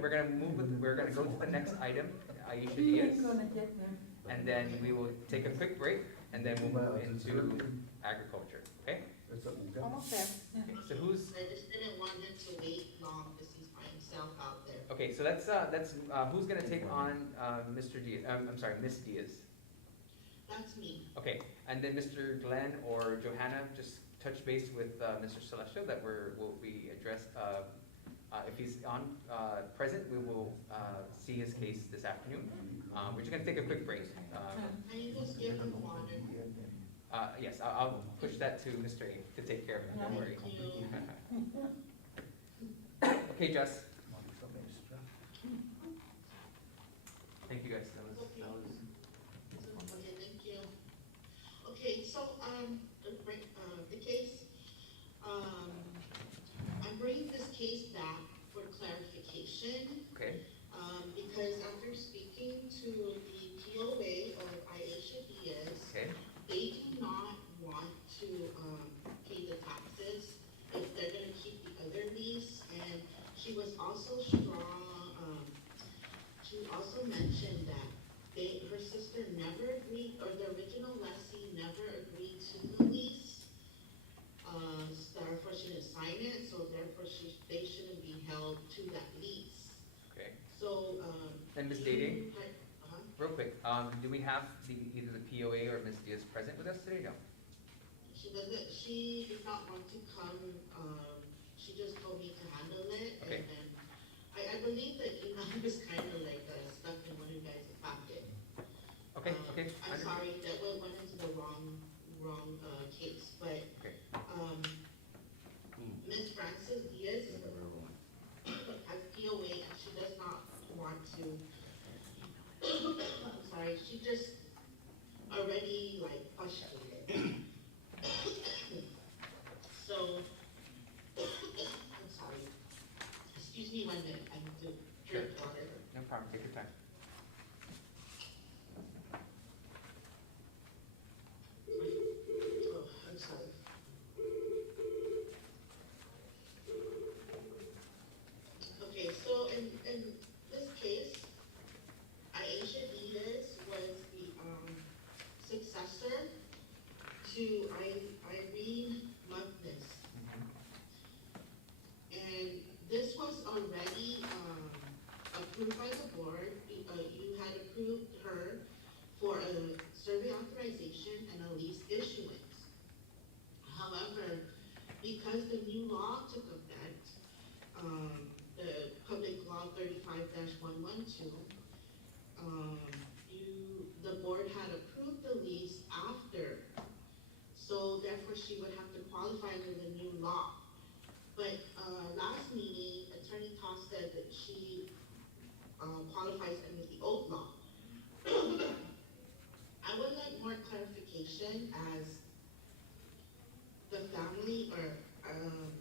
go to the next item, Aisha he Diaz, ain't gonna get there. and then we will take a quick break, and then we'll move into agriculture, okay? Almost there. Okay, so who's, I just didn't want him to wait long because he's by himself out there. okay, so that's, who's gonna take on, Mr. Diaz, I'm sorry, Miss Diaz? That's me. Okay, and then Mr. Glenn or Johanna, just touch base with, Mr. Celestial that will be addressed, if he's present, we will, see his case this afternoon. We're just gonna take a quick break. Can you just give him water? Yes, I'll push that to Mr. A to take care of it, don't worry. Okay, Jess. Thank you guys, that was. Okay, thank you. Okay, so, the case, I'm bringing this case back for clarification, Okay, because after speaking to the POA of Aisha Diaz, okay, they do not want to, pay the taxes if they're gonna keep the other lease, and she was also she also mentioned that her sister never agreed, or the original lessee never agreed to the lease. So therefore she didn't sign it, so therefore they shouldn't be held to that lease. okay. So, And Ms. Dating, uh-huh. real quick, do we have either the POA or Ms. Diaz present with us today? No? She did not want to come, she just told me to handle it, Okay. and then, I believe that email was kind of like, stuck in one of you guys' pocket. Okay, okay. I'm sorry, that went into the wrong, case, but, Okay. Ms. Frances Diaz has POA, and she does not want to, I'm sorry, she just already like frustrated. So, I'm sorry, excuse me 1 minute, I need to drink water. No problem, take your time. Oh, I'm sorry. Okay, so in this case, Aisha Diaz was the, successor to Irene Magnus. And this was already, approved by the board. You had approved her for a survey authorization and a lease issuance. However, because the new law took effect, the Public Law 35-112, the board had approved the lease after, so therefore she would have to qualify under the new law. But last meeting, Attorney Toss said that she qualifies under the old law. I would like more clarification as the family or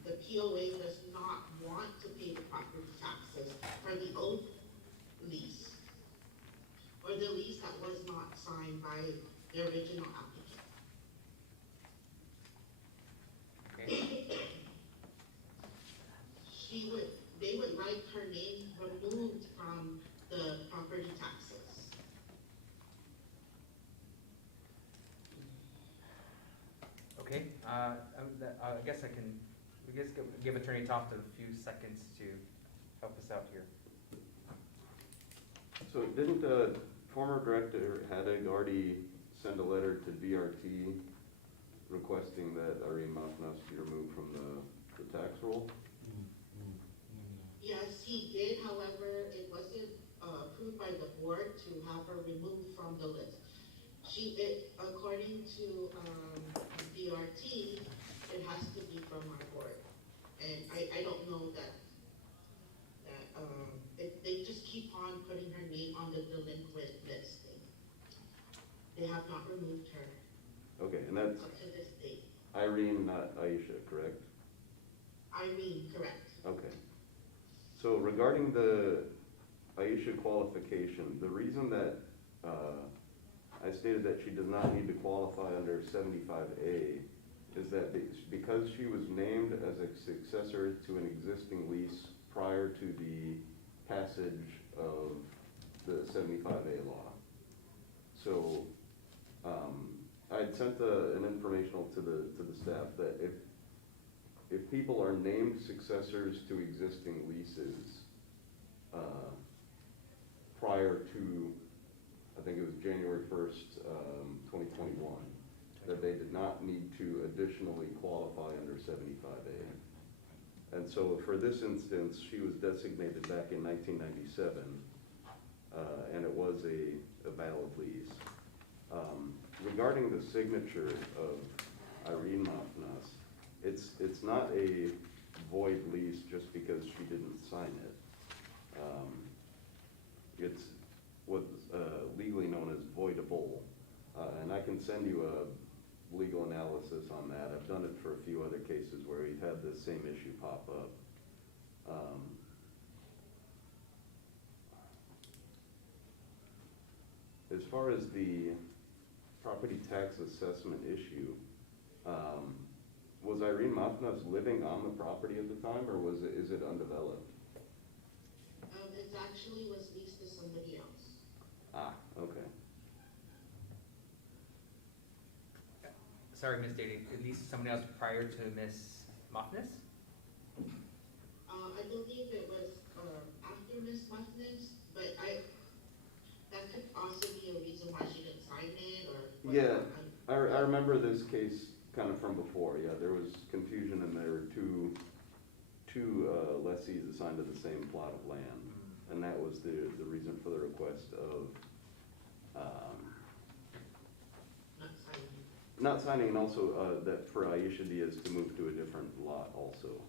the POA does not want to pay the property taxes for the old lease or the lease that was not signed by the original applicant. Okay. They would like her name removed from the property taxes. Okay, I guess we guess give Attorney Toft a few seconds to help us out here. So didn't former Director Hadig already send a letter to DRT requesting that Irene Mafnas be removed from the tax roll? Yes, he did. However, it wasn't approved by the board to have her removed from the list. According to DRT, it has to be from our board. And I don't know that they just keep on putting her name on the delinquent listing. They have not removed her Okay, and that's up to this date. Irene, not Aisha, correct? Irene, correct. Okay. So regarding the Aisha qualification, the reason that I stated that she does not need to qualify under 75A is that because she was named as a successor to an existing lease prior to the passage of the 75A law. So I had sent an informational to the staff that if people are named successors to existing leases prior to, I think it was January 1st, 2021, that they did not need to additionally qualify under 75A. And so for this instance, she was designated back in 1997, and it was a valid lease. Regarding the signature of Irene Mafnas, it's not a void lease just because she didn't sign it. It's what's legally known as voidable, and I can send you a legal analysis on that. I've done it for a few other cases where we've had the same issue pop up. As far as the property tax assessment issue, was Irene Mafnas living on the property at the time, or is it undeveloped? It actually was leased to somebody else. Ah, okay. Sorry, Ms. Daly, at least someone else prior to Ms. Mafnas? I believe it was after Ms. Mafnas, but that could also be a reason why she didn't sign it or. Yeah, I remember this case kind of from before. Yeah, there was confusion and there were two lessees assigned to the same plot of land. And that was the reason for the request of not signing, and also that for Aisha Diaz to move to a different lot also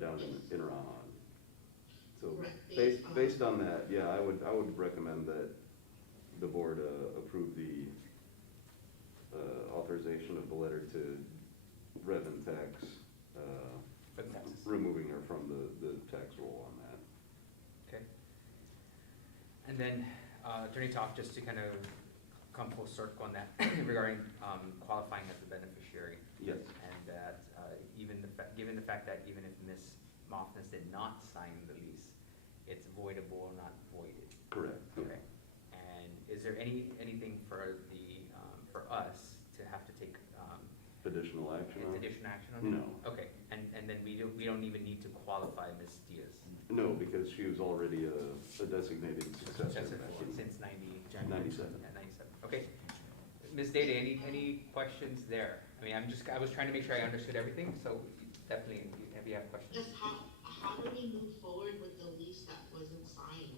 down in Rahan. So based on that, yeah, I would recommend that the board approve the authorization of the letter to Rev and Tax, removing her from the tax roll on that. Okay. And then Attorney Toft, just to kind of come full circle on that regarding qualifying as a beneficiary. Yes. And that given the fact that even if Ms. Mafnas did not sign the lease, it's voidable or not voided. Correct. Okay. And is there anything for us to have to take Additional action on it? additional action on it? No. Okay. And then we don't even need to qualify Ms. Diaz. No, because she was already a designated successor back in Since 97. Yeah, 97. Okay. Ms. Data, any questions there? I mean, I was trying to make sure I understood everything, so definitely, if you have questions. Just how do we move forward with the lease that wasn't signed?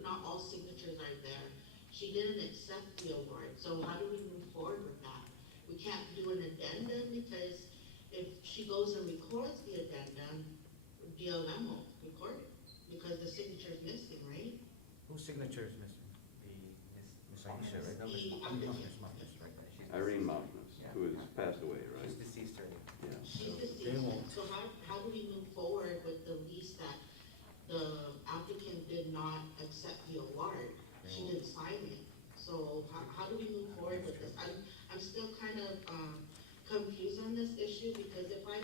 Not all signatures are there. She didn't accept the award, so how do we move forward with that? We can't do an addendum because if she goes and records the addendum, BLM won't record it because the signature is missing, right? Whose signature is missing? Miss Aisha, right? No, Miss The Muffness, Muffness, right? Irene Moffness, who has passed away, right? She's deceased already. Yeah. She's They deceased, won't. so how do we move forward with the lease that the applicant did not accept the award? She didn't sign it, so how do we move forward with this? I'm still kind of, confused on this issue, because if I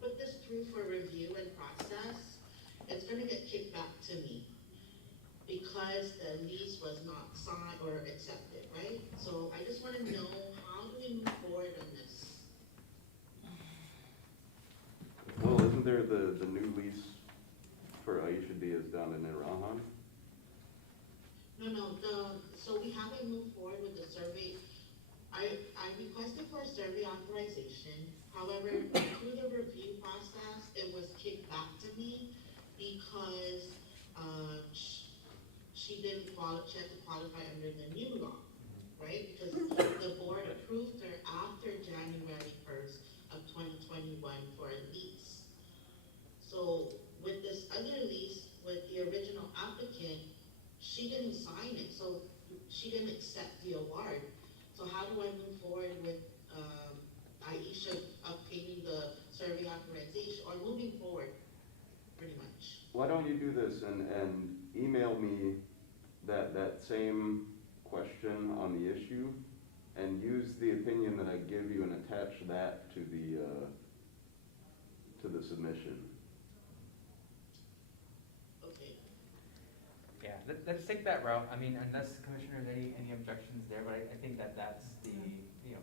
put this through for review and process, it's gonna get kicked back to me, because the lease was not signed or accepted, right? So I just wanna know, how do we move forward on this? Well, isn't there the new lease for Aisha Diaz down in Irahan? No, so we haven't moved forward with the survey. I requested for a survey authorization, however, through the review process, it was kicked back to me because, she didn't she had to qualify under the new law, right? Because the board approved her after January 1st of 2021 for a lease. So with this other lease, with the original applicant, she didn't sign it, so she didn't accept the award. So how do I move forward with, Aisha obtaining the survey authorization, or moving forward, pretty much? Why don't you do this and email me that same question on the issue, and use the opinion that I give you and attach that to the submission. Okay. Yeah, let's take that route. I mean, unless Commissioner, any objections there, but I think that's the, you know,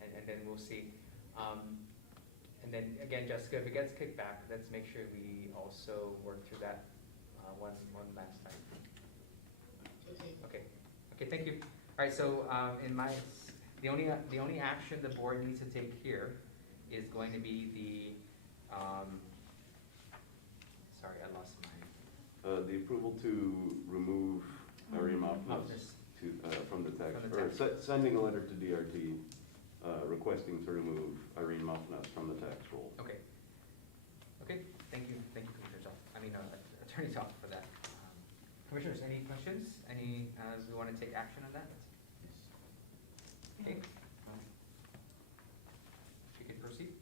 and then we'll see. And then again, Jessica, if it gets kicked back, let's make sure we also work through that one last time. Okay. Okay, thank you. All right, so the only action the board needs to take here is going to be the, sorry, I lost mine. The approval to remove Irene Moffness from the tax, sending a letter to DRT requesting to remove Irene Moffness from the tax roll. Okay. Okay, thank you, Commissioner Attorney Zoff for that. Commissioners, any questions? We want to take action on that? Okay. We can proceed.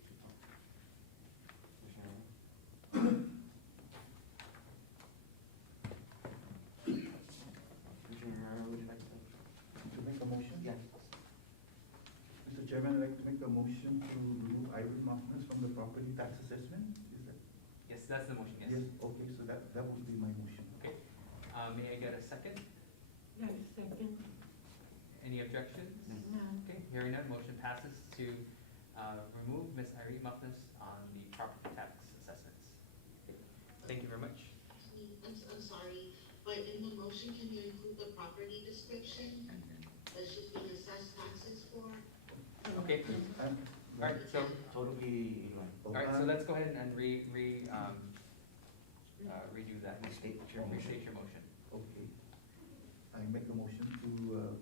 To make a motion? Yes. Mr. Chairman, I'd like to make a motion to remove Irene Moffness from the property tax assessment. Is that? Yes, that's the motion, yes. Yes, okay, so that would be my motion. Okay. May I get a second? Yes, second. Any objections? No. Okay, hearing none, motion passes to remove Ms. Irene Muffness on the property tax assessments. Okay. Thank you very much. Actually, I'm sorry, but in the motion, can you include the property description that she's being assessed taxes for? Okay. And All right, so, Totally, all right, so let's go ahead and redo that. Restate your motion. Restate your motion. Okay. I make a motion to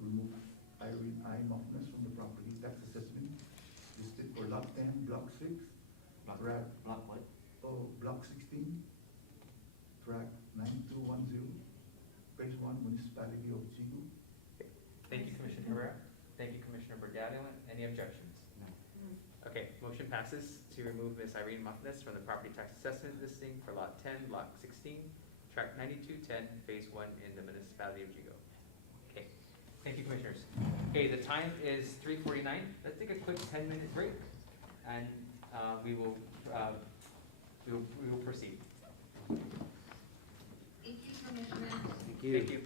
remove Irene I. Moffness from the property tax assessment listed for lot 10, block 6, track, Block what? block 16, track 9210, phase 1, municipality of Chigu. Thank you, Commissioner Herrera. Thank you, Commissioner Bergallo. Any objections? No. Okay, motion passes to remove Ms. Irene Muffness from the property tax assessment listing for lot 10, block 16, tract 9210, phase 1 in the municipality of Jigo. Okay, thank you, Commissioners. Okay, the time is 3:49. Let's take a quick 10-minute break, and we will proceed. Thank you, Commissioner. Thank you. Thank you.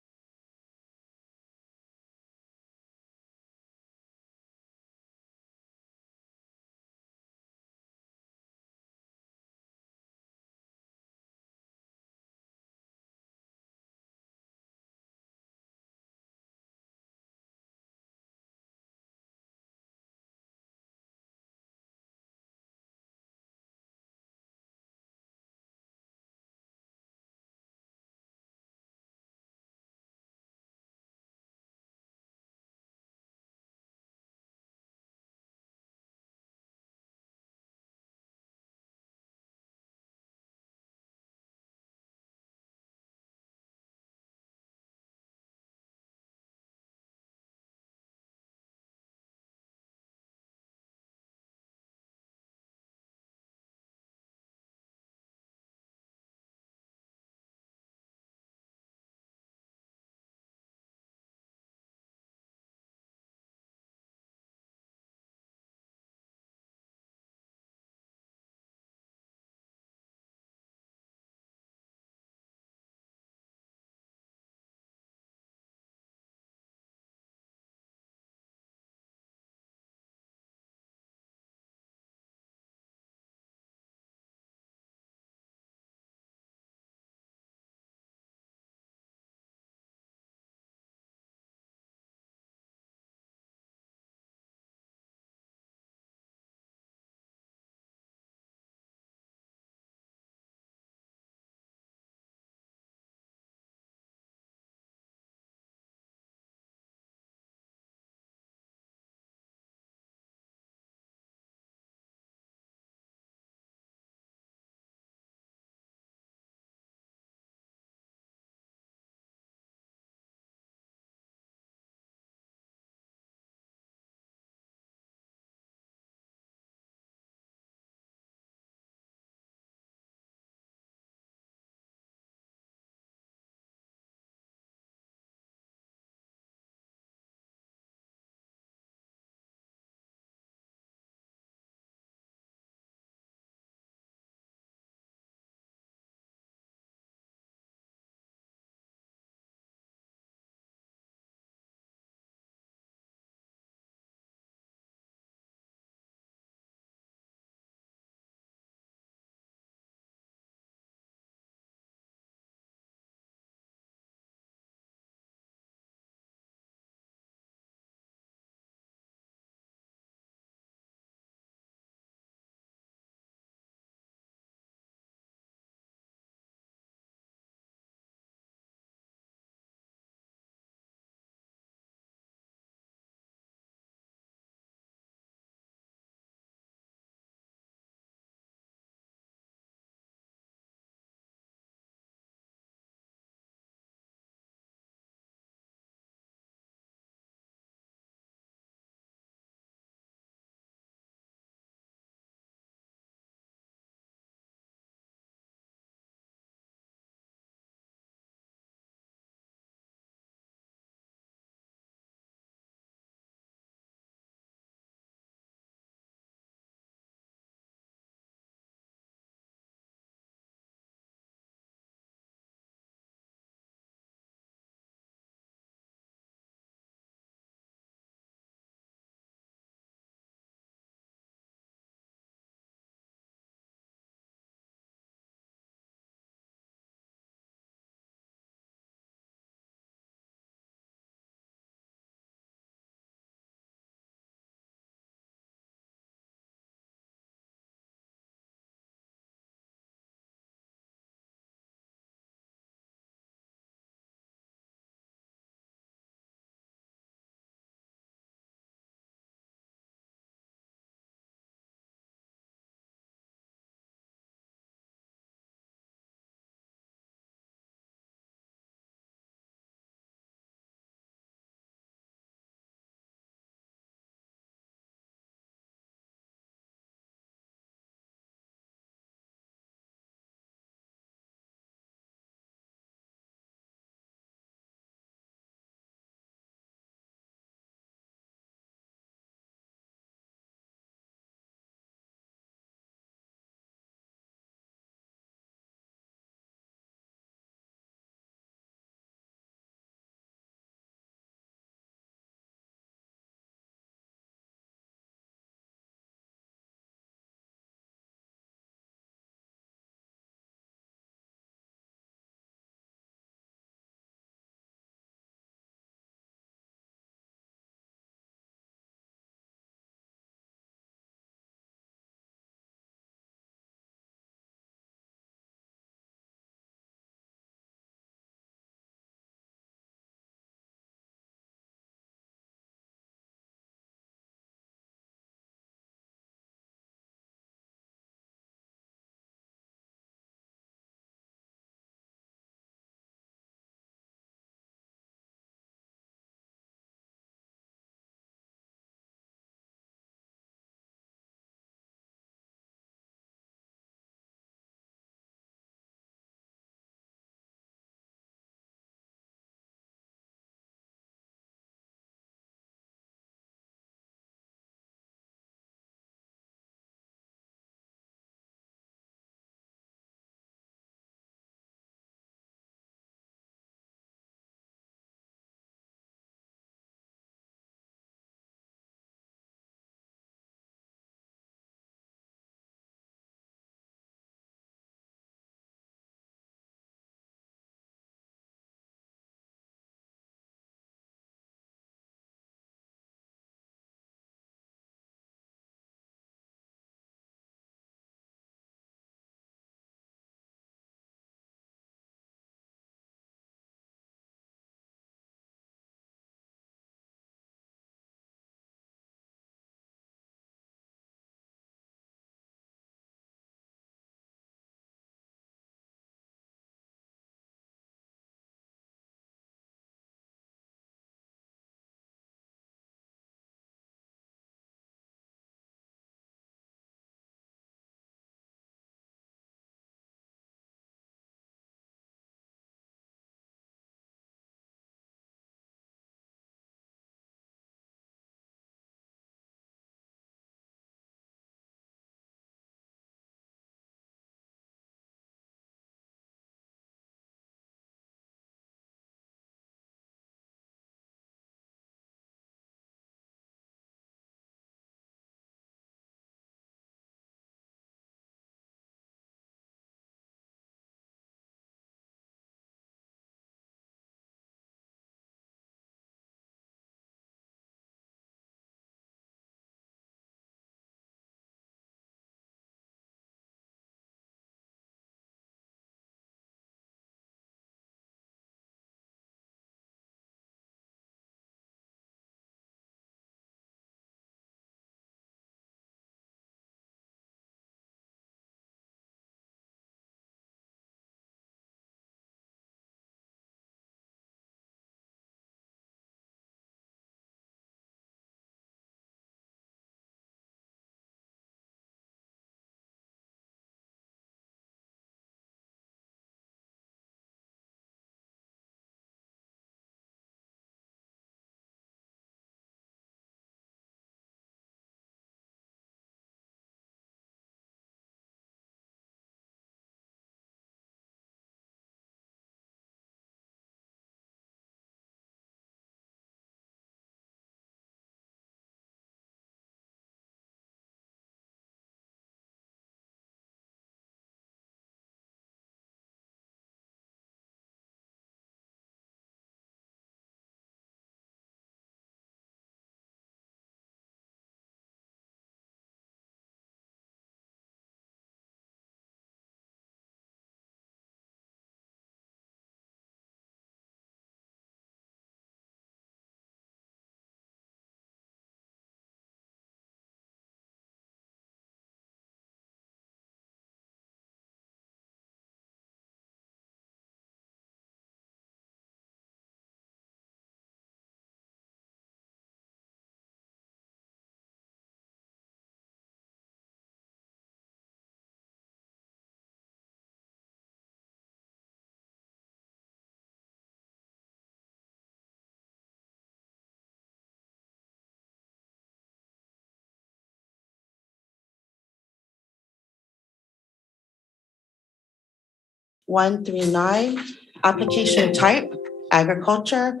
139, application type, agriculture.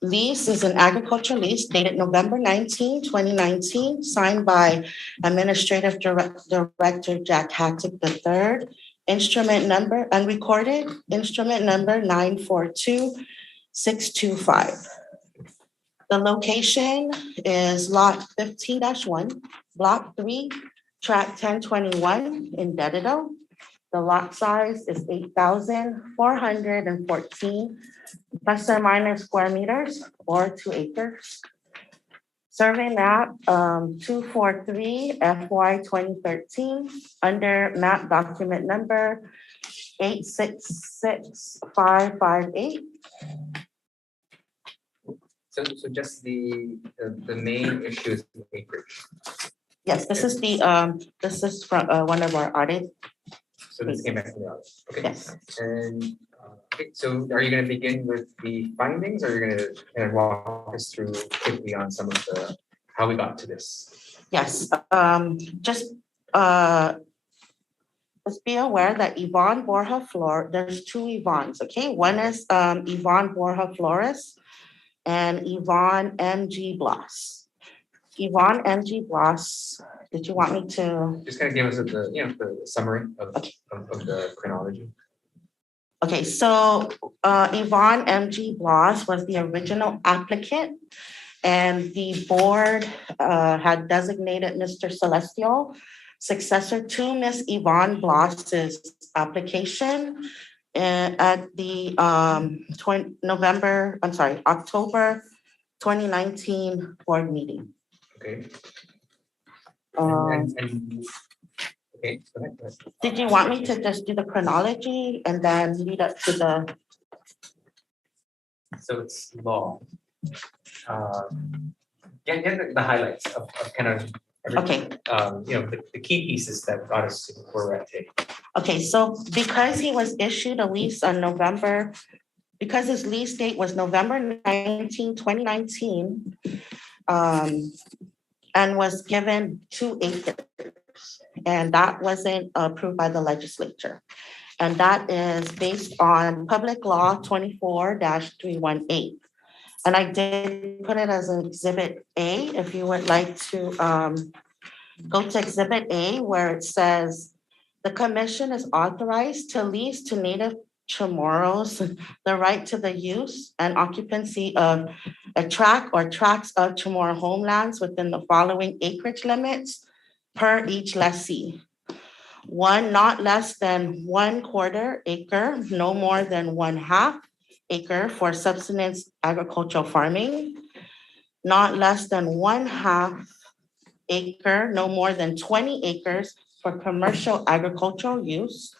Lease is an agriculture lease dated November 19, 2019, signed by Administrative Director Jack Hattick III. Instrument number, unrecorded, instrument number 942625. The location is lot 15-1, block 3, track 1021 in Dedido. The lot size is 8,414 plus or minus square meters or 2 acres. Survey map 243 FY 2013 under map document number 866558. So just the main issue is the acreage. Yes, this is from one of our audit. So this came back to the audit. Okay. Yes. And okay, so are you going to begin with the findings, or are you going to kind of walk us through quickly on some of the how we got to this? Yes. Just be aware that Yvonne Borja Flores, there's two Yvonnes, okay? One is Yvonne Borja Flores and Yvonne M.G. Blas. Yvonne M.G. Blas, did you want me to? Just kind of give us the summary of the chronology. Okay, so Yvonne M.G. Blas was the original applicant, and the board had designated Mr. Celestial successor to Miss Yvonne Blas's application at the October 2019 board meeting. Okay. Okay, go ahead. Did you want me to just do the chronology and then lead up to the? So it's law. Get the highlights of kind of Okay. The key pieces that got us to where we're at today. Okay, so because he was issued a lease on because his lease date was November 19, 2019, and was given 2 acres, and that wasn't approved by the legislature. And that is based on Public Law 24-318. And I did put it as an Exhibit A, if you would like to go to Exhibit A, where it says, the commission is authorized to lease to Native Chamorros the right to the use and occupancy of a tract or tracts of Chamorro homelands within the following acreage limits per each lessee. 1, not less than 1/4 acre, no more than 1/2 acre for subsistence agricultural farming, not less than 1/2 acre, no more than 20 acres for commercial agricultural use,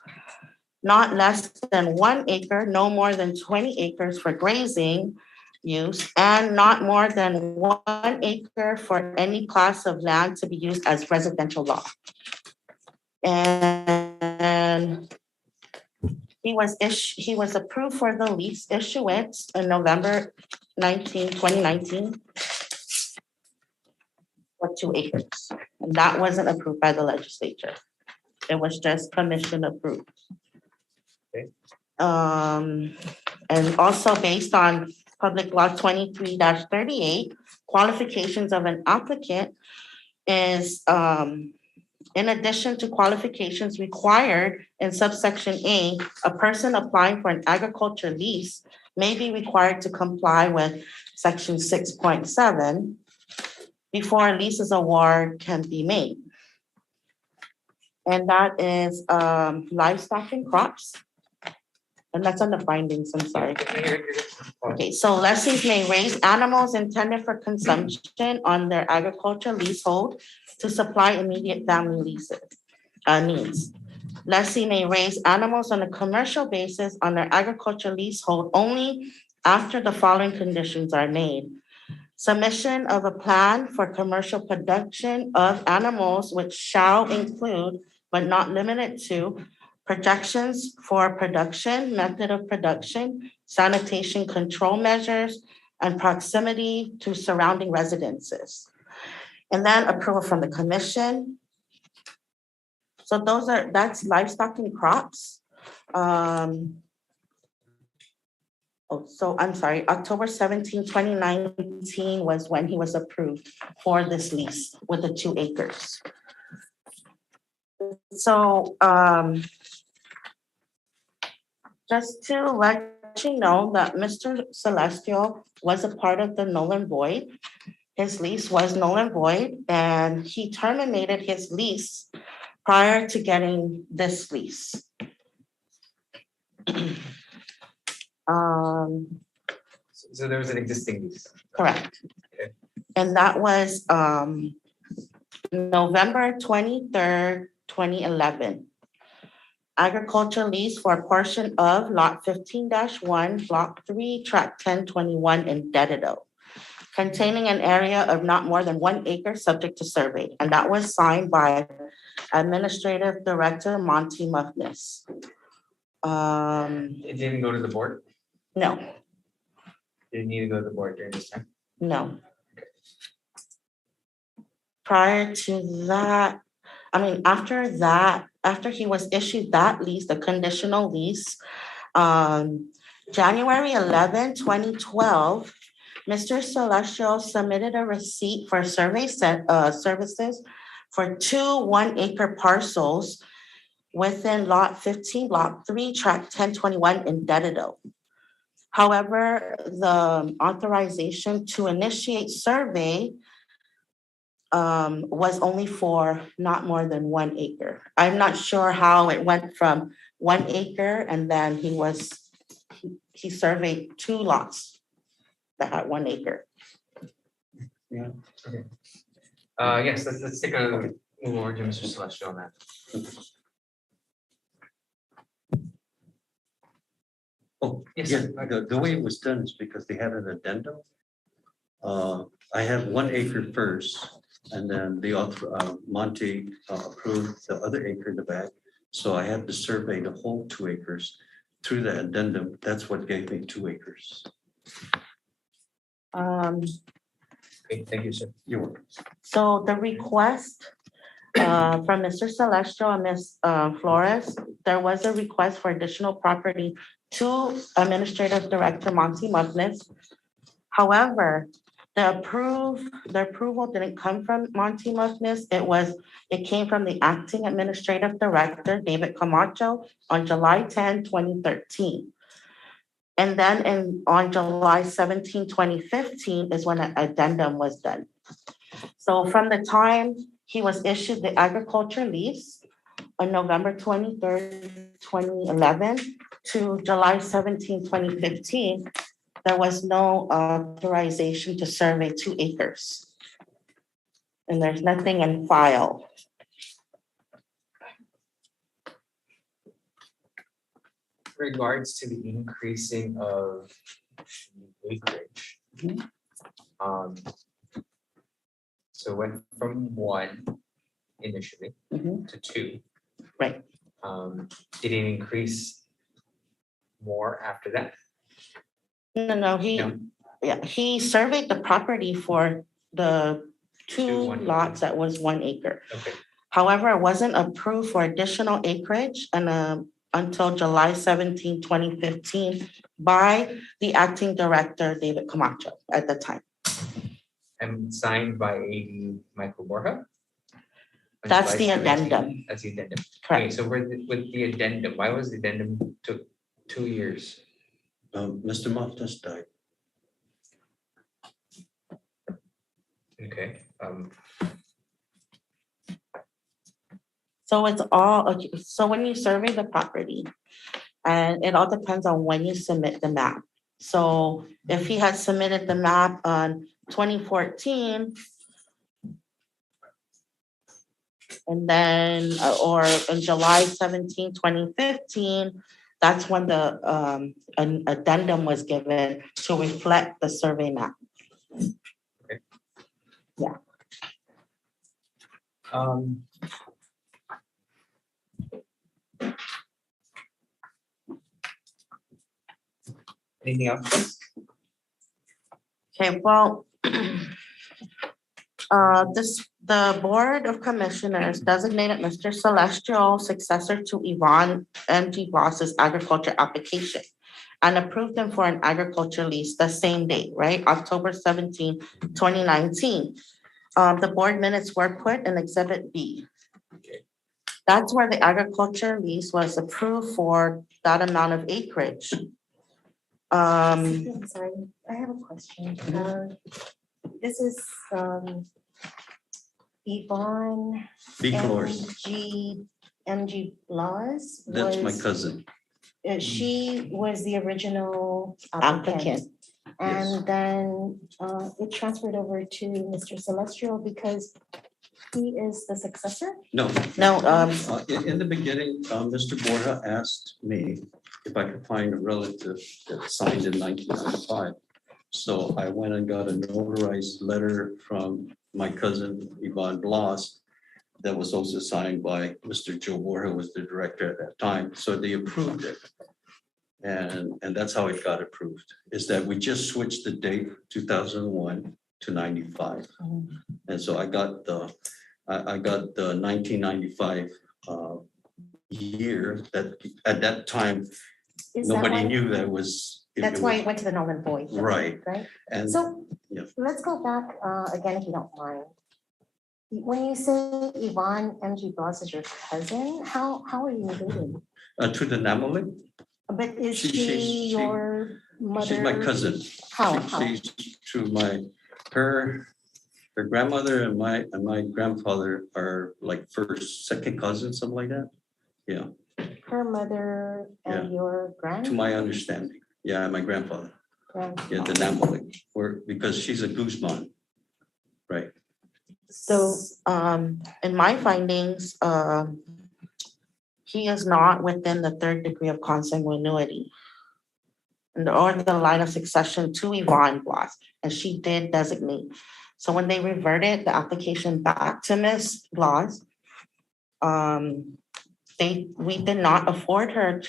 not less than 1 acre, no more than 20 acres for grazing use, and not more than 1 acre for any class of land to be used as residential lot. And he was approved for the lease issuance in November 2019 for 2 acres. And that wasn't approved by the legislature. It was just commission approved. Okay. And also based on Public Law 23-38, qualifications of an applicant is in addition to qualifications required in subsection A, a person applying for an agriculture lease may be required to comply with section 6.7 before a lease's award can be made. And that is livestock and crops. And that's on the findings, I'm sorry. Okay, so lessees may raise animals intended for consumption on their agricultural leasehold to supply immediate family needs. Lessee may raise animals on a commercial basis on their agricultural leasehold only after the following conditions are made. Submission of a plan for commercial production of animals, which shall include, but not limited to, projections for production, method of production, sanitation control measures, and proximity to surrounding residences. And then approval from the commission. So that's livestock and crops. So I'm sorry, October 17, 2019 was when he was approved for this lease with the 2 acres. So just to let you know that Mr. Celestial was a part of the null and void. His lease was null and void, and he terminated his lease prior to getting this lease. So there was an existing lease. Correct. Okay. And that was November 23rd, 2011. Agriculture lease for a portion of lot 15-1, block 3, tract 1021 in Dedido, containing an area of not more than 1 acre subject to survey. And that was signed by Administrative Director Monty Muffness. It didn't go to the board? No, Didn't need to go to the board during this time? no. Prior to that, after that, after he was issued that lease, the conditional lease, January 11, 2012, Mr. Celestial submitted a receipt for survey services for 2 1-acre parcels within lot 15, block 3, tract 1021 in Dedido. However, the authorization to initiate survey was only for not more than 1 acre. I'm not sure how it went from 1 acre and then he surveyed 2 lots that had 1 acre. Yeah. Okay. Yes, let's take a move over to Mr. Celestial on that. Oh, Yes, yeah, sir. the way it was done is because they had an addendum. I had 1 acre first, and then the Monty approved the other acre in the back. So I had to survey the whole 2 acres through the addendum. That's what gave me 2 acres. Okay, thank you, sir. You're welcome. So the request from Mr. Celestial and Ms. Flores, there was a request for additional property to Administrative Director Monty Muffness. However, the approval didn't come from Monty Muffness. It came from the Acting Administrative Director, David Camacho, on July 10, 2013. And then on July 17, 2015 is when an addendum was done. So from the time he was issued the agriculture lease on November 23rd, 2011 to July 17, 2015, there was no authorization to survey 2 acres. And there's nothing in file. Regards to the increasing of acreage. So it went from 1 initially to 2. Right. Did it increase more after that? No, he surveyed the property for the 2 lots that was 1 acre. Okay. However, it wasn't approved for additional acreage until July 17, 2015 by the acting director, David Camacho, at the time. And signed by AD Michael Borja? On That's July the 17th? addendum. That's the addendum. Correct. Okay, so with the addendum, why was the addendum took 2 years? Mr. Moftas died. Okay. So it's all, okay, so when you survey the property, and it all depends on when you submit the map. So if he had submitted the map on 2014, and then, or in July 17, 2015, that's when the an addendum was given to reflect the survey map. Okay. Yeah. Anything else? Okay, well, The Board of Commissioners designated Mr. Celestial successor to Yvonne M.G. Bloss's agriculture application and approved him for an agriculture lease the same day, right? October 17, 2019. The board minutes were put in Exhibit B. That's where the agriculture lease was approved for that amount of acreage. I'm sorry, I have a question. This is, Yvonne B. Flores, MG Laws. that's my was- cousin. She was the original Applicant. applicant. Yes. And then it transferred over to Mr. Celestial because he is the successor? No. No, In the beginning, Mr. Borja asked me if I could find a relative that signed in 1995. So I went and got a notarized letter from my cousin Yvonne Bloss that was also signed by Mr. Joe Borja, who was the director at that time. So they approved it. And that's how it got approved, is that we just switched the date 2001 to 95. And so I got the 1995 year that at that time, Is that nobody why- knew that was. That's why it went to the null and void. Right. Right? And So yeah. let's go back again, if you don't mind. When you say Yvonne MG Bloss is your cousin, how are you related? To the Namale, But is She- she she's- your mother? she's my cousin. How? She's to her grandmother and my grandfather are like first, second cousins, something like that. Yeah, Her mother and your to my understanding. Yeah, my grandfather. grandfather. Yeah, the Namale, because she's a Guzman. Right. so, in my findings, he is not within the third degree of consanguinity or the line of succession to Yvonne Bloss, and she did designate. So when they reverted the application back to Ms. Bloss, we did not afford her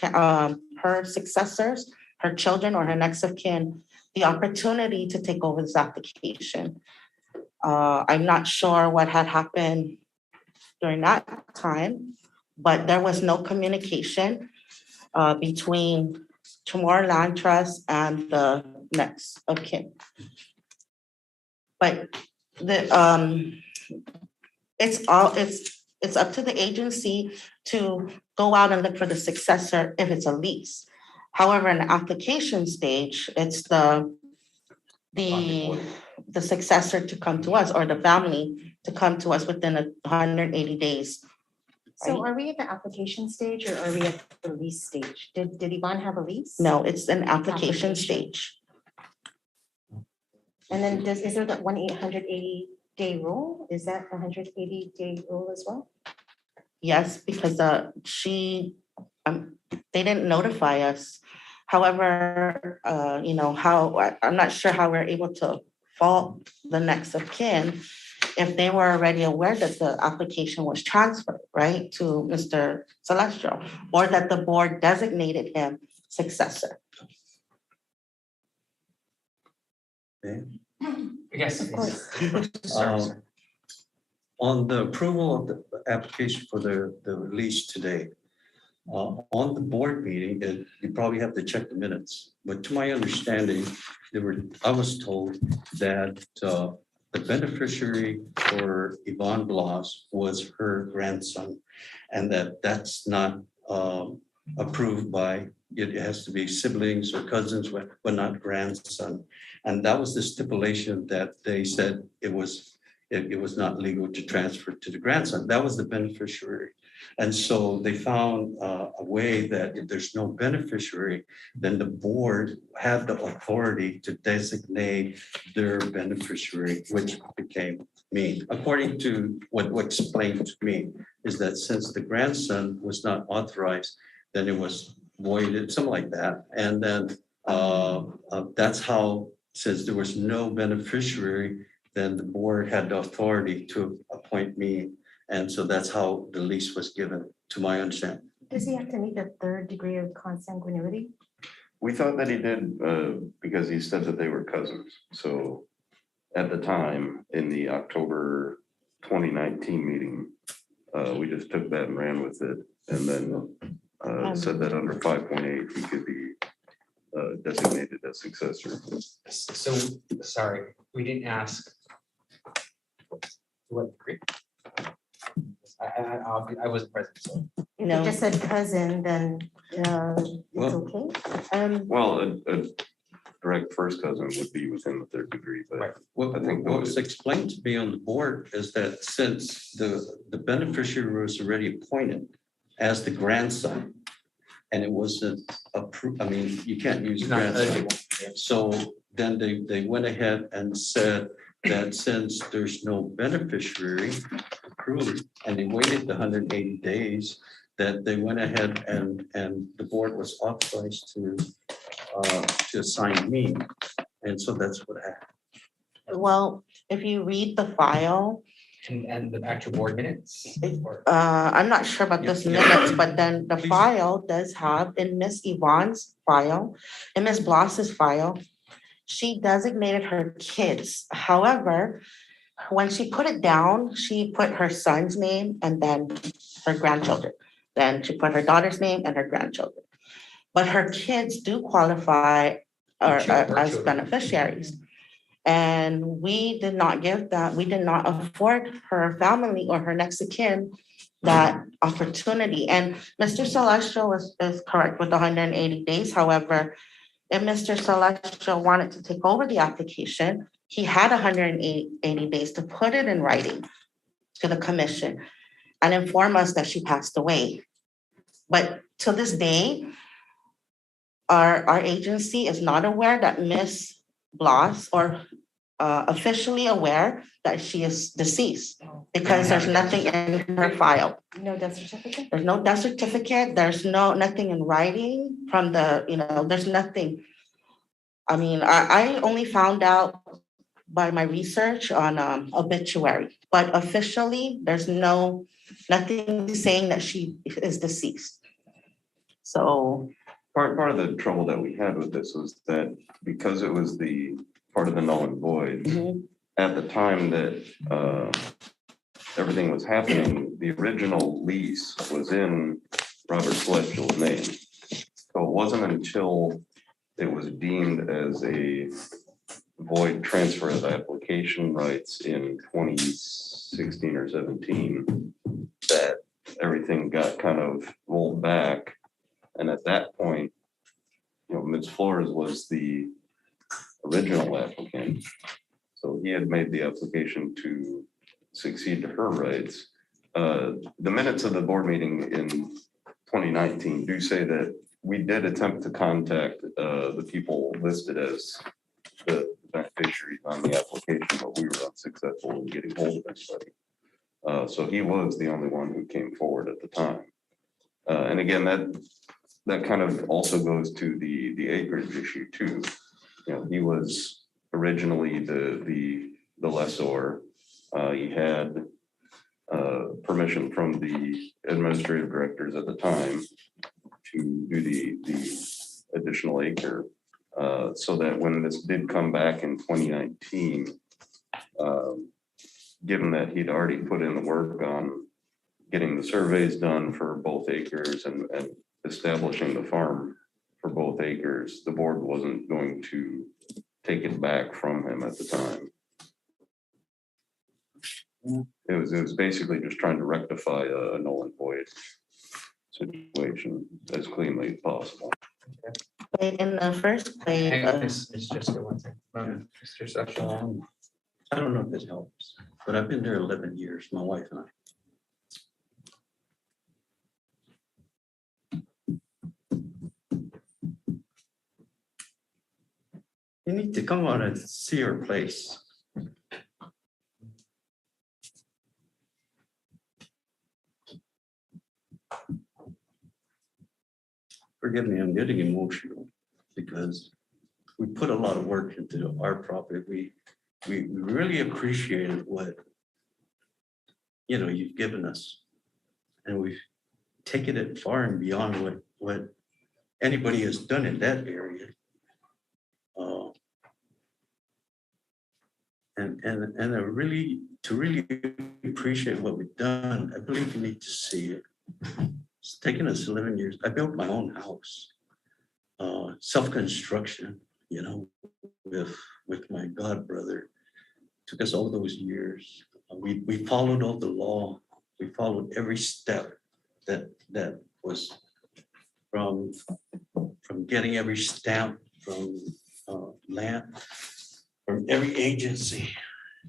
successors, her children, or her next of kin, the opportunity to take over this application. I'm not sure what had happened during that time, but there was no communication between CHamoru Land Trust and the next of kin. But it's up to the agency to go out and look for the successor if it's a lease. However, in the application stage, it's the successor to come to us, or the family to come to us within 180 days. So are we at the application stage or are we at the lease stage? Did Yvonne have a lease? No, it's an application stage. And then is there that 180-day rule? Is that a 180-day rule as well? Yes, because they didn't notify us. However, I'm not sure how we're able to fault the next of kin if they were already aware that the application was transferred, right, to Mr. Celestial, or that the board designated him successor. Yes. Of course. Sorry. On the approval of the application for the release today, on the board meeting, and you probably have to check the minutes, but to my understanding, I was told that the beneficiary for Yvonne Bloss was her grandson, and that's not approved by, it has to be siblings or cousins, but not grandson. And that was the stipulation that they said it was not legal to transfer to the grandson. That was the beneficiary. And so they found a way that if there's no beneficiary, then the board had the authority to designate their beneficiary, which became me. According to what explained to me, is that since the grandson was not authorized, then it was voided, something like that. And then that's how, since there was no beneficiary, then the board had the authority to appoint me. And so that's how the lease was given, to my understanding. Does he have to meet the third degree of consanguinity? We thought that he did, because he said that they were cousins. So at the time, in the October 2019 meeting, we just took that and ran with it, and then said that under 5.8, he could be designated as successor. So, sorry, we didn't ask. What degree? I wasn't present, so. If you just said cousin, then it's Well- okay. Well, a direct first cousin would be within the third degree, but What I think what was explained to me on the board is that since the beneficiary was already appointed as the grandson, and it wasn't approved, I mean, you can't use He's not grandson. eligible. So then they went ahead and said that since there's no beneficiary approved, and they waited the 180 days, that they went ahead and the board was authorized to assign me. And so that's what happened. Well, if you read the file, And the actual board minutes? Or- I'm not sure about this minutes, but then the file does have in Miss Yvonne's file, in Miss Bloss's file, she designated her kids. However, when she put it down, she put her son's name and then her grandchildren. Then she put her daughter's name and her grandchildren. But her kids do qualify as children. beneficiaries. And we did not give that, we did not afford her family or her next of kin that opportunity. And Mr. Celestial is correct with the 180 days. However, if Mr. Celestial wanted to take over the application, he had 180 days to put it in writing to the commission and inform us that she passed away. But to this day, our agency is not aware that Miss Bloss or officially aware that she is deceased because there's nothing in her file. No death certificate? There's no death certificate, there's nothing in writing from the, there's nothing. I mean, I only found out by my research on obituary, but officially, there's nothing saying that she is deceased. So. part of the trouble that we had with this was that because it was the part of the null and void, at the time that everything was happening, the original lease was in Robert Celestial's name. So it wasn't until it was deemed as a void transfer of application rights in 2016 or 17 that everything got kind of rolled back. And at that point, Ms. Flores was the original applicant. So he had made the application to succeed to her rights. The minutes of the board meeting in 2019 do say that we did attempt to contact the people listed as the beneficiaries on the application, but we were unsuccessful in getting hold of anybody. So he was the only one who came forward at the time. And again, that kind of also goes to the acreage issue too. He was originally the lessor. He had permission from the administrative directors at the time to do the additional acre. So that when this did come back in 2019, given that he'd already put in the work on getting the surveys done for both acres and establishing the farm for both acres, the board wasn't going to take it back from him at the time. It was basically just trying to rectify a null and void situation as cleanly as possible. In the first place. Hang on, Miss Jessica, one second. Mr. Sessions. I don't know if it helps, but I've been there 11 years, my wife and I. You need to come on and see her place. Forgive me, I'm getting emotional because we put a lot of work into our property. We really appreciated what you've given us, and we've taken it far and beyond what anybody has done in that area. And I really, to really appreciate what we've done, I believe you need to see it. It's taken us 11 years. I built my own house, self-construction, you know, with my god brother. Took us all those years. We followed all the law. We followed every step that was from getting every stamp from land, from every agency.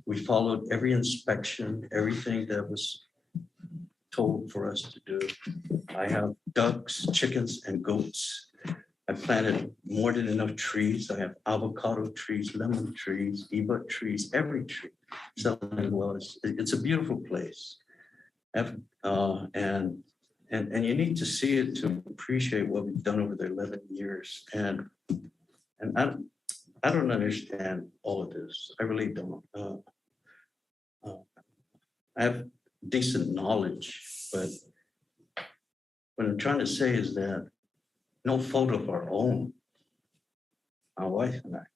We followed every inspection, everything that was told for us to do. I have ducks, chickens, and goats. I planted more than enough trees. I have avocado trees, lemon trees, ebut trees, every tree. So it's a beautiful place. And you need to see it to appreciate what we've done over the 11 years. And I don't understand all of this. I really don't. I have decent knowledge, but what I'm trying to say is that no fault of our own, my wife and I,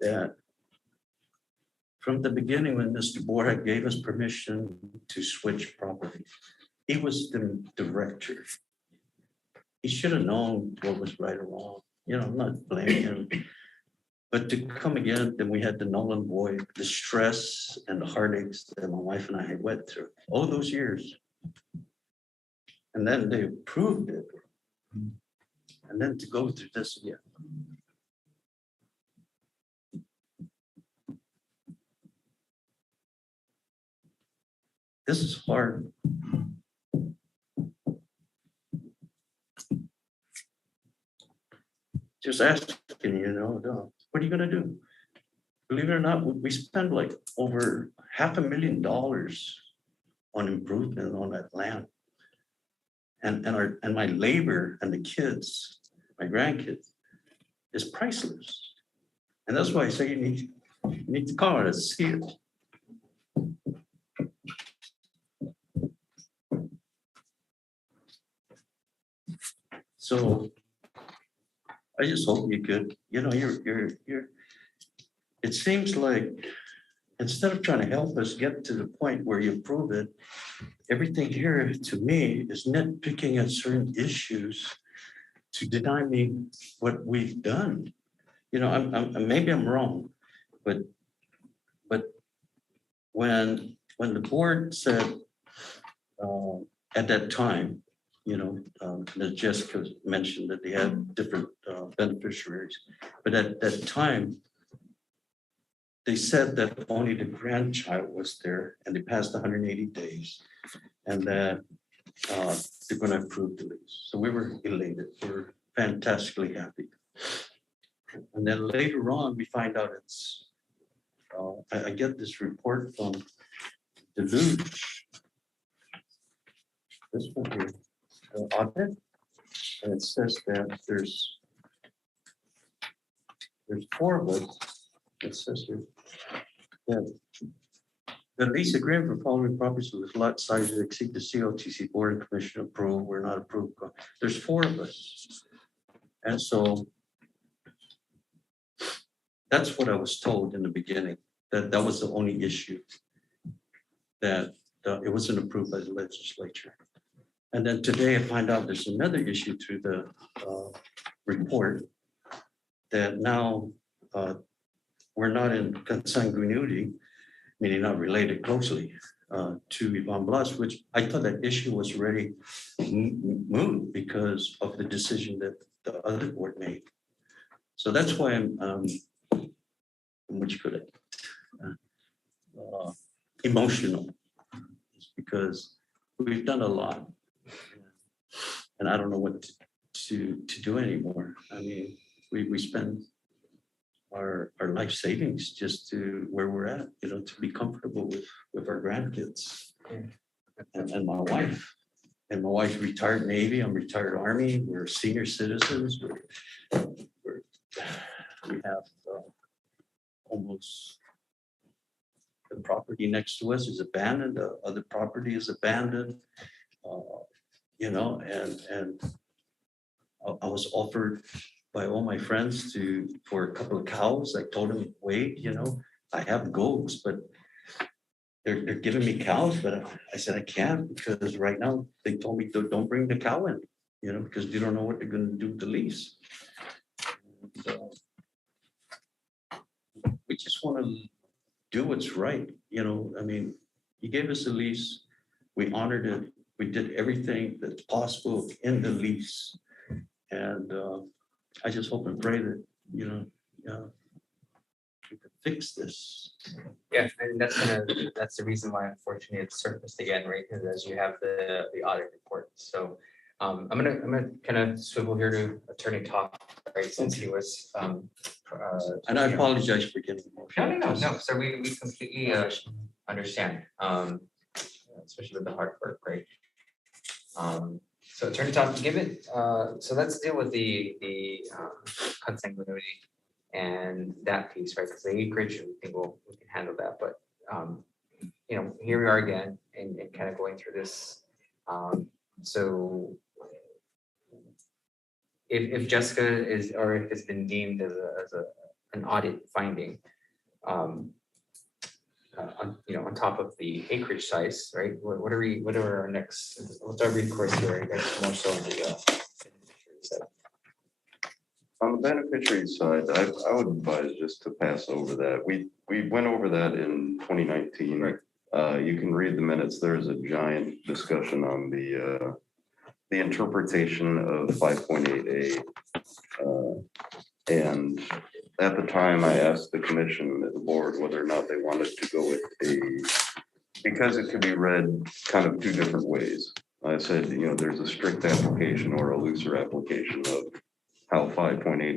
that from the beginning when Mr. Borja gave us permission to switch property, he was the director. He should have known what was right or wrong. You know, I'm not blaming him. But to come again, then we had the null and void, the stress and the heartaches that my wife and I had went through all those years. And then they approved it. And then to go through this again. This is hard. Just asking, you know, what are you gonna do? Believe it or not, we spend like over $500,000 on improvement on that land. And my labor and the kids, my grandkids, is priceless. And that's why I say you need to come and see it. So I just hope you could, you know, it seems like instead of trying to help us get to the point where you approve it, everything here to me is nitpicking at certain issues to deny me what we've done. You know, maybe I'm wrong, but when the board said at that time, you know, that Jessica mentioned that they had different beneficiaries, but at that time, they said that only the grandchild was there and they passed 180 days and that they're going to approve the lease. So we were elated. We were fantastically happy. And then later on, we find out it's, I get this report from Deluge. This one here, the audit, and it says that there's 4 of us. It says here that the lease agreement for following properties with lot sizes exceed the COTC board and commission approval. We're not approved. There's 4 of us. And so that's what I was told in the beginning, that was the only issue, that it wasn't approved by the legislature. And then today I find out there's another issue through the report that now we're not in consanguinity, meaning not related closely to Yvonne Blas, which I thought that issue was already moved because of the decision that the other board made. So that's why I'm emotional, because we've done a lot. And I don't know what to do anymore. I mean, we spend our life savings just to where we're at, you know, to be comfortable with our grandkids and my wife. And my wife's retired Navy, I'm retired Army, we're senior citizens. We have almost, the property next to us is abandoned, the other property is abandoned. You know, and I was offered by all my friends for a couple of cows. I told them, wait, I have goats, but they're giving me cows, but I said I can't because right now they told me don't bring the cow in, because you don't know what they're gonna do with the lease. So we just want to do what's right, I mean, you gave us a lease, we honored it, we did everything that's possible in the lease. And I just hope and pray that, we can fix this. Yeah, and that's the reason why unfortunately it's surfaced again, right? Because as you have the audit report. So I'm gonna kind of swivel here to Attorney Toth, right? Since he was And I apologize for getting emotional. No. So we completely understand, especially with the hard work, right? So Attorney Toth, give it. So let's deal with the consanguinity and that piece, right? Because the acreage, we think we can handle that. But here we are again, and kind of going through this. So if Jessica is, or if it's been deemed as an audit finding, on top of the acreage size, right? What are our next? What's our recourse here? I guess more so on the beneficiary side. On the beneficiary side, I would advise just to pass over that. We went over that in 2019. Right. You can read the minutes. There's a giant discussion on the interpretation of 5.8A. And at the time, I asked the commission, the board, whether or not they wanted to go with because it could be read kind of two different ways. I said, there's a strict application or a looser application of how 5.8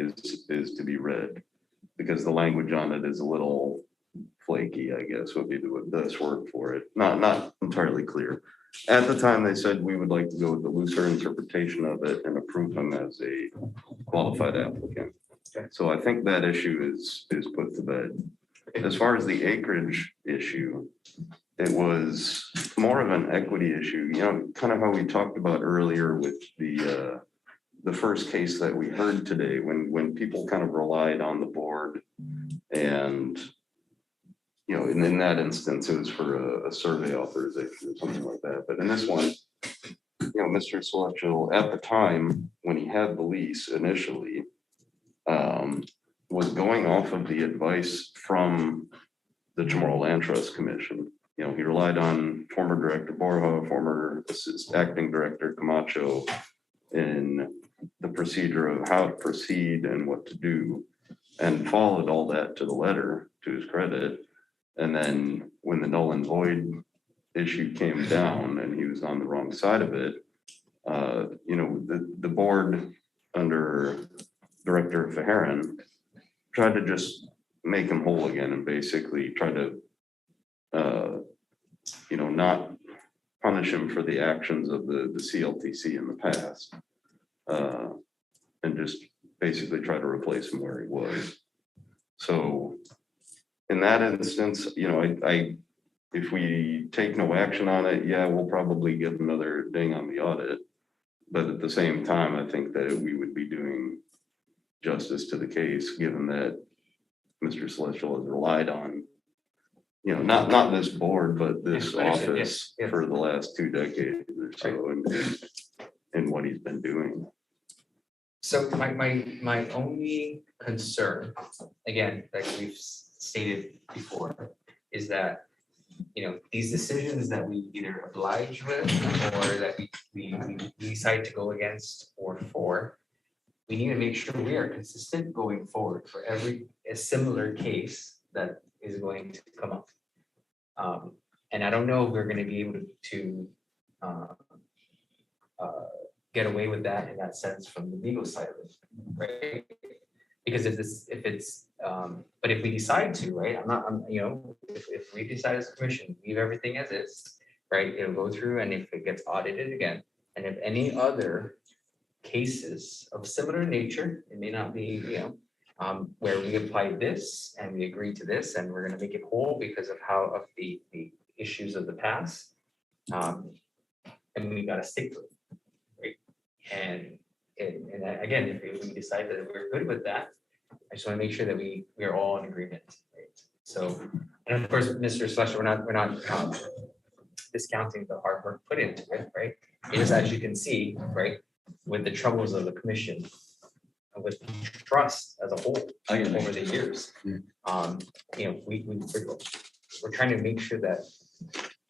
is to be read, because the language on it is a little flaky, I guess would be the best word for it. Not entirely clear. At the time, they said we would like to go with the looser interpretation of it and approve him as a qualified applicant. So I think that issue is put to bed. As far as the acreage issue, it was more of an equity issue, kind of how we talked about earlier with the first case that we heard today, when people kind of relied on the board and, in that instance, it was for a survey authorization or something like that. But in this one, Mr. Celestial, at the time, when he had the lease initially, was going off of the advice from the CHamoru Land Trust Commission. He relied on former Director Borja, former Acting Director Camacho in the procedure of how to proceed and what to do, and followed all that to the letter, to his credit. And then when the null and void issue came down and he was on the wrong side of it, the board under Director Fajaran tried to just make him whole again and basically try to, not punish him for the actions of the CLTC in the past, and just basically try to replace him where he was. So in that instance, if we take no action on it, yeah, we'll probably get another ding on the audit. But at the same time, I think that we would be doing justice to the case, given that Mr. Celestial has relied on, not this board, but this office for the last 2 decades or so, and what he's been doing. So my only concern, again, like we've stated before, is that, these decisions that we either oblige with or that we decide to go against or for, we need to make sure we are consistent going forward for a similar case that is going to come up. And I don't know if we're going to be able to get away with that in that sense from the legal side of it, right? Because but if we decide to, right, if we decide as a commission, leave everything as is, right, it'll go through, and if it gets audited again, and if any other cases of similar nature, it may not be, where we applied this and we agreed to this and we're going to make it whole because of the issues of the past, and we got to stick to it, right? And again, if we decide that we're good with that, I just want to make sure that we are all in agreement, right? So, and of course, Mr. Slusher, we're not discounting the hard work put into it, right? It is, as you can see, right, with the troubles of the commission, with trust as a whole over the years. We're trying to make sure that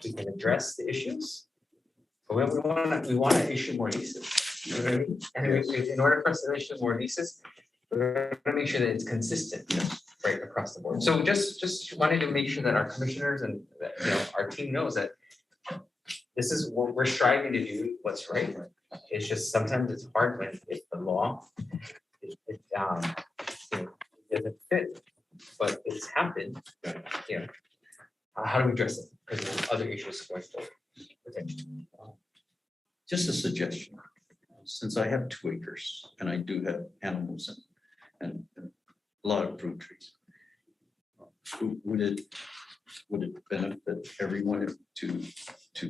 we can address the issues. But we want to issue more leases. You know what I mean? And in order for us to issue more leases, we're gonna make sure that it's consistent, right, across the board. So just wanted to make sure that our commissioners and our team knows that this is what we're striving to do, what's right. It's just sometimes it's hard when if the law doesn't fit, but it's happened. How do we address it? Because there's other issues going forward. Potentially. Just a suggestion, since I have 2 acres and I do have animals and a lot of fruit trees. Would it benefit everyone to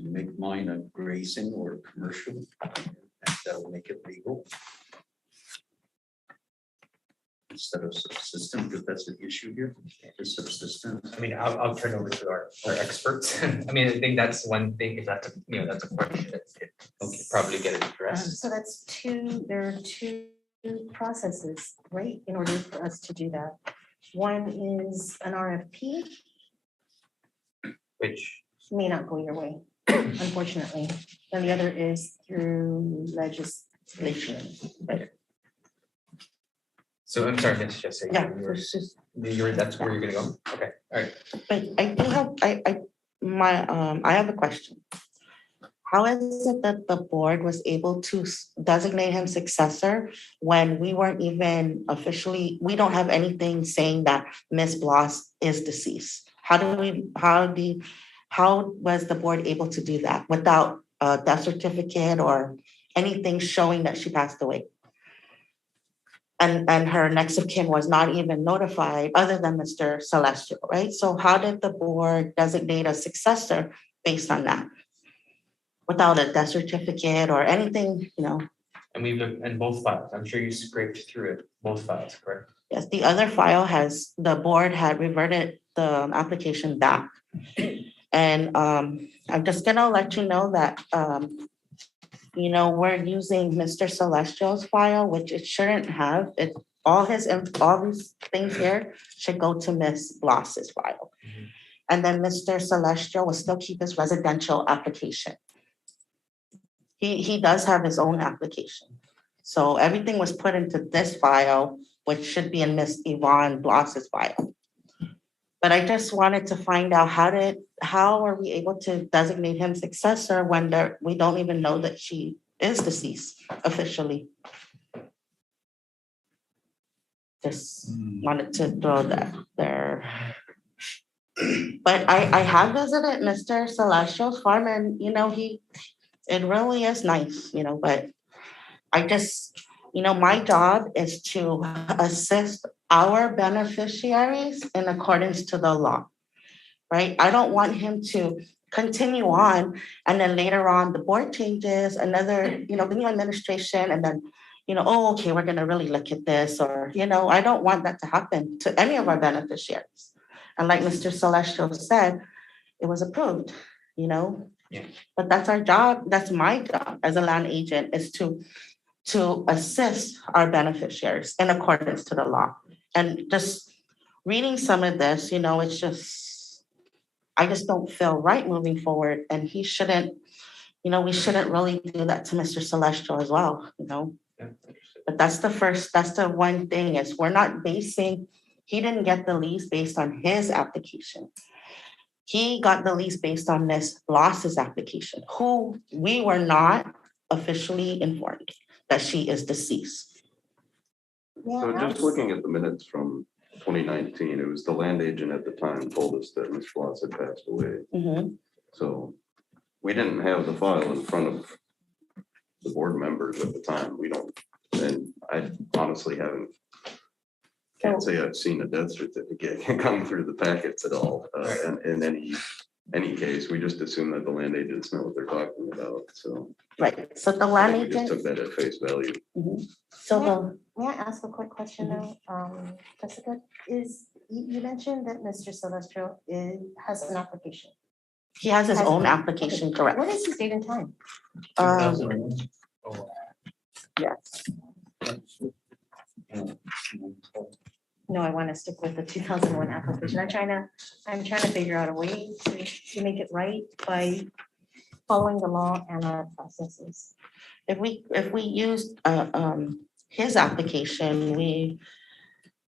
make mine a grazing or commercial? And that'll make it legal instead of subsistence, because that's the issue here, is subsistence. I mean, I'll turn over to our experts. I mean, I think that's one thing, if that's that's a question that could probably get addressed. So there are two processes, right, in order for us to do that. One is an RFP, which may not go your way, unfortunately. And the other is through legislation. But So I'm sorry, Ms. Jesse. yeah, That's where you're gonna go? Okay, all right. But I do have, I have a question. How is it that the board was able to designate him successor when we weren't even officially, we don't have anything saying that Ms. Bloss is deceased? How was the board able to do that without a death certificate or anything showing that she passed away? And her next of kin was not even notified other than Mr. Celestial, right? So how did the board designate a successor based on that? Without a death certificate or anything, And we've looked in both files. I'm sure you scraped through it, both files, correct? Yes, the other file the board had reverted the application back. And I'm just gonna let you know that, we're using Mr. Celestial's file, which it shouldn't have. All these things here should go to Ms. Bloss's file. And then Mr. Celestial will still keep his residential application. He does have his own application. So everything was put into this file, which should be in Ms. Yvonne Bloss's file. But I just wanted to find out how are we able to designate him successor when we don't even know that she is deceased officially? Just wanted to throw that there. But I have visited Mr. Celestial's farm and, it really is nice, but I just, my job is to assist our beneficiaries in accordance to the law, right? I don't want him to continue on and then later on the board changes, the new administration, and then, okay, we're gonna really look at this, or, I don't want that to happen to any of our beneficiaries. And like Mr. Celestial said, it was approved, But that's our job, that's my job as a land agent, is to assist our beneficiaries in accordance to the law. And just reading some of this, it's just, I just don't feel right moving forward. And he shouldn't, we shouldn't really do that to Mr. Celestial as well, But that's the one thing is he didn't get the lease based on his application. He got the lease based on Ms. Bloss's application, who we were not officially informed that she is deceased. So just looking at the minutes from 2019, it was the land agent at the time told us that Ms. Bloss had passed away. So we didn't have the file in front of the board members at the time. And I honestly can't say I've seen a death certificate come through the packets at all, in any any case. We just assume that the land agents know what they're talking about, so. Right, so the I land think we just agent, took that at face value. so May I- the, May I ask a quick question though? Jessica, you mentioned that Mr. Celestial has an application. he has his Has- own application, okay. correct? What is his date and time? Um, 2001. Oh, yes, No, I want to stick with the 2001 application. I'm trying to figure out a way to make it right by following the law and our processes. if we used, his application, we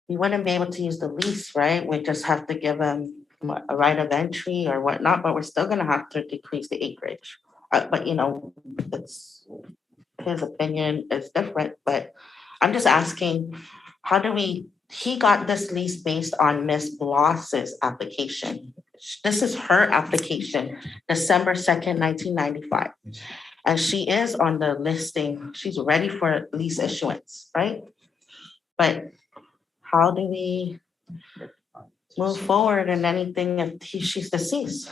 wouldn't be able to use the lease, right? We just have to give him a right of entry or whatnot, but we're still gonna have to decrease the acreage. But you know, it's, his opinion is different, but I'm just asking, how do he got this lease based on Miss Bloss's application. This is her application, December 2nd, 1995. And she is on the listing, she's ready for lease issuance, right? But how do we move forward in anything if she's deceased?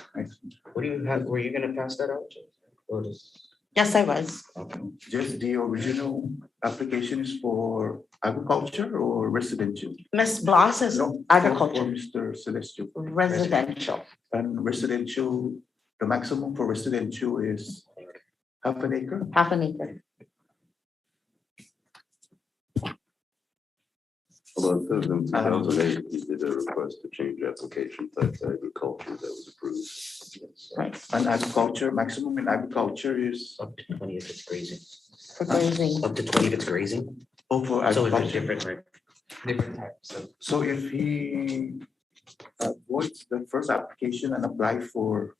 What do you have, were you gonna pass that out? Or just- Yes, I was. Okay, just the original application is for agriculture or residential? Miss Bloss is No, agriculture, For Mr. Celestial. residential. And residential, the maximum for residential is half an acre? Half an acre. Although it says in 2008, he did a request to change application type to agriculture that was approved. Right. And agriculture, maximum in agriculture is? Up to 20 if it's grazing. For grazing. Up to 20 if it's grazing. Oh, for So it's agriculture. different, right? Different types of. So if he voids the first application and apply for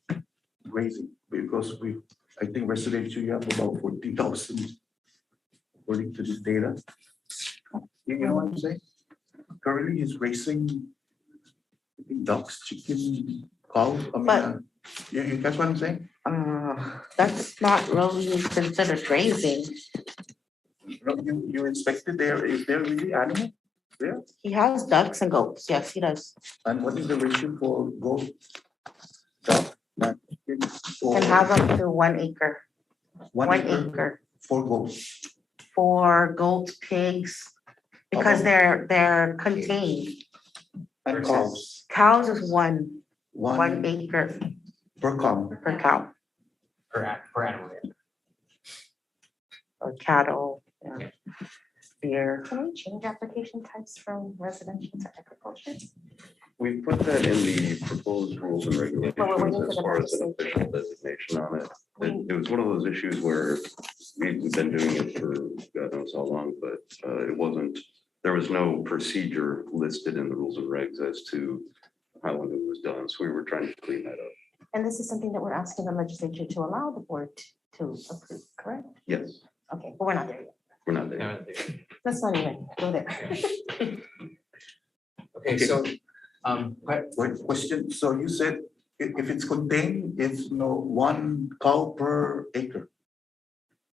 grazing, because I think residential, you have about 40,000 according to this data. You know what I'm saying? Currently he's raising, I think, ducks, chicken, cows, I mean, But- you catch what I'm saying? That's not really considered grazing. No, you inspected there, is there really animal there? He has ducks and goats, yes, he does. And what is the ratio for goat, duck, and chicken? Can have up to 1 acre, 1 acre for goats? for goats, pigs, because they're contained. And cows? Cows is 1 One acre per cow. per cow, Per animal. or cattle, yeah. Deer. Can we change application types from residential to agriculture? We put that in the proposed rules and regulations Well, we're waiting for as the far as an legislature. official designation on it. It was one of those issues where we've been doing it for God knows how long, but it wasn't, there was no procedure listed in the rules and regs as to how it was done. So we were trying to clean that up. And this is something that we're asking the legislature to allow the board to approve, correct? Yes, Okay, but we're not there yet. we're not there. Let's not even go there. Okay, so, Wait, question, so you said if it's contained, it's 1 cow per acre?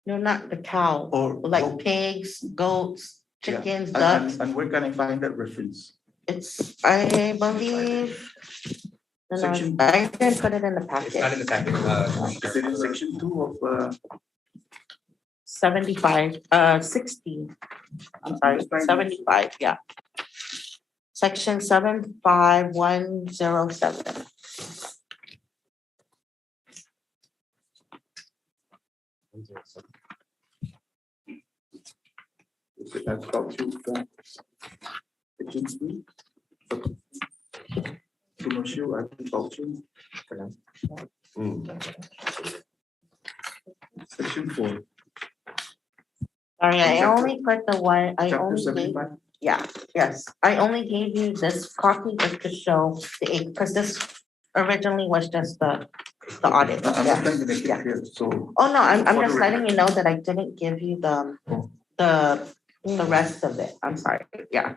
No, not the cow, Or like goat? pigs, goats, Yeah. chickens, And- ducks. And where can I find that reference? It's, I believe. No, no, Section- I didn't put it in the It's not in packet. the packet. Is it in section 2 of? 75, 60. I'm sorry, just trying to- 75, yeah. Section 75107. Is it agriculture? Section 3? Commercial agriculture? Section 4. Sorry, I Chapter- only put the one, I Chapter only gave, 75? yeah, yes. I only gave you this copy just to show the, because this originally was just the audit. I'm yeah. not trying to make Yeah. it clear, so. Oh, no, I'm For the just letting you know that I didn't give you the rest of it. I'm sorry, yeah.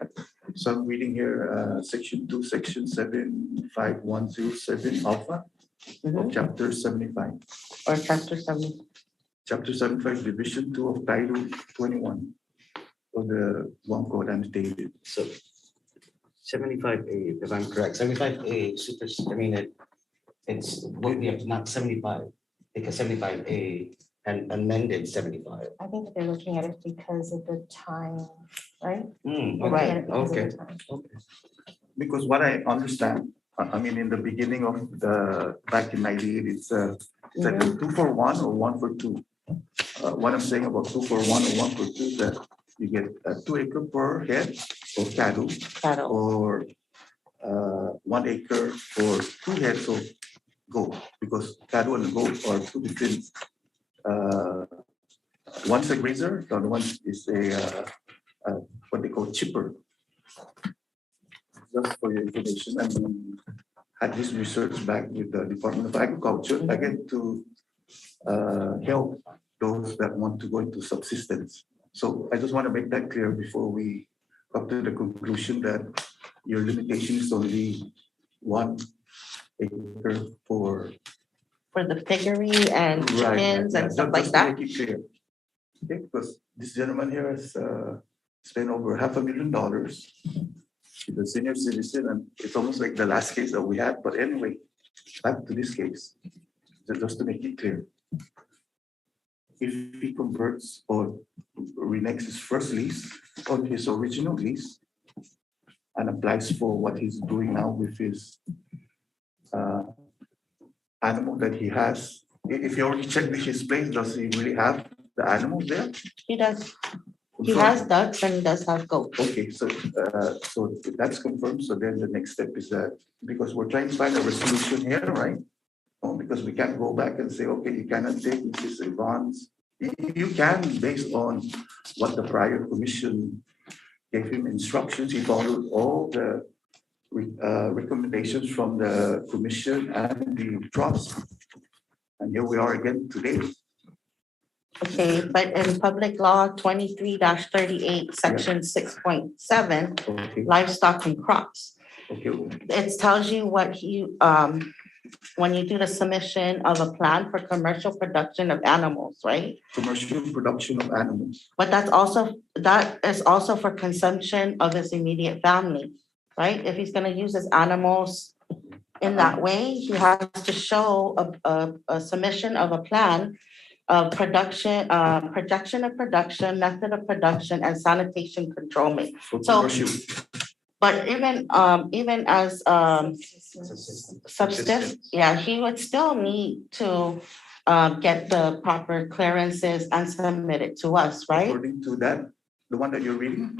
So I'm reading here, section 2, section 75107 alpha of chapter 75. Or chapter 7. Chapter 75, division 2 of title 21. For the one code annotated. So 75A, if I'm correct, 75A, It's, would be up to not 75, because 75A and amended 75. I think that they're looking at it because of the time, right? Hmm, They're looking at right, it because of okay. the time. Because what I understand, I mean, in the beginning of back in 98, it's like a 2 for 1 or 1 for 2. What I'm saying about 2 for 1 or 1 for 2 is that you get 2 acre per head of cattle, or 1 acre for 2 heads of goat, because cattle and goat are 2 different. One's a grazer, the other one is what they call chipper. Just for your information, and we had this research back with the Department of Agriculture, again, to help those that want to go into subsistence. So I just want to make that clear before we come to the conclusion that your limitation is only 1 acre for the piggery and chickens and stuff like just that. to make it clear. Okay, because this gentleman here has spent over $500,000. He's a senior citizen, and it's almost like the last case that we had. But anyway, back to this case, just to make it clear. If he converts or reneges his first lease on his original lease and applies for what he's doing now with his animal that he has, if you already checked his place, does he really have the animals there? He does. He has ducks and he does have goats. Okay, so that's confirmed. So then the next step is that, because we're trying to find a resolution here, right? Because we can't go back and say, okay, you cannot take Mrs. bonds. You can, based on what the prior commission gave him instructions. He followed all the recommendations from the commission and the trust. And here we are again today. Okay, but in public law 23-38, section 6.7, livestock and crops. It tells you what when you do the submission of a plan for commercial production of animals, right? Commercial production of animals. But that is also for consumption of his immediate family, right? If he's gonna use his animals in that way, he has to show a submission of a plan of production, projection of production, method of production, and sanitation control. So, but even as subsistence, yeah, he would still need to get the proper clearances and submit it to us, right? According to that, the one that you're reading?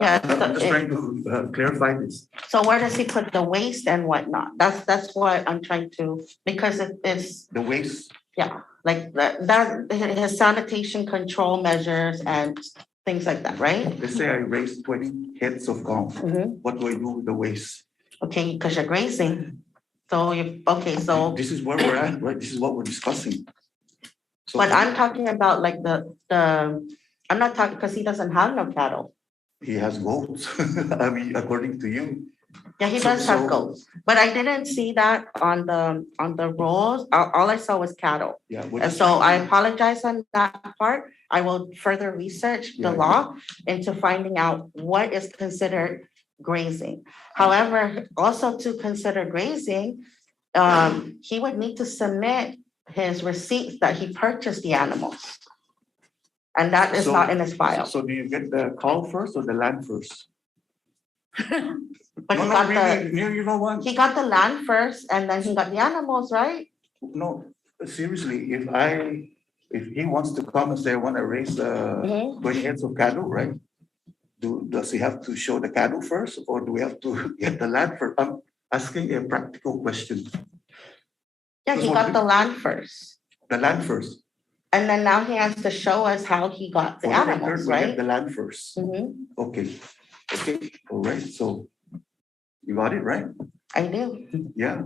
Yeah. I'm just trying to clarify this. So where does he put the waste and whatnot? That's what I'm trying to, because it's. The waste? Yeah, like that his sanitation control measures and things like that, right? Let's say I raise 20 heads of corn. What do I do with the waste? Okay, because you're grazing. So so. This is where we're at, right? This is what we're discussing. So, but I'm talking about like I'm not talking, because he doesn't have no cattle. He has goats. I mean, according to you. Yeah, he does have goats, but I didn't see that on the rolls. All I saw was cattle. Yeah. And so I apologize on that part. I will further research the law into finding out what is considered grazing. However, also to consider grazing, he would need to submit his receipts that he purchased the animals. And that is not in his file. So do you get the cow first or the land first? But he got the land first and then he got the animals, right? No, seriously, if he wants to come and say, I want to raise 20 heads of cattle, right? Does he have to show the cattle first, or do we have to get the land first? I'm asking a practical question. Yeah, he got the land first. The land first. And then now he has to show us how he got the animals, right? Get the land first. Okay, all right, so you got it, right? I do. Yeah.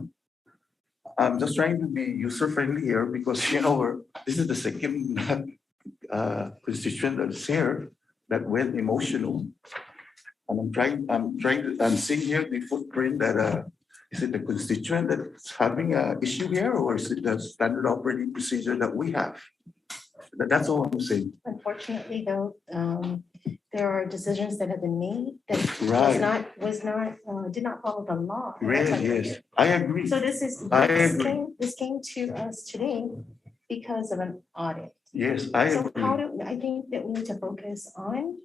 I'm just trying to be user-friendly here because, this is the second constituent that's here that went emotional. And I'm seeing here the footprint that, is it the constituent that's having an issue here, or is it the standard operating procedure that we have? That's all I'm saying. Unfortunately though, there are decisions that have been made that Right. did not follow the law. And Yes, that's yes, unfortunate. I agree. So I agree. this came to us today because of an audit. Yes, I So how agree. do, I think that we need to focus on,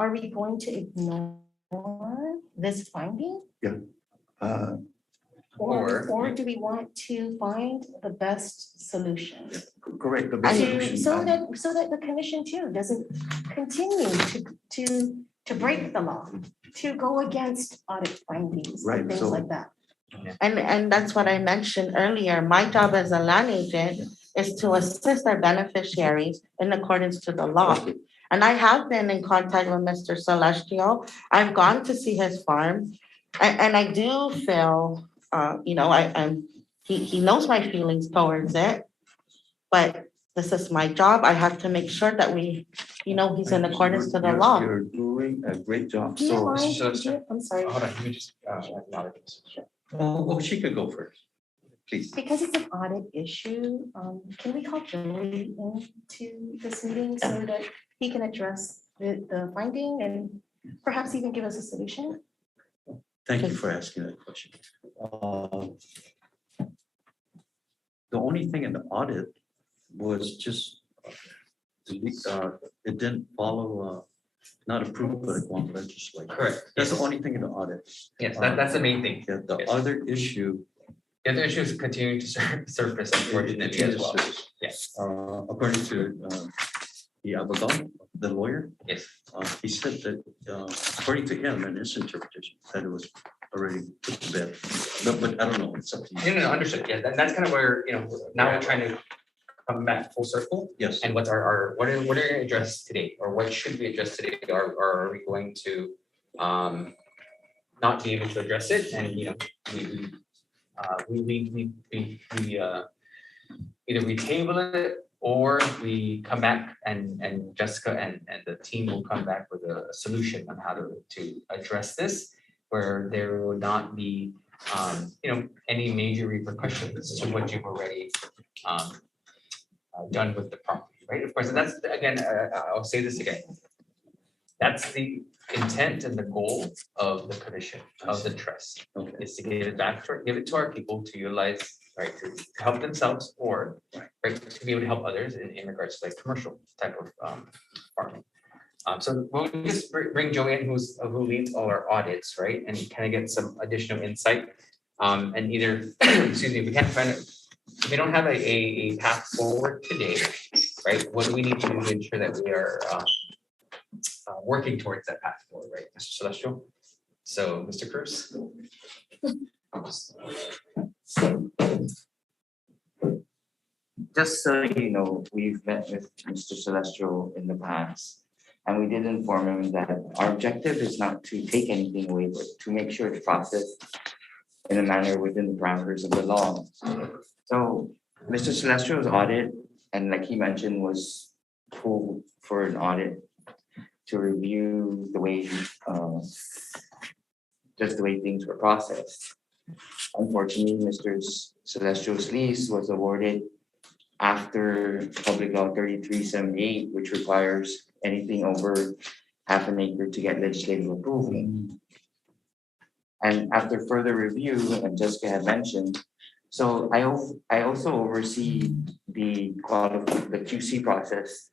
are we going to ignore this finding? Uh, Or do we want to find the best solution? Correct, the best solution. So that the commission too doesn't continue to break the law, to go against audit findings Right, and things so- like that. And that's what I mentioned earlier. My job as a land agent is to assist our beneficiaries in accordance to the law. And I have been in contact with Mr. Celestial. I've gone to see his farm. And I do feel, he knows my feelings towards it. But this is my job. I have to make sure that he's in accordance to the law. You're doing a great job, Do you so. mind? so- Do you- I'm sorry. Hold on, let me just, acknowledge this. Oh, she could go first, please. Because it's an audit issue, can we call Joey into this meeting so that he can address the finding and perhaps even give us a solution? Thank you for asking that question. The only thing in the audit was just, it didn't follow, not approved by the Guam legislature. Correct. That's the Yes. only thing in the audit. Yes, that's the main thing. Yeah, the Yes. other issue. The other issues continue to surface unfortunately as well. Yes, According to the abogado, the lawyer, yes. he said that, according to him and his interpretation, that it was already put to bed. But I don't know, it's up to you. No, understood. Yeah, that's kind of where, now we're trying to come back full circle. Yes. And what's what are we going to address today, or what should we address today? Are we going to not be able to address it? And either we table it or we come back and Jessica and the team will come back with a solution on how to address this, where there will not be any major repercussions to what you've already done with the property, right? Of course, and that's, again, I'll say this again. That's the intent and the goal of the commission, of the trust, is to give it back to, give it to our people to utilize, right, to help themselves or, right, to be able to help others in regards to like commercial type of farming. So we'll just bring Joanne, who leads all our audits, right, and kind of get some additional insight. And either, excuse me, if we can't find it, if we don't have a path forward today, right, what do we need to do to ensure that we are working towards that path forward, right, Mr. Celestial? So, Mr. Cruz? Just so you know, we've met with Mr. Celestial in the past, and we did inform him that our objective is not to take anything away, but to make sure it's processed in a manner within the parameters of the law. So Mr. Celestial's audit, and like he mentioned, was pulled for an audit to review the way, just the way things were processed. Unfortunately, Mr. Celestial's lease was awarded after Public Law 3378, which requires anything over half an acre to get legislative approval. And after further review, and Jessica had mentioned, so I also oversee the QC process,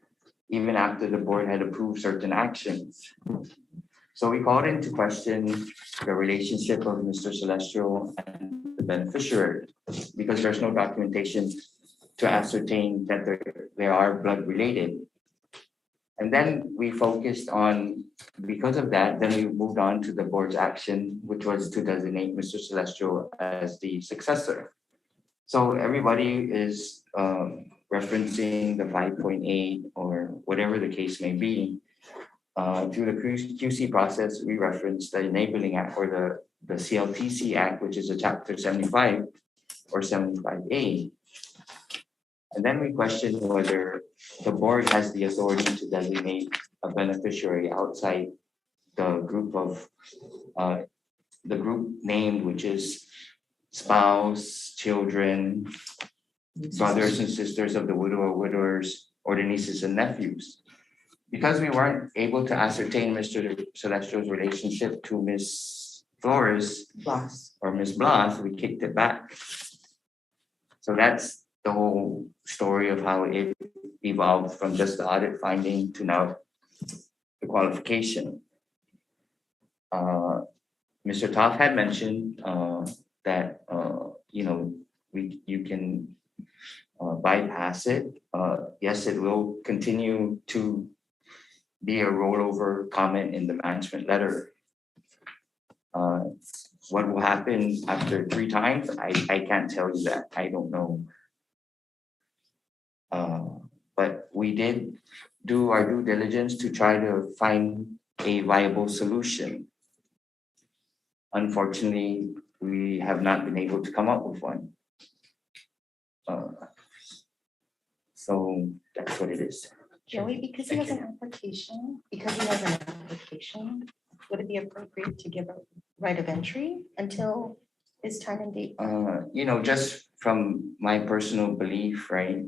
even after the board had approved certain actions. So we called into question the relationship of Mr. Celestial and the beneficiary, because there's no documentation to ascertain that they are blood related. And then we focused on, because of that, then we moved on to the board's action, which was to designate Mr. Celestial as the successor. So everybody is referencing the 5.8 or whatever the case may be. Through the QC process, we referenced the Enabling Act or the CLTC Act, which is a Chapter 75 or 75A. And then we questioned whether the board has the authority to designate a beneficiary outside the group of, the group named, which is spouse, children, brothers and sisters of the widow or widowers, or the nieces and nephews. because we weren't able to ascertain Mr. Celestro's relationship to Ms. Flores or Ms. Blas, we kicked it back. So that's the whole story of how it evolved from just the audit finding to now the qualification. Mr. Toff had mentioned that you can bypass it. Yes, it will continue to be a rollover comment in the management letter. What will happen after 3 times? I can't tell you that. I don't know. But we did do our due diligence to try to find a viable solution. Unfortunately, we have not been able to come up with one. So that's what it is. Joey, because he has an application, would it be appropriate to give a right of entry until his time and date? Just from my personal belief, right?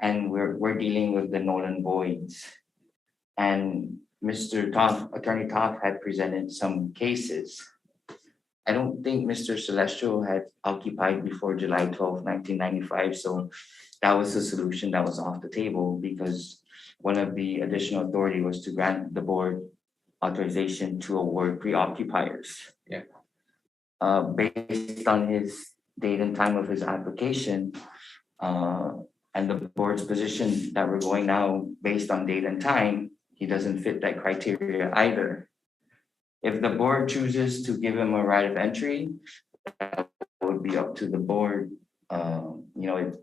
And we're dealing with the Nolan voids. And Mr. Toff, Attorney Toff had presented some cases. I don't think Mr. Celestial had occupied before July 12, 1995. So that was the solution that was off the table because one of the additional authority was to grant the board authorization to award pre-occupiers. Yeah. Based on his date and time of his application, and the board's position that we're going now based on date and time, he doesn't fit that criteria either. If the board chooses to give him a right of entry, that would be up to the board. It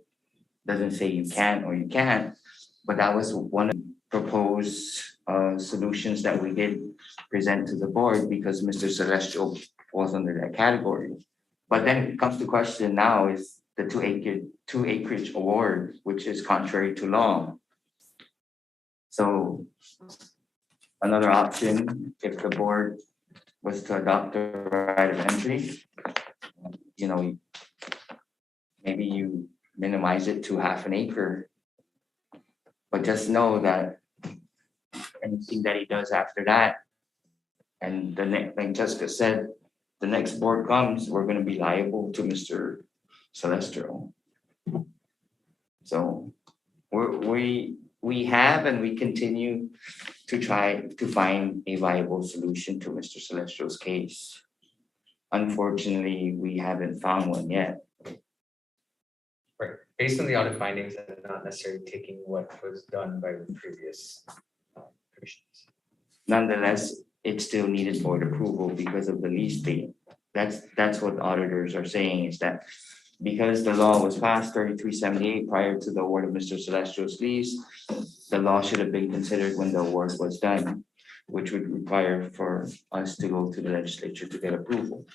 doesn't say you can or you can't, but that was one of the proposed solutions that we did present to the board because Mr. Celestial falls under that category. But then it comes to question now is the 2 acreage award, which is contrary to law. So another option, if the board was to adopt the right of entry, maybe you minimize it to half an acre. But just know that anything that he does after that, and the next, like Jessica said, the next board comes, we're going to be liable to Mr. Celestial. So we have and we continue to try to find a viable solution to Mr. Celestial's case. Unfortunately, we haven't found one yet. Right, based on the audit findings and not necessarily taking what was done by the previous commissions. Nonetheless, it still needed board approval because of the lease date. That's what auditors are saying is that because the law was passed 3378 prior to the award of Mr. Celestial's lease, the law should have been considered when the award was done, which would require for us to go to the legislature to get approval.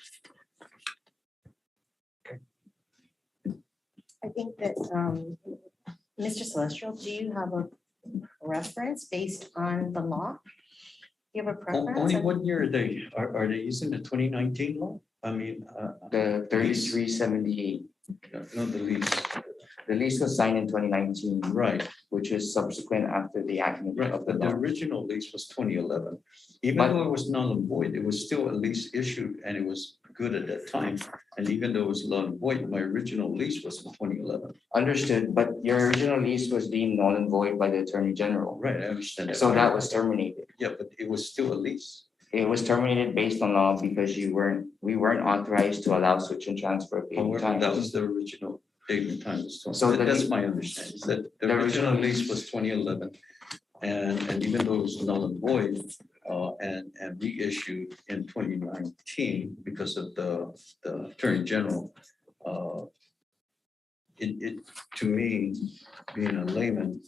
I think that, Mr. Celestial, do you have a reference based on the law? Do you have a preference? Only what year are they using the 2019 law? I mean. The 3378. No, the lease. The lease was signed in 2019. Right. Which is subsequent after the acting Right, of the but the law. original lease was 2011. Even though it was null and void, it was still a lease issued and it was good at that time. And even though it was null and void, my original lease was in 2011. Understood, but your original lease was deemed null and void by the Attorney General. Right, I understand that. So that was terminated. Yeah, but it was still a lease. It was terminated based on law because we weren't authorized to allow switch and transfer of date and However, time. that was the original date and time. So That's my understanding, is that the original lease was 2011. And even though it was null and void, and reissued in 2019 because of the Attorney General, it to me, being a layman,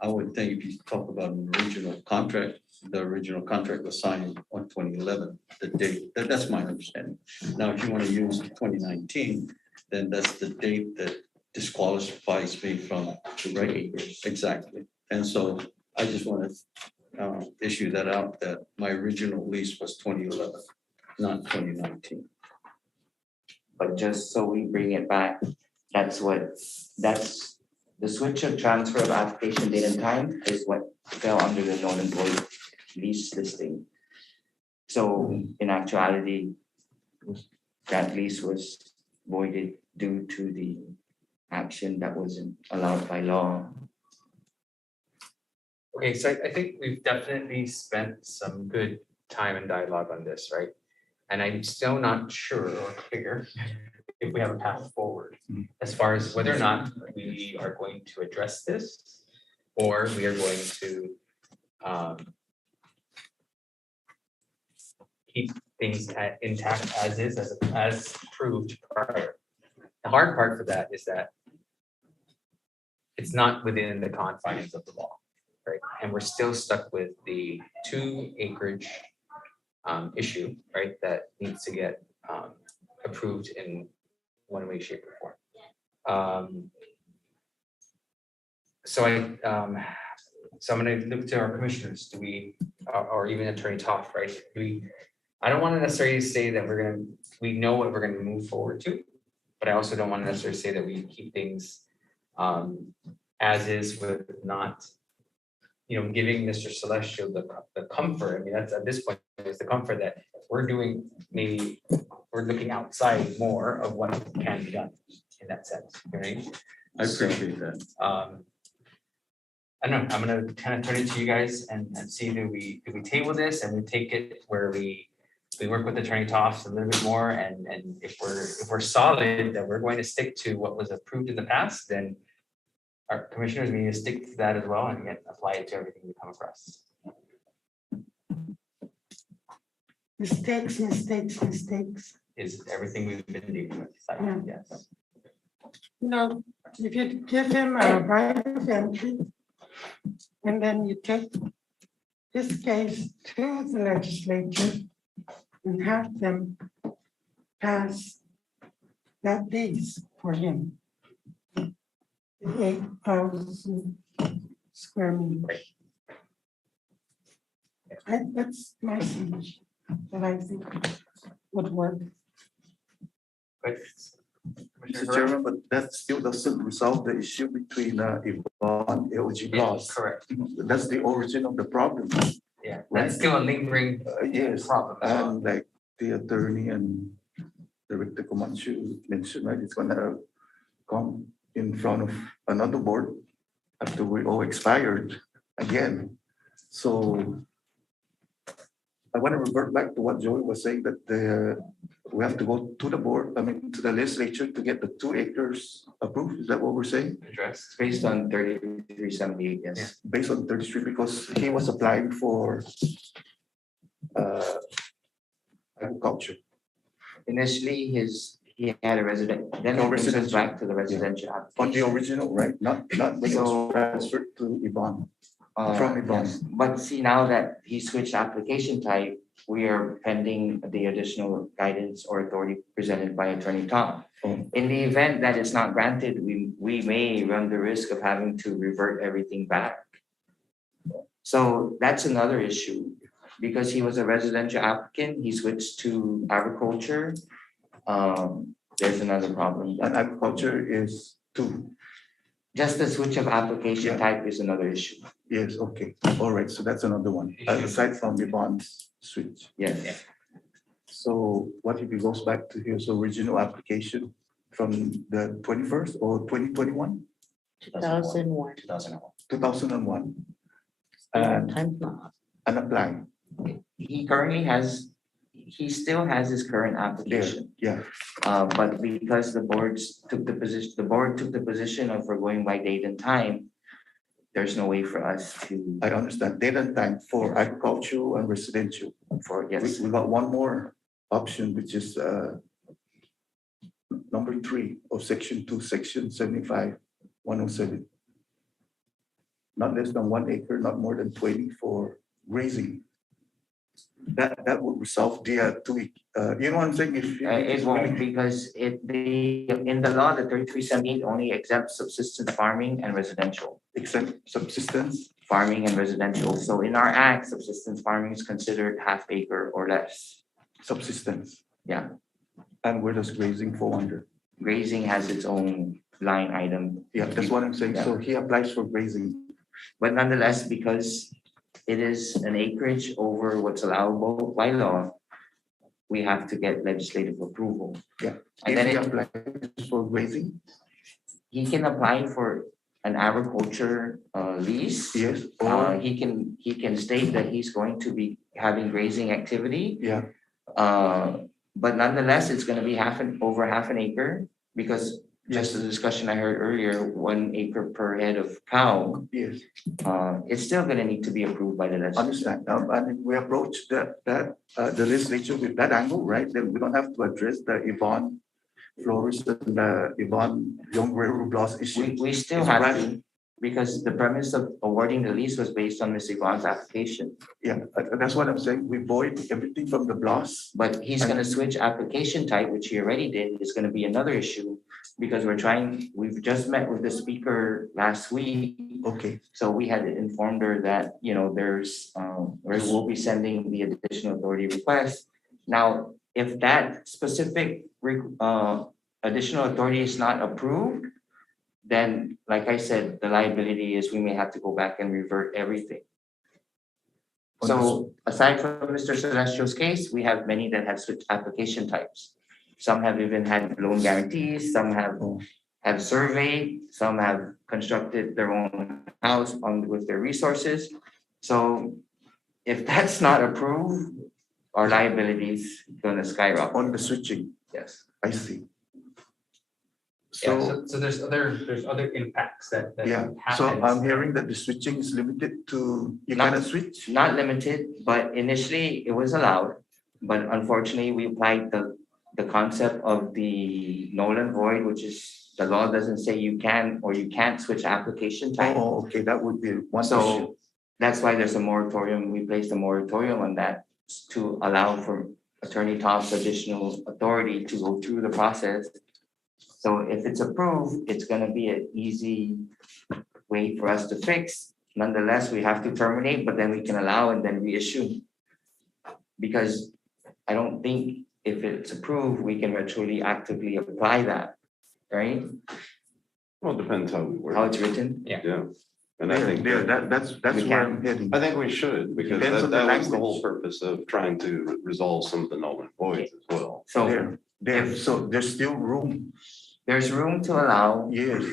I would think if you talk about an original contract, the original contract was signed on 2011, the date, that's my understanding. Now, if you want to use 2019, then that's the date that disqualifies me from the right acres. Exactly. And so I just want to issue that out, that my original lease was 2011, not 2019. But just so we bring it back, that's The switch of transfer of application date and time is what fell under the null and void lease listing. So in actuality, that lease was voided due to the action that wasn't allowed by law. Okay, so I think we've definitely spent some good time and dialogue on this, right? And I'm still not sure or clear if we have a path forward as far as whether or not we are going to address this or we are going to keep things intact as is, as proved prior. The hard part for that is that it's not within the confines of the law, right? And we're still stuck with the 2 acreage issue, right? That needs to get approved in one way, shape, or form. So I'm gonna look to our commissioners, do we, or even Attorney Toff, right? I don't want to necessarily say that we know what we're gonna move forward to, but I also don't want to necessarily say that we keep things as is with not, giving Mr. Celestial the comfort. I mean, that's at this point, is the comfort that we're doing, maybe we're looking outside more of what can be done in that sense, right? I appreciate that. I don't know, I'm gonna kind of turn it to you guys and see, do we table this and we take it where we work with Attorney Toffs a little bit more, and if we're solid that we're going to stick to what was approved in the past, then our commissioners need to stick to that as well and again, apply it to everything we come across. Mistakes. Is everything we've been dealing with, yes. If you give him a right of entry, and then you take this case to the legislature and have them pass that lease for him. 8,000 square meters. That's my solution that I think would work. Mr. Chairman, but that still doesn't resolve the issue between Yvonne and LG Gloss. Correct. That's the origin of the problem. Yeah, that's still a lingering Yes, problem as well. and like the attorney and Director Comanche mentioned, right, it's gonna come in front of another board after we all expired again. So I want to revert back to what Joey was saying, that we have to go to the board, to the legislature to get the 2 acres approved. Is that what we're saying? Addressed. Based on 3378, yes. Based on 33, because he was applying for agriculture. Initially, he had a resident, then it brings us back to the residential On the application. original, right? Not when it was So- transferred to Yvonne. From Yvonne. Yes, but see, now that he switched application type, we are pending the additional guidance or authority presented by Attorney Tom. In the event that it's not granted, we may run the risk of having to revert everything back. So that's another issue, because he was a residential applicant, he switched to agriculture. There's another problem. And agriculture is 2. Just the switch of application type is another issue. Yes, okay. All right, so that's another one, aside from Yvonne's switch. Yes. So what if he goes back to his original application from the 21st or 2021? 2001. 2001. And apply. He still has his current application. Yeah. But because the board took the position of we're going by date and time, there's no way for us to. I understand, date and time for agricultural and residential. Yes. We got one more option, which is number 3 of section 2, section 75-107. Not less than 1 acre, not more than 20 for grazing. That would resolve the 2, you know what I'm saying? It won't, because in the law, the 3378 only exempts subsistence farming and residential. Except subsistence? Farming and residential. So in our act, subsistence farming is considered half acre or less. Subsistence? Yeah. And where does grazing fall under? Grazing has its own line item. Yeah, that's what I'm saying. So he applies for grazing. But nonetheless, because it is an acreage over what's allowable by law, we have to get legislative approval. Yeah. And If then he it- applies for grazing, He can apply for an agriculture lease. yes, or, He can state that he's going to be having grazing activity. yeah, But nonetheless, it's gonna be over half an acre, because just the discussion I heard earlier, 1 acre per head of cow, yes, it's still gonna need to be approved by the legislature. understand. And if we approach the legislature with that angle, right, then we don't have to address the Yvonne Flores and the Yvonne Young Railroad Loss issue. We still It's have right. to, because the premise of awarding the lease was based on Ms. Yvonne's application. Yeah, that's what I'm saying. We void everything from the BLOS. But he's gonna switch application type, which he already did, is gonna be another issue, because we've just met with the speaker last week. Okay, So we had informed her that, we will be sending the additional authority request. Now, if that specific additional authority is not approved, then, like I said, the liability is we may have to go back and revert everything. So aside from Mr. Celestio's case, we have many that have switched application types. Some have even had loan guarantees, some have surveyed, some have constructed their own house with their resources. So if that's not approved, our liability is gonna skyrocket. on the switching, Yes. I see. Yeah, So, so there's other impacts that yeah, so happens. I'm hearing that the switching is limited to, you Not- cannot switch? Not limited, but initially it was allowed. But unfortunately, we applied the concept of the null and void, which is the law doesn't say you can or you can't switch application type. Oh, okay, that would be one issue. So that's why there's a moratorium. We placed a moratorium on that to allow for Attorney Todd's additional authority to go through the process. So if it's approved, it's gonna be an easy way for us to fix. Nonetheless, we have to terminate, but then we can allow and then reissue. Because I don't think if it's approved, we can virtually actively apply that, right? Well, it depends how we work. How it's written. Yeah, and I think. That's We where can. I'm heading. I think we should, because Depends on the that was the whole language. purpose of trying to resolve some of the null and voids as well. So So there's still room, there's room to allow, yes,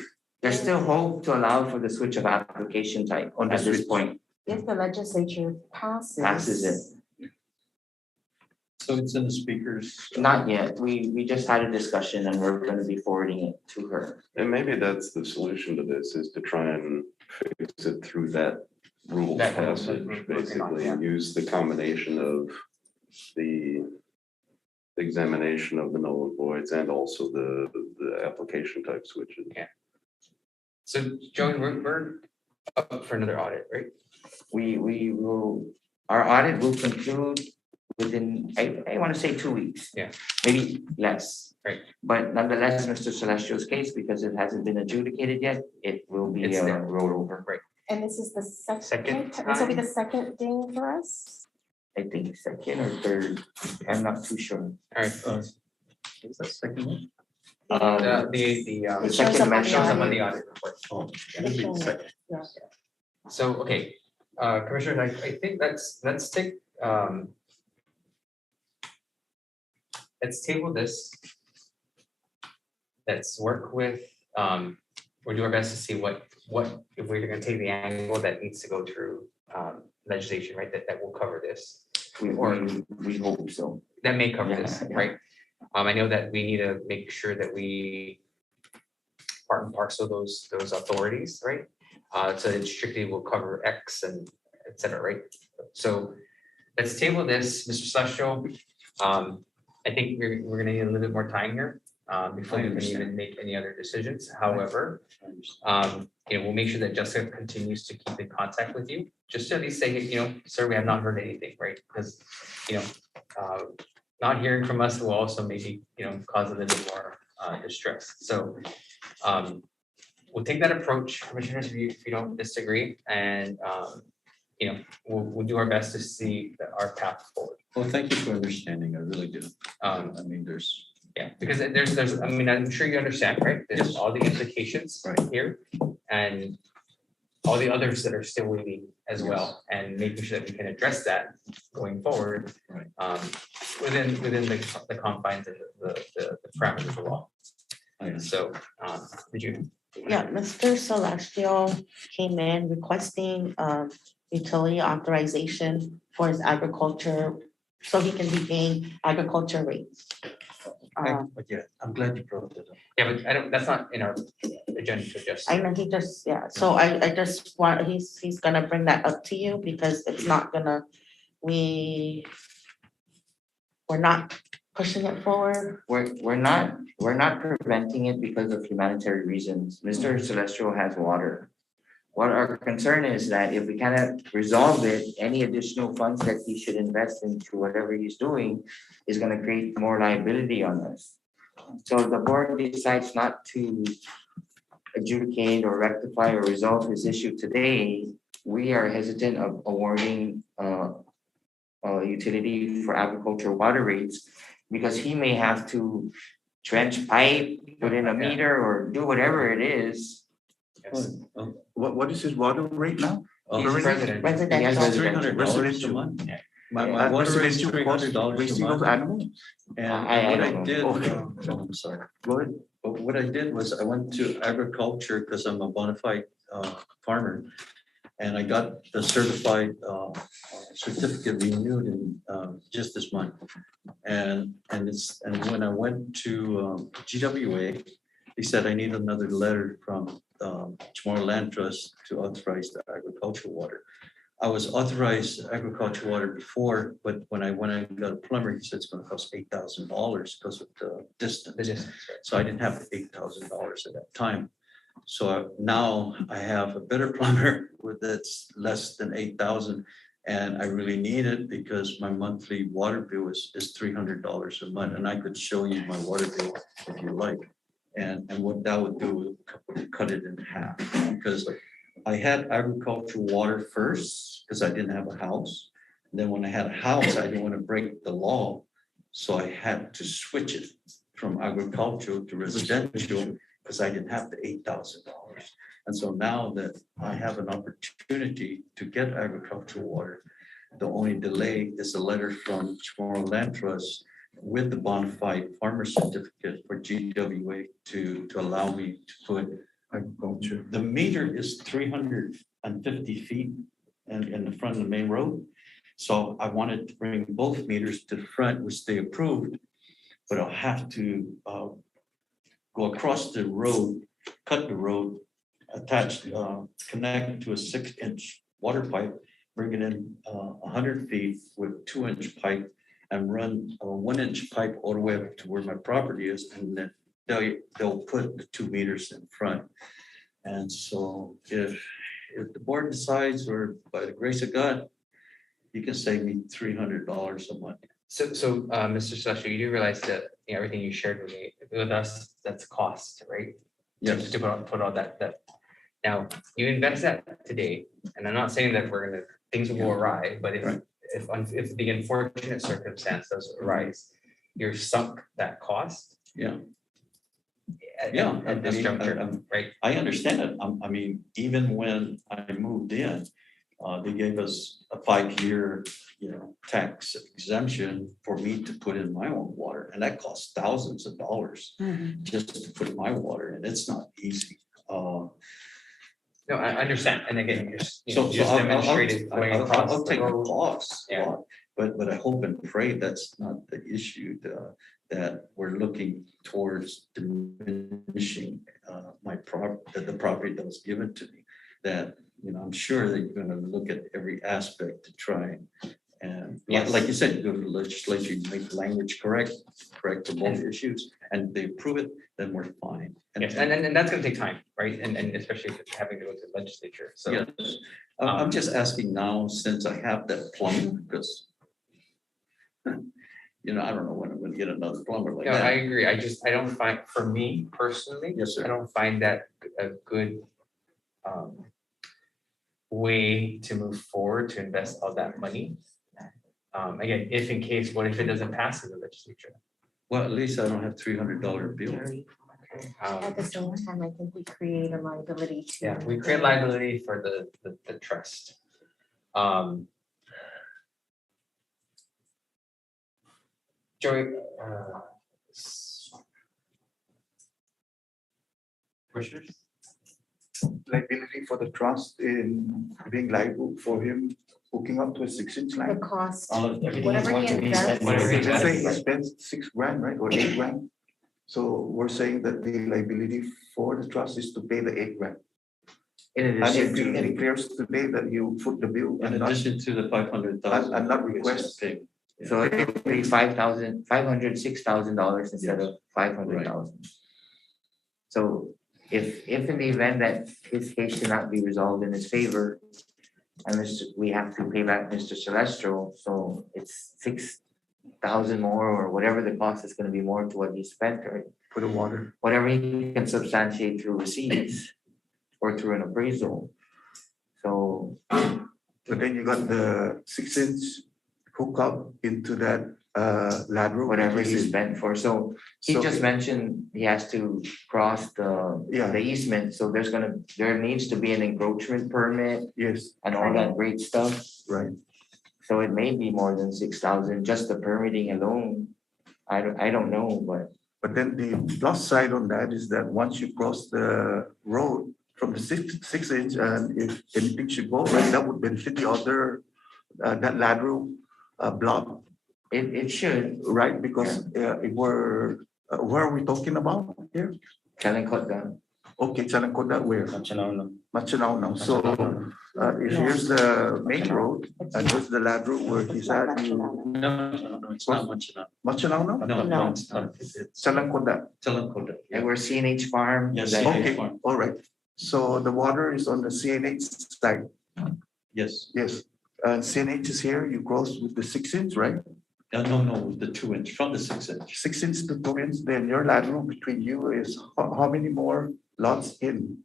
there's still hope to allow for the switch of application type On the at this switch. point. If the legislature Passes it. So it's in the speakers. Not yet. We just had a discussion and we're gonna be forwarding it to her. And maybe that's the solution to this, is to try and fix it through that rule That rule, passage, we're working on, basically, yeah. and use the combination of the examination of the null and voids and also the application type switches. Yeah. So Joey, we're up for another audit, right? We will, our audit will conclude within, I wanna say 2 weeks. Yeah. Maybe less. Right. But nonetheless, Mr. Celestio's case, because it hasn't been adjudicated yet, it will be It's there. rolled over. Right. And this is the Second second, this will be the second ding for us? I think second or third, I'm not too sure. All right. Is that second one? Uh, The The shows second up on the mention shows up on audit. the audit report. Oh, Yeah. it'll be the second. Yeah. So, okay, Commissioner, I think let's take, let's table this. Let's work with, we'll do our best to see what, if we're gonna take the angle that needs to go through legislation, right, that will cover this. We hope so. That may cover Yeah, this, yeah. right? I know that we need to make sure that we part and parcel those authorities, right? So it strictly will cover X and et cetera, right? So let's table this, Mr. Celestial. I think we're gonna need a little bit more time here before we can even make any other decisions. However, we'll make sure that Jessica continues to keep in contact with you, just to at least say, sir, we have not heard anything, right? Because, not hearing from us will also maybe, cause a little bit more distress. So we'll take that approach, commissioners, if you don't disagree, and we'll do our best to see our path forward. Well, thank you for understanding. I really do. I mean, there's Yeah, because there's, I mean, I'm sure you understand, right? There's all the implications Right. here and all the others that are still waiting as Yes. well, and making sure that we can address that going forward. Right. Within the confines of the parameters of the law. So, did you? Yeah, Mr. Celestial came in requesting utility authorization for his agriculture, so he can regain agriculture rates. But yeah, I'm glad you brought that up. Yeah, but I don't, that's not in our agenda to adjust. I know he just, yeah, so I just want, he's gonna bring that up to you because it's not gonna, we're not pushing it forward. We're not preventing it because of humanitarian reasons. Mr. Celestial has water. What our concern is that if we cannot resolve it, any additional funds that he should invest into whatever he's doing is gonna create more liability on us. So if the board decides not to adjudicate or rectify or resolve his issue today, we are hesitant of awarding utility for agriculture water rates because he may have to trench pipe, put in a meter, or do whatever it is. What is his water rate now? He's president. Residential. Yes, $300 a month. Yeah. My water rate is $300 a Raising those month. animals? And I what I don't did, know. I'm sorry. But what I did was I went to agriculture because I'm a bona fide farmer. And I got the certified certificate renewed in just this month. And when I went to GWA, they said I need another letter from CHamoru Land Trust to authorize the agricultural water. I was authorized agricultural water before, but when I got a plumber, he said it's gonna cost $8,000 because of the distance. So I didn't have $8,000 at that time. So now I have a better plumber that's less than 8,000. And I really need it because my monthly water bill is $300 a month. And I could show you my water bill if you like. And what that would do would cut it in half because I had agricultural water first because I didn't have a house. And then when I had a house, I didn't want to break the law. So I had to switch it from agricultural to residential because I didn't have the $8,000. And so now that I have an opportunity to get agricultural water, the only delay is a letter from CHamoru Land Trust with the bona fide farmer certificate for GWA to allow me to put agriculture. The meter is 350 feet in the front of the main road. So I wanted to bring both meters to the front, which they approved, but I'll have to go across the road, cut the road, attach, connect to a 6-inch water pipe, bring it in 100 feet with 2-inch pipe and run a 1-inch pipe all the way up to where my property is. And then they'll put the 2 meters in front. And so if the board decides, or by the grace of God, you can save me $300 a month. So, Mr. Celestial, you do realize that everything you shared with us, that's a cost, right? Yes. To put all that. Now, you invest that today, and I'm not saying that things will go awry, but if the unfortunate circumstance does arise, you're sunk that cost. Yeah. At this juncture, right? I understand it. I mean, even when I moved in, they gave us a 5-year, tax exemption for me to put in my own water, and that costs thousands of dollars just to put in my water, and it's not easy. No, I understand, and again, you So just demonstrated going across I'll the take the road. costs, Yeah. but I hope and pray that's not the issue, that we're looking towards diminishing the property that was given to me. That, I'm sure that you're gonna look at every aspect to try and, Yes. like you said, you go to the legislature, you make the language correct for both issues, and they approve it, then we're fine. Yes, and that's gonna take time, right? And especially if it's having to go to the legislature, so. Yes, I'm just asking now, since I have that plumber, because I don't know when I'm gonna get another plumber like No, I that. agree. I don't find, for me personally. Yes, sir. I don't find that a good way to move forward to invest all that money. Again, if in case, what if it doesn't pass in the legislature? Well, at least I don't have $300 bill. At the same time, I think we create a liability to. Yeah, we create liability for the trust. Joey, commissioners? Liability for the trust in being liable for him hooking up to a 6-inch The line. cost, All of everything is whatever going he to be invests. spent. Whatever he Let's say he invests. spends $6,000, right, or $8,000. So we're saying that the liability for the trust is to pay the $8,000. In And addition if he to, declares today that you foot the bill In and not, addition to the 500,000. and not request. so it would be $6,000 instead of $500,000. So if in the event that his case cannot be resolved in his favor, and we have to pay back Mr. Celestro, so it's 6,000 more, or whatever the cost is gonna be more to what he spent, or For the water. whatever he can substantiate through receipts or through an appraisal. So But then you got the 6-inch hookup into that lateral. whatever he spent for, so he So- just mentioned he has to cross Yeah. the easement, so there needs to be an encroachment permit Yes, and all that great stuff. right. So it may be more than 6,000, just the permitting alone. I don't know, but But then the plus side on that is that once you cross the road from the 6-inch, and if anything should go right, that would benefit the other, that lateral block, it should. right? Because where are we talking about here? Calincota. Okay, Chalangkota, where? Machinao. Machinao now. So if here's the main road and here's the lateral where he's at, you, No, it's not much enough. Machinao now? No, it's not. It's Chalangkota. Chalangkota. And we're CNH Farm. Yes, is that- CNH Okay, farm. all right. So the water is on the CNH side. Yes. Yes, and CNH is here, you cross with the 6-inch, right? No, the 2-inch from the 6-inch. 6-inch to 2-inch, then your lateral between you is how many more lots in?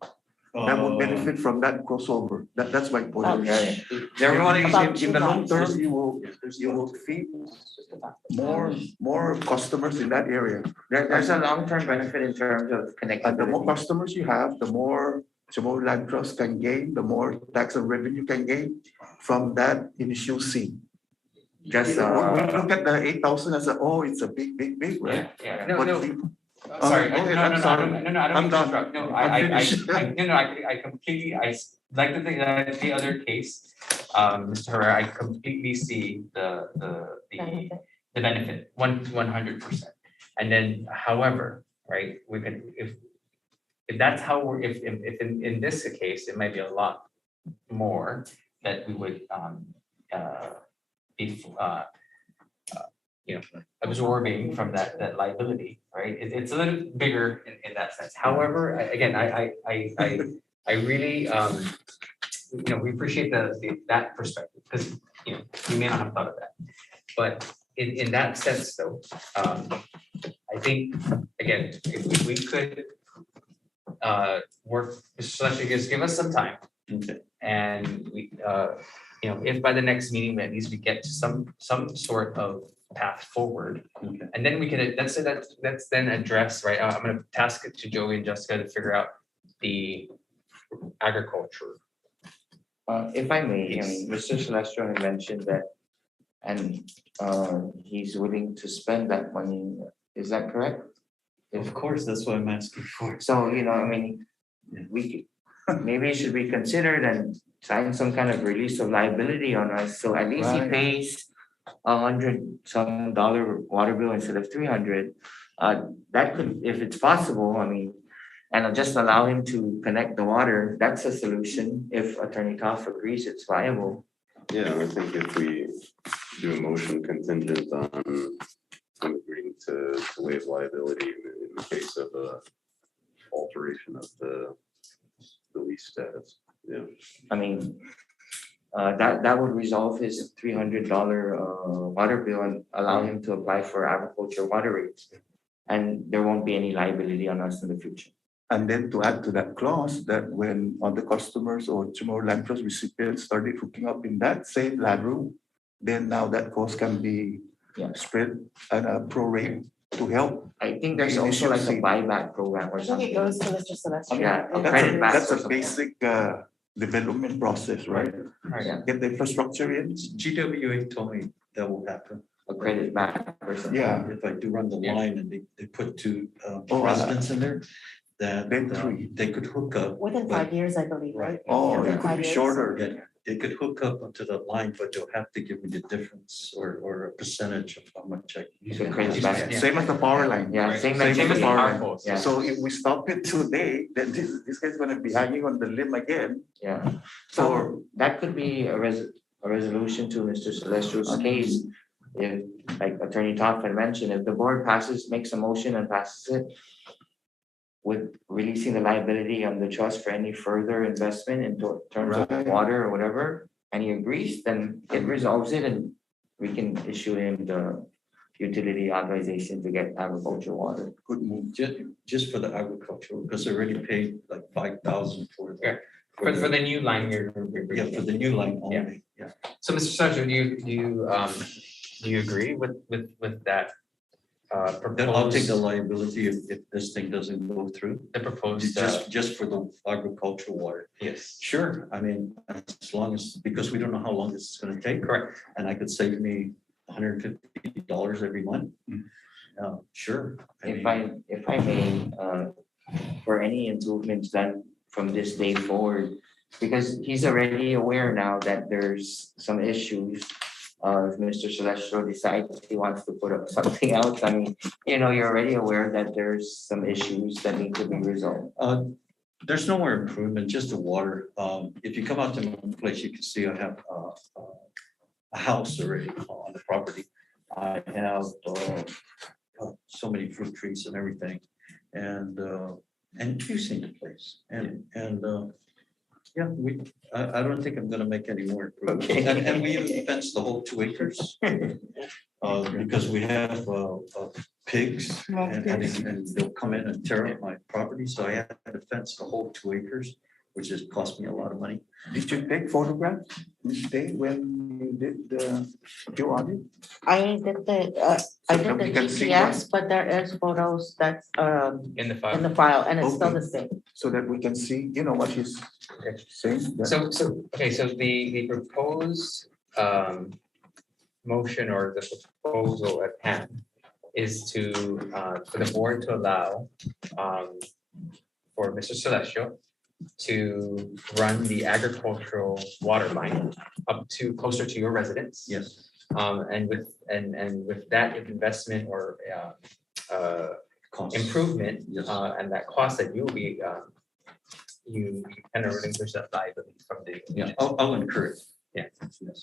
That would benefit from that crossover, that's my point. Okay. There They're running, in the long term, you will feed more customers in that area. there's a long-term benefit in terms of And the more connectivity. customers you have, the more CHamoru Land Trust can gain, the more tax and revenue can gain from that initial seed. Just, We look at the 8,000 as it's a big, right? Yeah, no, But no. you- Sorry, go no, ahead, no, I'm no, sorry. I don't I'm mean to done. interrupt. No, I'm finished. I completely, like to think that the other case, Mr. Herrera, I completely see the benefit, 100%. And then, however, right, we can, if that's how we're, if in this case, it might be a lot more that we would, be, absorbing from that liability, right? It's a little bigger in that sense. However, again, I really, we appreciate that perspective, because, we may not have thought of that. But in that sense, though, I think, again, if we could work, especially just give us some time. Okay. And we, if by the next meeting, at least we get to some sort of path forward. Okay. And then we can, let's then address, right, I'm gonna task it to Joey and Jessica to figure out the agriculture. If I may, I Yes. mean, Mr. Celestro had mentioned that, and he's willing to spend that money. Is that correct? Of course, that's what I'm asking for. So, I mean, maybe it should be considered and sign some kind of release of liability on us, so at least he Right. pays $100 some water bill instead of 300. That could, if it's possible, I mean, and just allow him to connect the water, that's a solution, if Attorney Toff agrees it's viable. Yeah, I think if we do a motion contingent on agreeing to waive liability in the case of a alteration of the lease status, yeah. I mean, that would resolve his $300 water bill and allow him to apply for agriculture water rates. And there won't be any liability on us in the future. And then to add to that clause, that when other customers or CHamoru Land Trust recipients started hooking up in that same lateral, then now that cost can be Yeah. spread at a pro rate to help. I think there's also like a buyback program or I think something. it goes to Mr. Celestino. Yeah, a That's credit back that's or a something. basic development process, right? Yeah, Get the infrastructure in. GWA told me that will happen. a credit back or something. Yeah. If I do run the line and they put two Oh, residents in there, that Then three. they could hook up. Within but- 5 years, I believe, right? Oh, Within it could 5 be years. shorter. Yeah, they could hook up onto the line, but they'll have to give me the difference or a percentage of how much I. It's a credit back. Same as the power line. Yeah, same like Same as the GWA. power line. poles. Yeah. So if we stop it today, then this guy's gonna be hanging on the limb again. Yeah, So, so that could be a resolution to Mr. Celestial's case. If, like Attorney Todd had mentioned, if the board makes a motion and passes it with releasing the liability on the trust for any further investment in terms of Right. water or whatever, and he agrees, then it resolves it and we can issue him the utility authorization to get agricultural water. Good move, just for the agricultural, because I already paid like 5,000 for Yeah. it. For the new line you're. Yeah, for the new line only, yeah. So, Mr. Sergio, do you agree with that? Then I'll take the Proposed, liability if this thing doesn't go through, the proposed, just for the agricultural water. yes, Sure, I mean, as long as, because we don't know how long this is gonna take. correct. And I could save me $150 every month. Sure. If I may, for any improvements done from this day forward, because he's already aware now that there's some issues. If Mr. Celestial decides he wants to put up something else, I mean, you're already aware that there's some issues that need to be resolved. There's no more improvement, just the water. If you come out to my place, you can see I have a house already on the property. I have so many fruit trees and everything, and you've seen the place, and yeah, I don't think I'm gonna make any more improvements. Okay. And we even fenced the whole 2 acres. Because we have pigs and they'll come in and tear up my property, so I had to fence the whole 2 acres, which has cost me a lot of money. did you take photographs each day when you did the audit? I did the that we can see GPS, but there is photos that's In the in file. the file, and it's still Okay. the same. So that we can see, what he's saying. So, okay, so the proposed motion or the proposal at hand is to, for the board to allow for Mr. Celestial to run the agricultural water line up to closer to your residence. Yes. And with that investment or Cost. improvement, Yes. and that cost that you'll be, you kind of relinquish that liability from the. Yeah, I'll incur it. Yeah. Yes.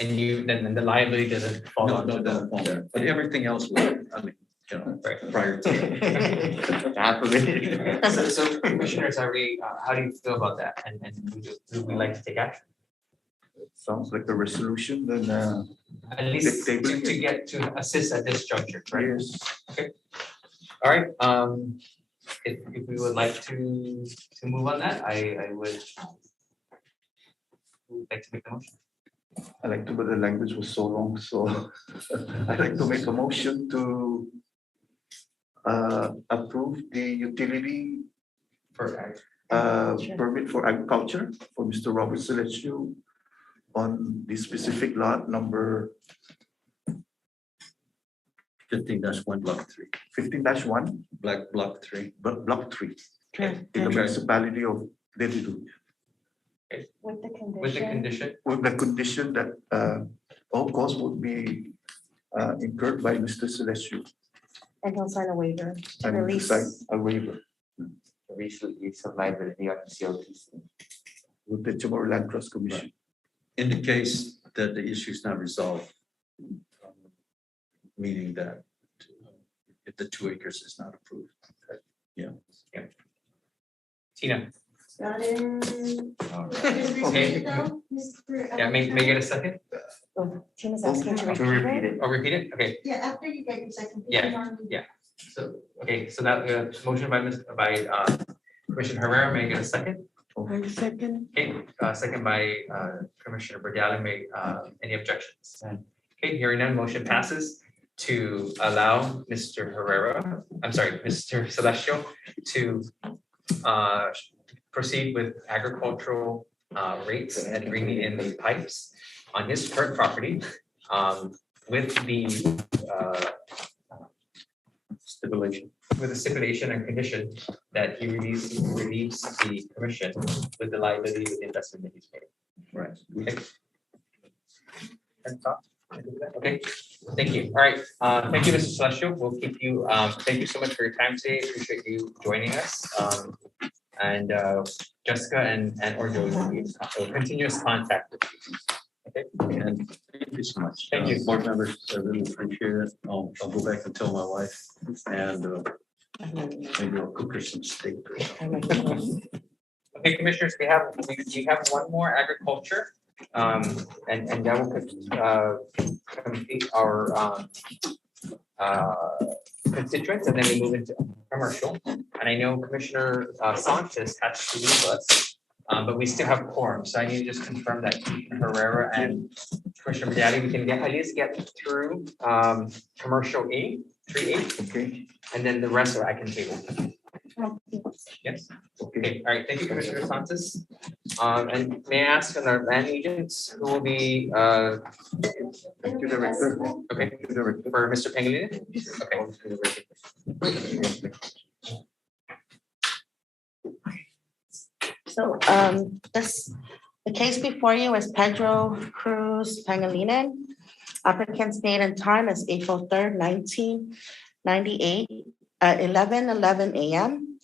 And then the liability doesn't fall No, onto no, the. no, but everything else, Right. prior to. So commissioners, how do you feel about that? And would we like to take action? Sounds like a resolution, then, At least They- they- to get to assist at this juncture, right? yes. All right, if we would like to move on that, I would. who would like to make the motion. I like to, but the language was so long, so I'd like to make a motion to approve the utility For permit for agriculture for Mr. Robert Celestial on the specific lot number 15-1 block 3, 15-1, block 3. block 3, Okay. in the municipality of Dedidu, With the condition. with the condition, with the condition that all costs would be incurred by Mr. Celestial And he'll sign a waiver to and to release. sign a waiver Recently, some liability on COTC. with the CHamoru Land Trust Commission. In the case that the issue is not resolved, meaning that if the 2 acres is not approved. Tina, Got it. Okay. Mr. yeah, may I get a second? Oh, Tina's asking to To repeat repeat it. it. Or repeat it? Okay, Yeah, after you get your second. Yeah. so, okay, so that, motion by Commissioner Herrera, may I get a second? I second. Okay, second by Commissioner Brigale, any objections? Okay, hearing none, motion passes to allow Mr. Mr. Celestial to proceed with agricultural rates and bringing in the pipes on his current property with the stipulation and condition that he relieves the commission with the liability with the investment that he's made. Right. Okay. Okay, thank you. All right, thank you, Mr. Celestial. We'll keep you, thank you so much for your time today. Appreciate you joining us. And Jessica and or Joe will be in continuous contact with you. Okay, And thank you so much. Thank you. Board members, I really appreciate it. I'll go back and tell my wife and maybe I'll cook her some steak or something. Okay, commissioners, we have one more agriculture. And that will complete our constituents, and then we move into commercial. And I know Commissioner Sanchez has to leave us, but we still have quorum. So I need to just confirm that Commissioner Herrera and Commissioner Mediati, we can at least get through commercial 3A. Okay. And then the rest I can table. Yes. Okay. All right. Thank you, Commissioner Sanchez. And may I ask on our land agents who will be Thank you, Director. okay for Mr. Pangilinan? Okay. So, the case before you is Pedro Cruz Pangilinan. Applicant's date and time is April 3rd, 1998 at 11:11 a.m.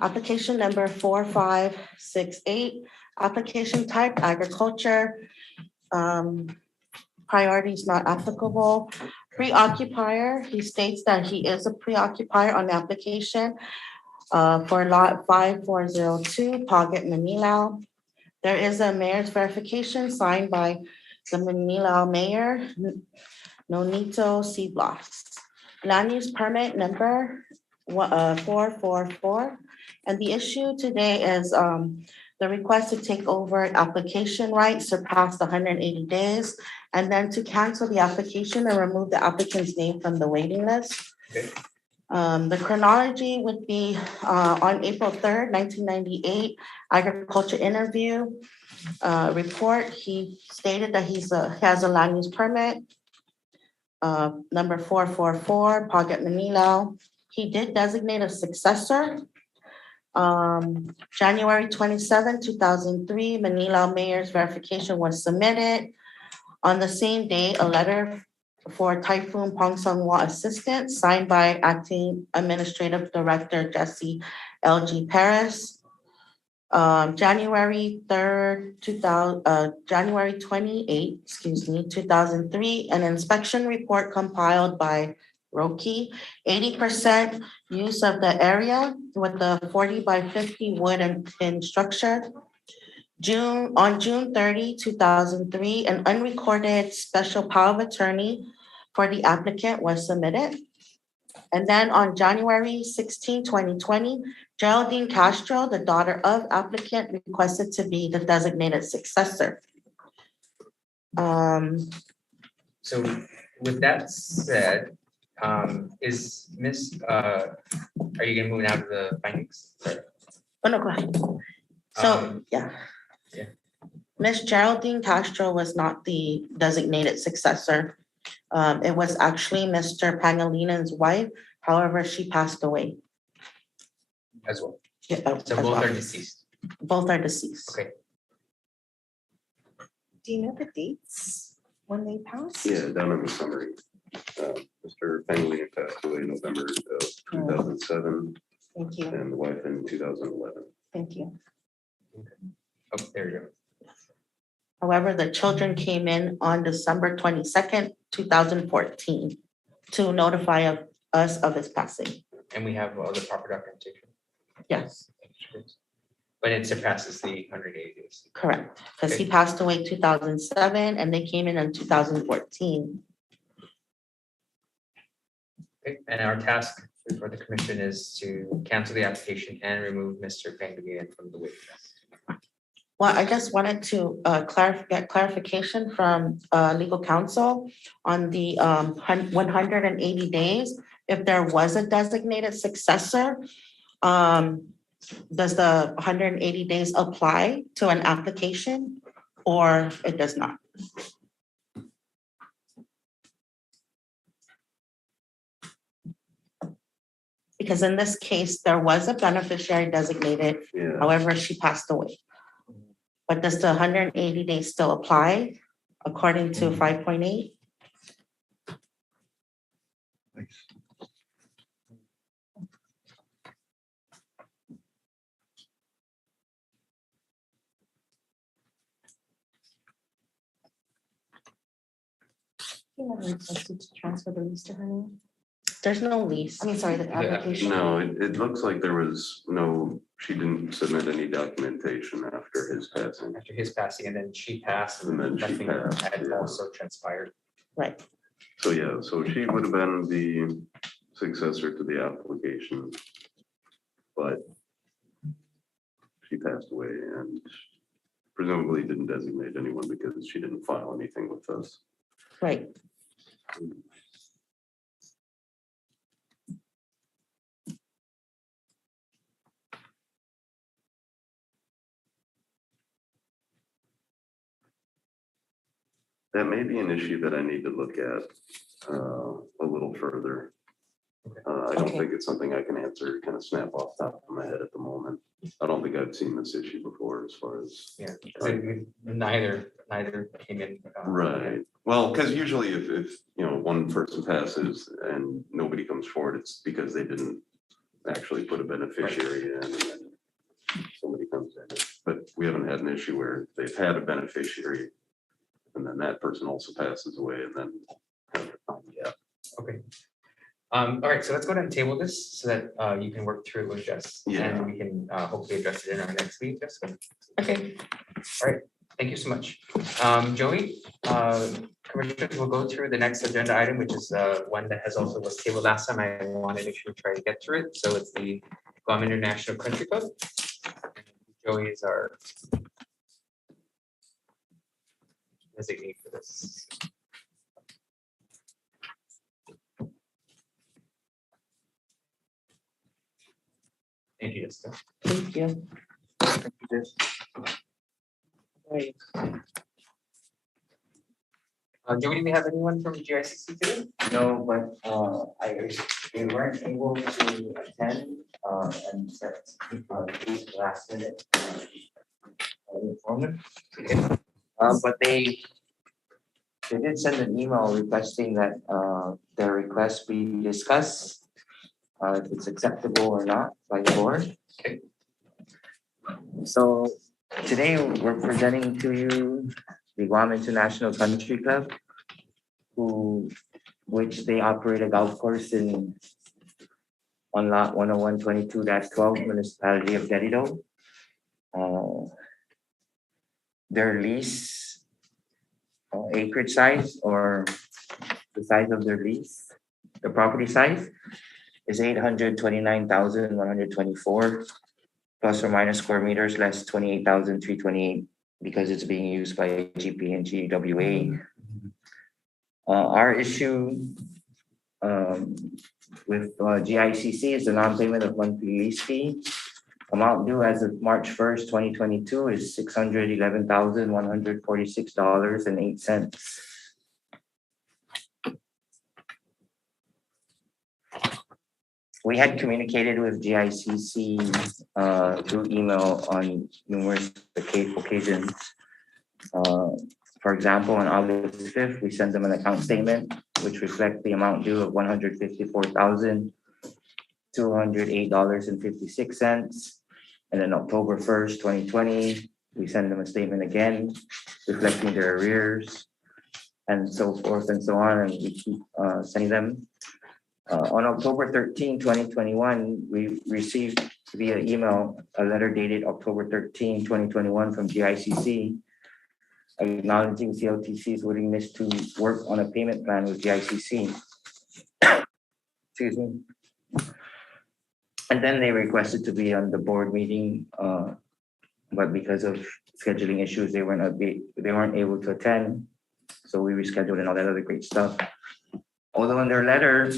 Application number 4568, application type agriculture. Priority is not applicable. Preoccupier, he states that he is a preoccupier on the application for lot 5402, Pocket, Manila. There is a mayor's verification signed by the Manila mayor, Nonito C. Blas. Land use permit number 444. And the issue today is the request to take over application rights surpassed 180 days, and then to cancel the application and remove the applicant's name from the waiting list. Okay. The chronology would be on April 3rd, 1998, agriculture interview report. He stated that he has a land use permit, number 444, Pocket, Manila. He did designate a successor. January 27, 2003, Manila mayor's verification was submitted. On the same day, a letter for Typhoon Pongsonghua assistance signed by Acting Administrative Director Jesse L.G. Paris. January 3rd, January 28, 2003, an inspection report compiled by Roki, 80% use of the area with the 40 by 50 wood and tin structure. On June 30, 2003, an unrecorded special power of attorney for the applicant was submitted. And then on January 16, 2020, Geraldine Castro, the daughter of applicant, requested to be the designated successor. So with that said, is Miss, are you gonna move now to the findings? Sorry. Oh, no, go ahead. So, yeah. Miss Geraldine Castro was not the designated successor. It was actually Mr. Pangalinan's wife. However, she passed away. As well. Yeah, So as both well. are deceased. Both are deceased. Okay. Do you know the dates when they passed? Yeah, down in the summary. Mr. Pangilinan passed away November of 2007. Thank you. And the wife in 2011. Thank you. Oh, there you go. However, the children came in on December 22nd, 2014 to notify us of his passing. And we have all the proper documentation. Yes, But it surpasses the 180 days. correct. Because he Okay. passed away 2007 and they came in 2014. Okay, and our task for the commission is to cancel the application and remove Mr. Pangilinan from the waiting list. Well, I just wanted to get clarification from legal counsel on the 180 days. If there was a designated successor, does the 180 days apply to an application or it does not? Because in this case, there was a beneficiary designated, Yeah. however, she passed away. But does the 180 days still apply according to 5.8? You never requested to transfer the lease to her name? There's no lease. I mean, sorry, the application. No, it looks like there was no, she didn't submit any documentation after his passing. After his passing, and then she passed, And then she nothing passed, had yeah. also transpired. Right. So, yeah, so she would have been the successor to the application. But she passed away and presumably didn't designate anyone because she didn't file anything with us. Right. That may be an issue that I need to look at a little further. I don't Okay. think it's something I can answer kind of snap off the top of my head at the moment. I don't think I've seen this issue before as far as. Yeah, 'cause neither came in. Right. Well, because usually if, you know, one person passes and nobody comes forward, it's because they didn't actually put a beneficiary in and then somebody comes in. But we haven't had an issue where they've had a beneficiary and then that person also passes away and then. Yeah. Okay. All right, so let's go ahead and table this so that you can work through it with Jess. Yeah. And we can hopefully address it in our next meeting, Jessica. Okay. All right, thank you so much. Joey, commissioners will go through the next agenda item, which is one that has also was tabled last time. I want to make sure we try to get through it. So it's the Guam International Country Club. Joey is our designee for this. Thank you, Jessica. Thank you. Thank you, Jess. Right. Joey, do we have anyone from GICC today? No, but we weren't able to attend and set these last minute. Informant. But they did send an email requesting that their request be discussed. If it's acceptable or not by the board. Okay. So today we're presenting to you the Guam International Country Club, which they operate a golf course on lot 10122-12, municipality of Dedido. Their lease acreage size or the size of their lease, the property size is 829,124 plus or minus square meters less 28,328 because it's being used by GP and GWA. Our issue with GICC is the non-payment of monthly lease fee. Amount due as of March 1st, 2022 is $611,146.08. We had communicated with GICC through email on numerous occasions. For example, on August 5th, we sent them an account statement which reflects the amount due of $154,208.56. And then October 1st, 2020, we send them a statement again reflecting their arrears and so forth and so on. And we keep sending them. On October 13, 2021, we received via email a letter dated October 13, 2021 from GICC acknowledging CLTC's willingness to work on a payment plan with GICC. Excuse me. And then they requested to be on the board meeting but because of scheduling issues, they weren't able to attend. So we rescheduled and all that other great stuff. Although in their letter,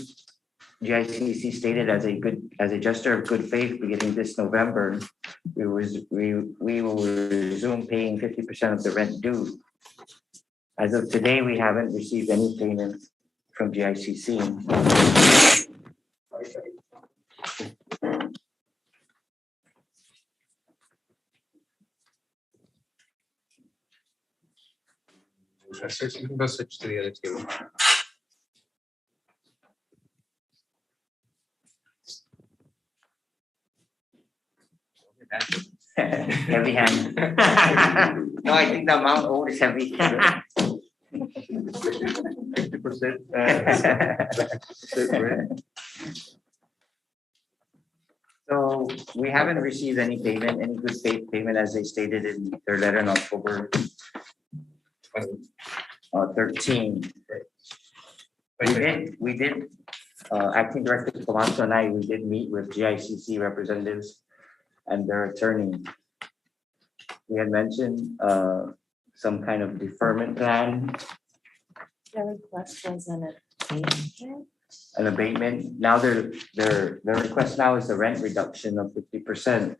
GICC stated as a gesture of good faith, beginning this November, we will resume paying 50% of the rent due. As of today, we haven't received any payment from GICC. You can go switch to the other table. Heavy hand. No, I think the amount owed is heavy. 50%. So we haven't received any payment, any good faith payment, as they stated in their letter on October 13. We did, Acting Director Camacho and I, we did meet with GICC representatives and their attorney. We had mentioned some kind of deferment plan. The request was an abatement. An abatement. Now their request now is a rent reduction of 50%.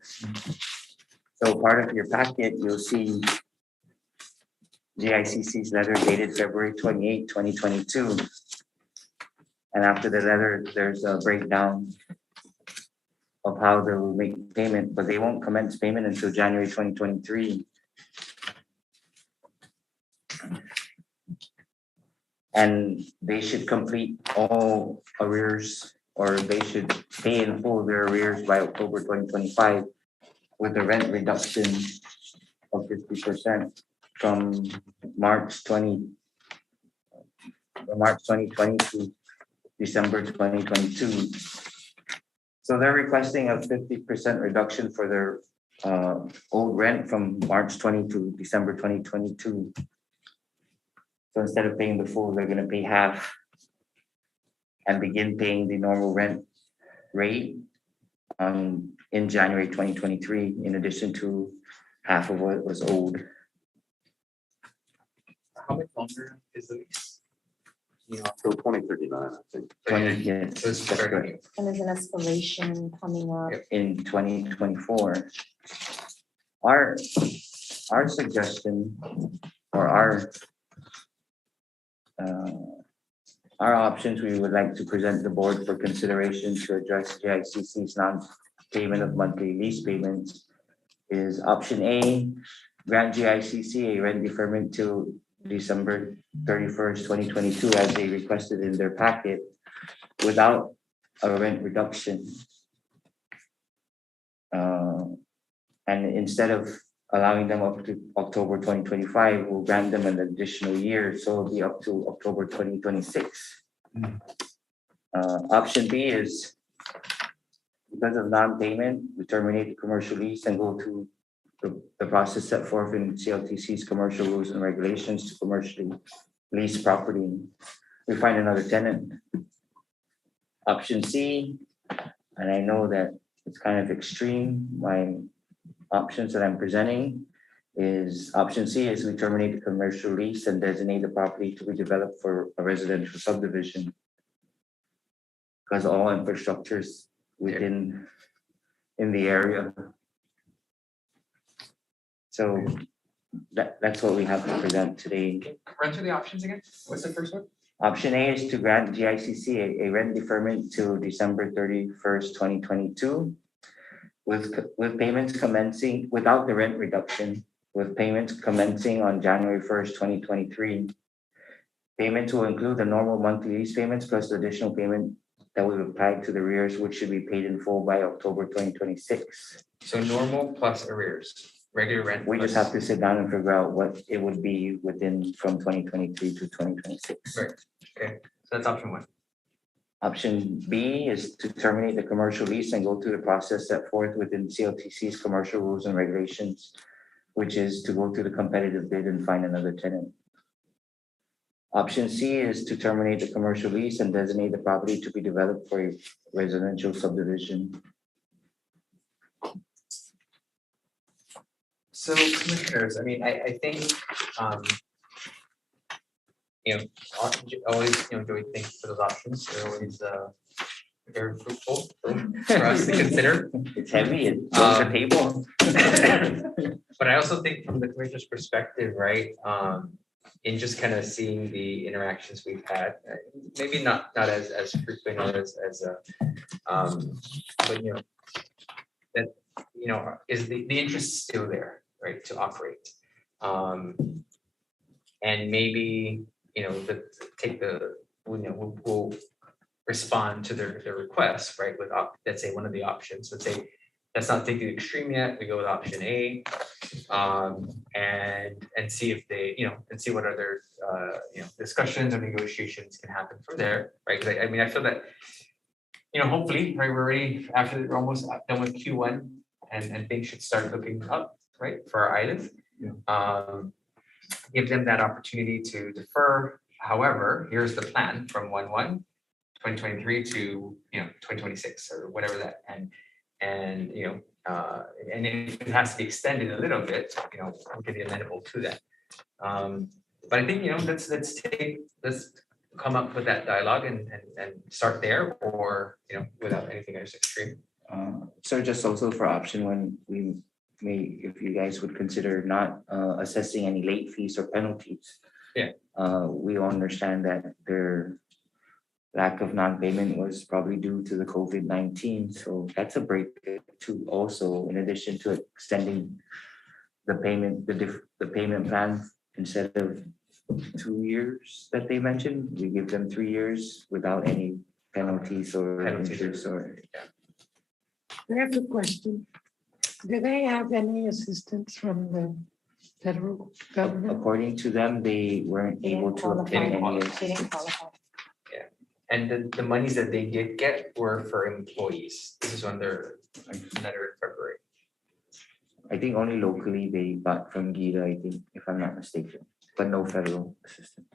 So part of your packet, you'll see GICC's letter dated February 28, 2022. And after the letter, there's a breakdown of how they will make payment, but they won't commence payment until January 2023. And they should complete all arrears, or they should pay in full their arrears by October 2025 with a rent reduction of 50% from March 2020 to December 2022. So they're requesting a 50% reduction for their old rent from March 20 to December 2022. So instead of paying the full, they're going to pay half and begin paying the normal rent rate in January 2023, in addition to half of what was owed. How much longer is the lease? You know, till 2039, I think. 20, yes, So it's that's fair. correct. And there's an escalation coming up. In 2024. Our suggestion, or our options we would like to present the board for consideration to address GICC's non-payment of monthly lease payments is option A, grant GICC a rent deferment till December 31st, 2022, as they requested in their packet, without a rent reduction. And instead of allowing them up to October 2025, we'll grant them an additional year, so it'll be up to October 2026. Option B is, because of non-payment, we terminate the commercial lease and go to the process set forth in CLTC's commercial rules and regulations to commercially lease property. We find another tenant. Option C, and I know that it's kind of extreme, my options that I'm presenting is option C is we terminate the commercial lease and designate the property to be developed for a residential subdivision. Because all infrastructures within in the area. So that's what we have to present today. Run through the options again. What's the first one? Option A is to grant GICC a rent deferment to December 31st, 2022, with payments commencing without the rent reduction, with payments commencing on January 1st, 2023. Payments will include the normal monthly lease payments plus the additional payment that we've applied to the arrears, which should be paid in full by October 2026. So normal plus arrears, regular rent. We just have to sit down and figure out what it would be within from 2023 to 2026. Right. Okay. So that's option one. Option B is to terminate the commercial lease and go through the process set forth within CLTC's commercial rules and regulations, which is to go through the competitive bid and find another tenant. Option C is to terminate the commercial lease and designate the property to be developed for a residential subdivision. So commissioners, I mean, I think, you know, always, Joey, thank you for those options. They're always, very fruitful for us to consider. It's heavy, it's on the table. But I also think from the commissioner's perspective, right, in just kind of seeing the interactions we've had, maybe not as frequent or but that, is the interest still there, right, to operate? And maybe, take the, we'll respond to their requests, right, with, let's say, one of the options, let's say, let's not take the extreme yet, we go with option A, and see if they, and see what other, discussions or negotiations can happen from there, right? 'Cause I mean, I feel that, hopefully, right, we're already, we're almost done with Q1, and things should start looking up, right, for our island. Give them that opportunity to defer. However, here's the plan from 1/1/2023 to, 2026 or whatever that, and if it has to be extended a little bit, we can be amenable to that. But I think, let's come up with that dialogue and start there, or, without anything as extreme. So just also for option one, we may, if you guys would consider not assessing any late fees or penalties. Yeah. We all understand that their lack of non-payment was probably due to the COVID-19, so that's a break too. Also, in addition to extending the payment, the payment plan, instead of 2 years that they mentioned, we give them 3 years without any penalties or interest or. I have a question. Do they have any assistance from the federal government? According to them, they weren't able to obtain any. And the monies that they did get were for employees. This is when they're another February. I think only locally they bought from Gita, I think, if I'm not mistaken, but no federal assistance.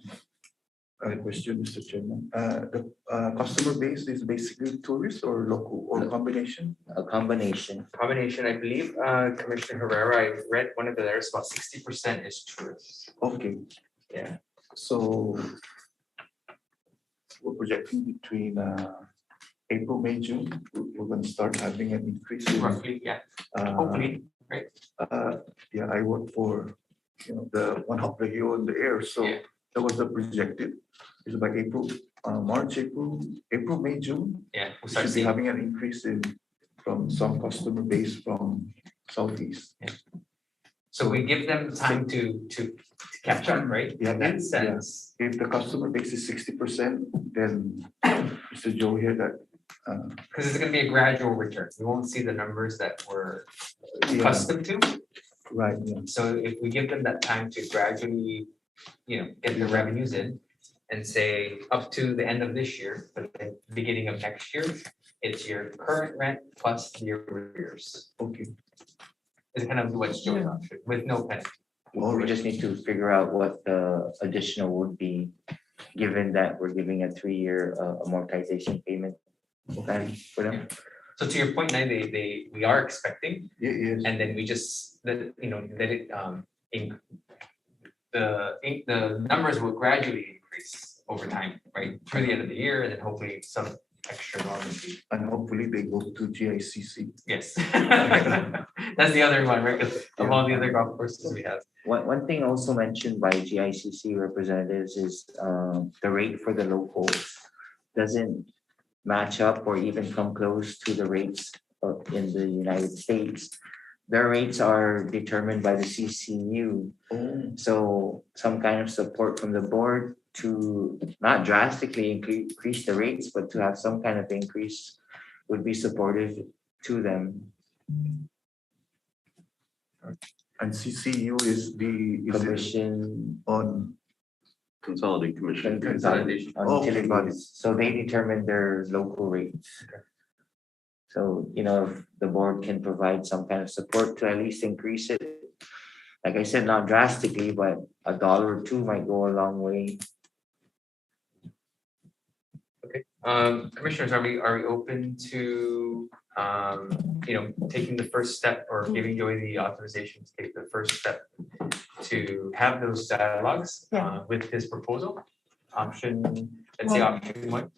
I have a question, Mr. Chairman. The customer base is basically tourists or local or combination? A combination. Combination, I believe, Commissioner Herrera, I read one of the letters, about 60% is tourists. Okay. Yeah. So we're projecting between April, May, June, we're going to start having an increase. Roughly, yeah. Hopefully, right? Yeah, I work for, the one up the hill in the air, so that was the projected. It's by April, March, April, May, June. Yeah, we'll We start should be seeing. having an increase from some customer base from Southeast. So we give them time to catch up, right? Yeah, In that sense. If the customer base is 60%, then Mr. Joe here that. Because it's gonna be a gradual return. We won't see the numbers that we're accustomed to. Right, yeah. So if we give them that time to gradually, get the revenues in, and say up to the end of this year, but the beginning of next year, it's your current rent plus your arrears. Okay. It's kind of what's Joe's option, with no penalty. We just need to figure out what the additional would be, given that we're giving a 3-year amortization payment plan for them. So to your point, now we are expecting, Yes. and then we just, let it, the numbers will gradually increase over time, right? Through the end of the year, and then hopefully some extra normalcy. And hopefully they go to GICC. Yes. That's the other one, right? 'Cause of all the other golf courses we have. One thing also mentioned by GICC representatives is the rate for the locals doesn't match up or even come close to the rates in the United States. Their rates are determined by the CCU. So some kind of support from the board to not drastically increase the rates, but to have some kind of increase would be supportive to them. And CCU is the Commission on Consolidated Commission. Consolidation. on utilities. So they determine their local rates. So, if the board can provide some kind of support to at least increase it. Like I said, not drastically, but $1 or $2 might go a long way. Okay, commissioners, are we open to taking the first step or giving Joey the authorization to take the first step to have those dialogues with his proposal. Let's say option one.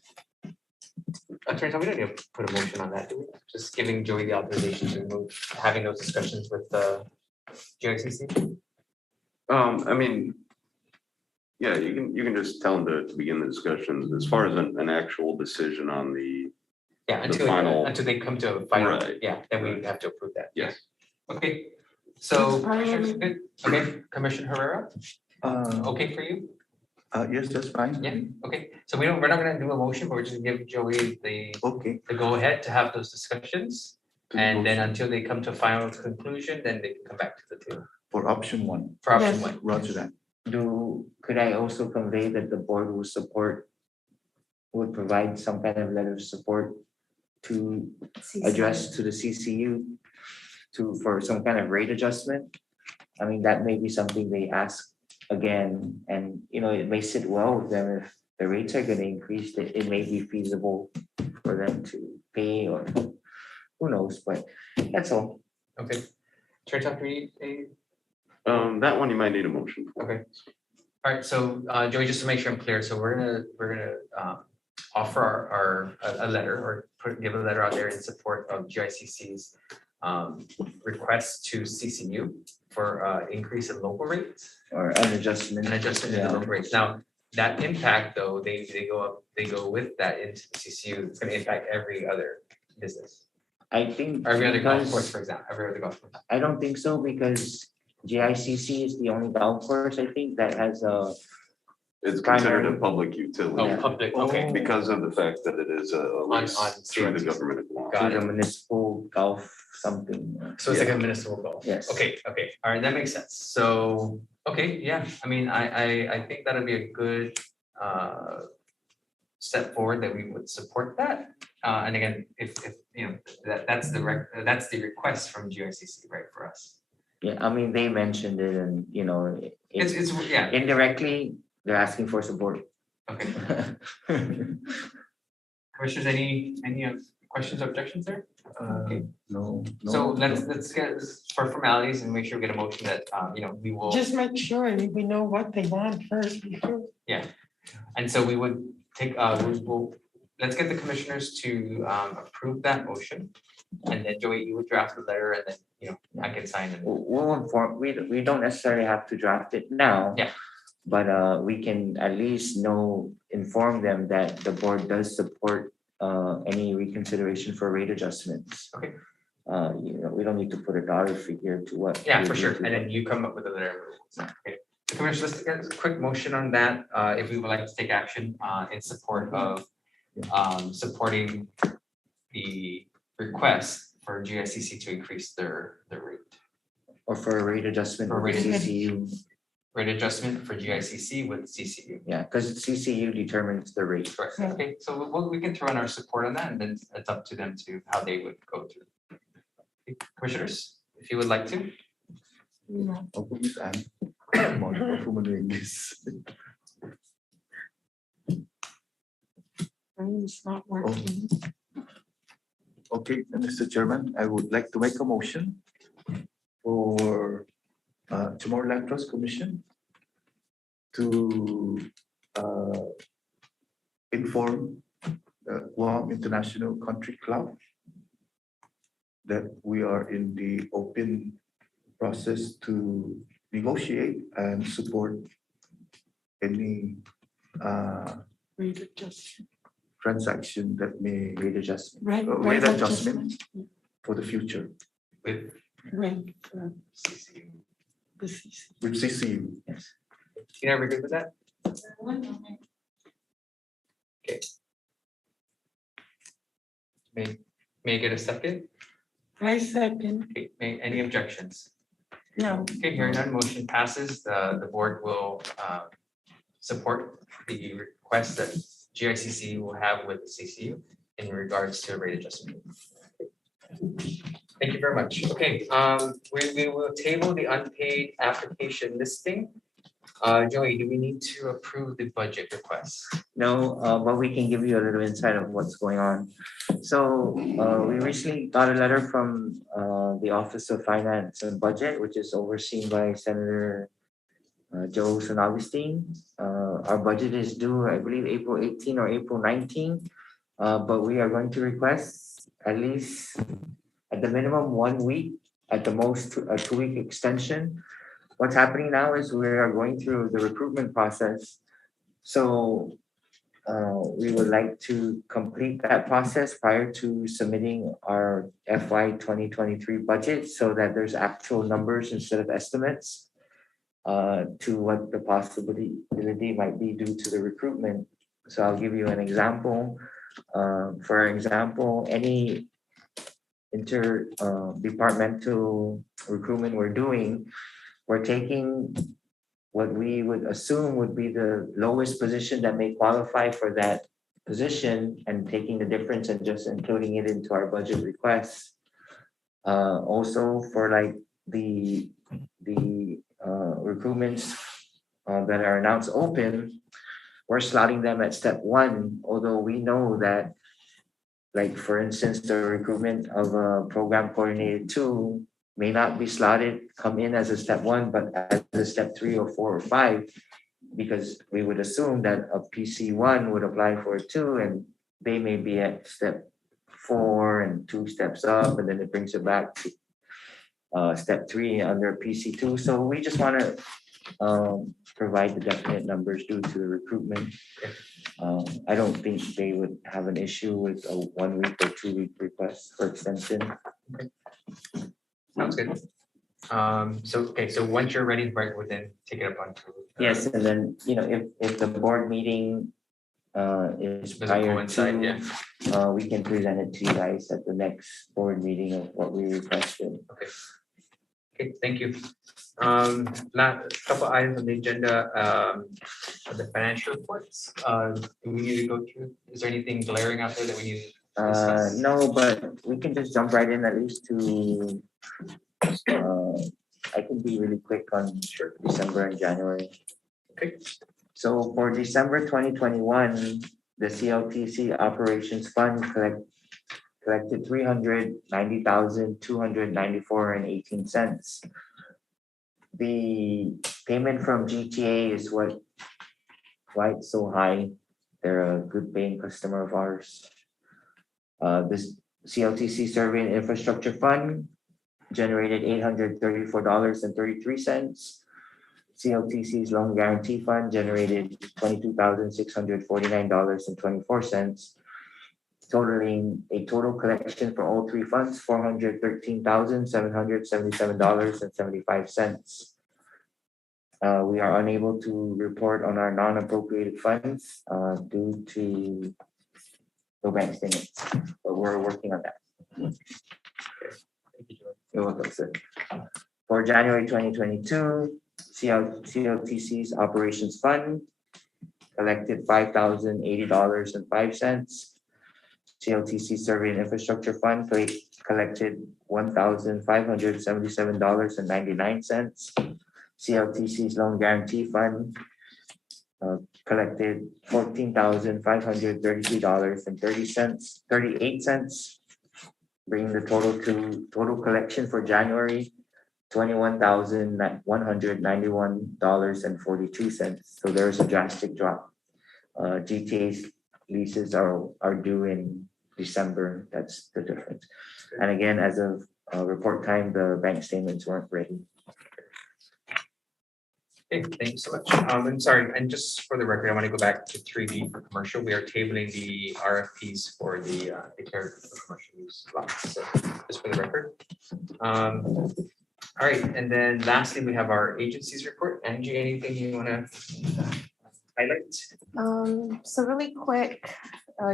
Attorney, we don't need to put a motion on that, do we? Just giving Joey the authorization to move, having those discussions with the GICC? I mean, yeah, you can just tell them to begin the discussions as far as an actual decision on the final. Until they come to a final, Right. then we have to approve that. Yes. Okay, so, Commissioners, good? Okay, Commissioner Herrera, okay for you? Yes, that's fine. Yeah, okay, so we're not gonna do a motion, but we're just gonna give Joey the go ahead to have those discussions. And then until they come to a final conclusion, then they can come back to the table. For option one. For option one. Roger that. Could I also convey that the board would provide some kind of letter of support to address to the CCU for some kind of rate adjustment? I mean, that may be something they ask again, and it may sit well with them if the rates are gonna increase, that it may be feasible for them to pay, or who knows, but that's all. Okay. Chair Tucker, That one you might need a motion for. Okay. All right, so Joey, just to make sure I'm clear, so we're gonna offer a letter or give a letter out there in support of GICC's request to CCU for increase in local rates. Or an adjustment. An adjustment in the local rates. Now, that impact though, they go with that into the CCU, it's gonna impact every other business. I think. Every other golf because- course, for example, every other golf course. I don't think so, because GICC is the only golf course, I think, that has a. It's considered a Primary. public utility. Oh, public, okay. Because of the fact that it is a lease on through the CRTC. government of Guam. Got To it. the municipal golf something. So it's like a municipal goal. Yes. Okay, all right, that makes sense. So, okay, yeah, I mean, I think that'll be a good step forward that we would support that. And again, if that's the request from GICC, right, for us. Yeah, I mean, they mentioned it, and It's yeah, indirectly, they're asking for support. okay. Commissioners, any questions or objections there? Okay. No. So let's get for formalities and make sure we get a motion that we will. Just make sure we know what they want first before. Yeah, and so we would take, let's get the commissioners to approve that motion. And then Joey, you would draft the letter, and then, I can sign it. We'll inform, we don't necessarily have to draft it now. Yeah. But we can at least inform them that the board does support any reconsideration for rate adjustments. Okay. We don't need to put a dollar figure to what. Yeah, we for need sure, to- and then you come up with a letter. Okay. So Commissioners, let's get a quick motion on that, if we would like to take action in support of supporting the request for GICC to increase their rate. Or for a rate adjustment For for rate CCU. Rate adjustment for GICC with CCU. Yeah, because CCU determines the rate. Correct. Okay, so we can throw in our support on that, and then it's up to them to how they would go through. Okay, Commissioners, if you would like to. Opo, Miss Anne. Monica Kumanuensis. It's not working. Okay, Mr. Chairman, I would like to make a motion for CHamoru Land Trust Commission to inform the Guam International Country Club that we are in the open process to negotiate and support any Rate adjustment. transaction that may Rate adjustment. Right. rate adjustment for the future With Right. CCU. The CC. with CCU. Yes. You never good with that? Okay. May I get a second? I second. Okay, any objections? No. Okay, hearing none, motion passes. The board will support the request that GICC will have with the CCU in regards to rate adjustment. Thank you very much. Okay, we will table the unpaid application listing Joey, do we need to approve the budget request? No, but we can give you a little insight of what's going on. So, we recently got a letter from, the Office of Finance and Budget, which is overseen by Senator Joe San Augustine. Our budget is due, I believe, April 18 or April 19. But we are going to request at least, at the minimum, 1 week, at the most, a 2-week extension. What's happening now is we are going through the recruitment process. So we would like to complete that process prior to submitting our FY 2023 budget so that there's actual numbers instead of estimates to what the possibility might be due to the recruitment. So I'll give you an example. For example, any departmental recruitment we're doing, we're taking what we would assume would be the lowest position that may qualify for that position and taking the difference and just including it into our budget requests. Also for like the recruitments that are announced open, we're slotting them at step 1, although we know that, like for instance, the recruitment of a program coordinator 2 may not be slotted, come in as a step 1, but as a step 3 or 4 or 5, because we would assume that a PC1 would apply for 2 and they may be at step 4 and 2 steps up, and then it brings it back to step 3 under PC2. So we just want to provide the definite numbers due to the recruitment. I don't think they would have an issue with a 1 week or 2 week request for extension. Sounds good. So once you're ready, Brett would then take it up onto. Yes, and then, if the board meeting is Doesn't prior coincide, to, yeah. we can present it to you guys at the next board meeting of what we requested. Okay, thank you. Last couple items on the agenda, the financial reports. Do we need to go through? Is there anything glaring out there that we need to discuss? No, but we can just jump right in at least to, I can be really quick on December and January. Okay. So for December 2021, the CLTC Operations Fund collected $390,294.18. The payment from GTA is why it's so high. They're a good paying customer of ours. This CLTC Survey and Infrastructure Fund generated $834.33. CLTC's Loan Guarantee Fund generated $22,649.24, totaling a total collection for all 3 funds, $413,777.75. We are unable to report on our non-appropriated funds due to no bank statements, but we're working on that. You're welcome, sir. For January 2022, CLTC's Operations Fund collected $5,080.05. CLTC Survey and Infrastructure Fund collected $1,577.99. CLTC's Loan Guarantee Fund collected $14,533.38, bringing the total collection for January $21,191.42. So there's a drastic drop. GTA's leases are due in December. That's the difference. And again, as of report time, the bank statements weren't ready. Okay, thank you so much. I'm sorry, and just for the record, I want to go back to 3B for commercial. We are tabling the RFPs for the declared commercial use lots. So just for the record. All right, and then lastly, we have our agencies report. Angie, anything you want to highlight? So really quick,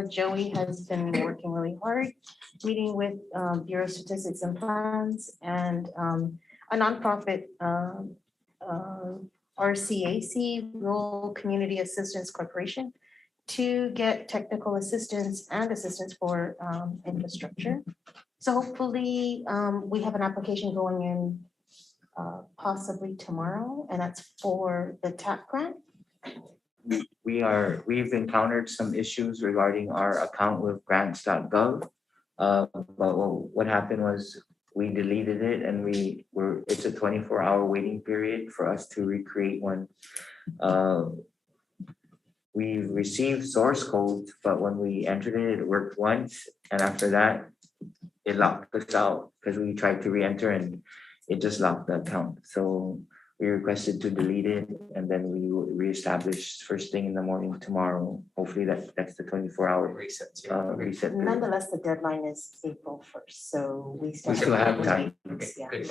Joey has been working really hard, meeting with Bureau of Statistics and Plans and a nonprofit, RCAC, Rural Community Assistance Corporation, to get technical assistance and assistance for infrastructure. So hopefully we have an application going in possibly tomorrow, and that's for the TAP grant. We've encountered some issues regarding our account with grants.gov. But what happened was we deleted it and it's a 24-hour waiting period for us to recreate one. We received source codes, but when we entered it, it worked once. And after that, it locked us out because we tried to re-enter and it just locked the account. So we requested to delete it and then we will reestablish first thing in the morning tomorrow. Hopefully that's the 24-hour reset period. Nonetheless, the deadline is April 1st, so we still. We still have time. weeks, yeah. Good.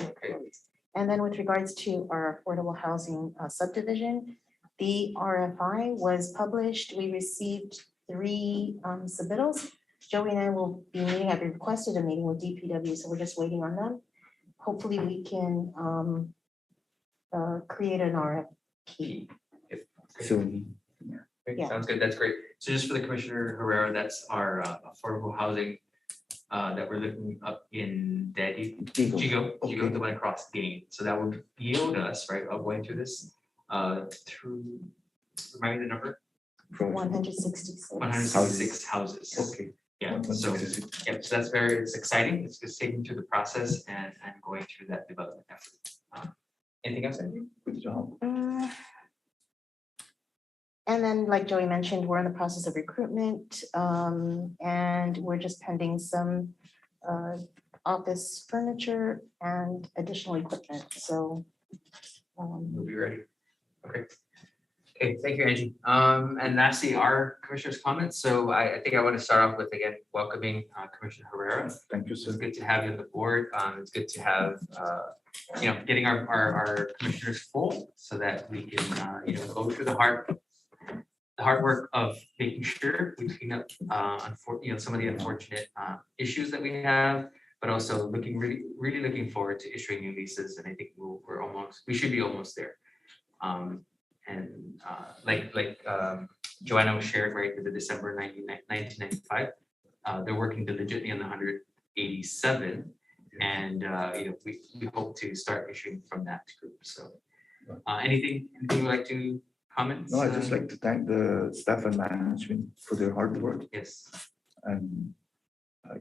And then with regards to our affordable housing subdivision, the RFI was published. We received 3 submittals. Joey and I will be meeting, I've requested a meeting with DPW, so we're just waiting on them. Hopefully we can create an RFP. Soon. Great, Yeah. sounds good, that's great. So just for the Commissioner Herrera, that's our affordable housing that we're looking up in Jigo, the one across Gain. So that would yield us, right, of going through this through, remind me the number? 166. 166 houses. Okay. Yeah, so, yeah, so that's it's exciting. It's just taking through the process and going through that development effort. Anything else, Andy? Good job. And then, like Joey mentioned, we're in the process of recruitment, and we're just pending some office furniture and additional equipment, so. We'll be ready. Okay. Okay, thank you, Angie. And lastly, our commissioner's comments. So I think I want to start off with, again, welcoming Commissioner Herrera. Thank you, It's sir. good to have you on the board. It's good to have, getting our commissioners full so that we can, go through the hard work of making sure we clean up, some of the unfortunate issues that we have, but also really looking forward to issuing new leases. And I think we should be almost there. Like Joanna shared, right, with the December 1995, they're working diligently on the 187, and we hope to start issuing from that group. So, anything you'd like to comment? No, I'd just like to thank the staff and management for their hard work. Yes. And,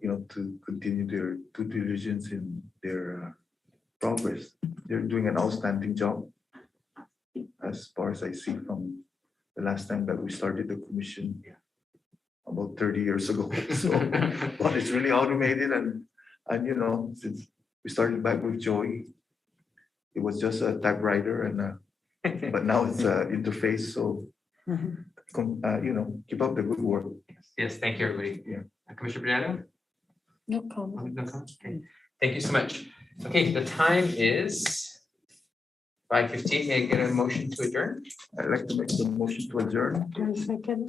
to continue their due diligence in their progress. They're doing an outstanding job as far as I see from the last time that we started the commission about 30 years ago. So, but it's really automated and since we started back with Joey, it was just a typewriter and but now it's an interface. So, keep up the good work. Yes, thank you, everybody. Yeah. Commissioner Bernardo? No comment. No comment? Okay. Thank you so much. Okay, the time is 5:15. May I get a motion to adjourn? I'd like to make the motion to adjourn.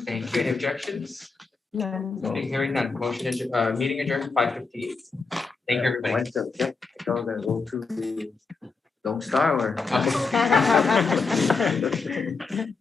Thank you. Any objections? None. No. Hearing none. Meeting adjourned 5:58. Thank you, everybody. Yep, I was gonna go to the Lone Star or. Okay.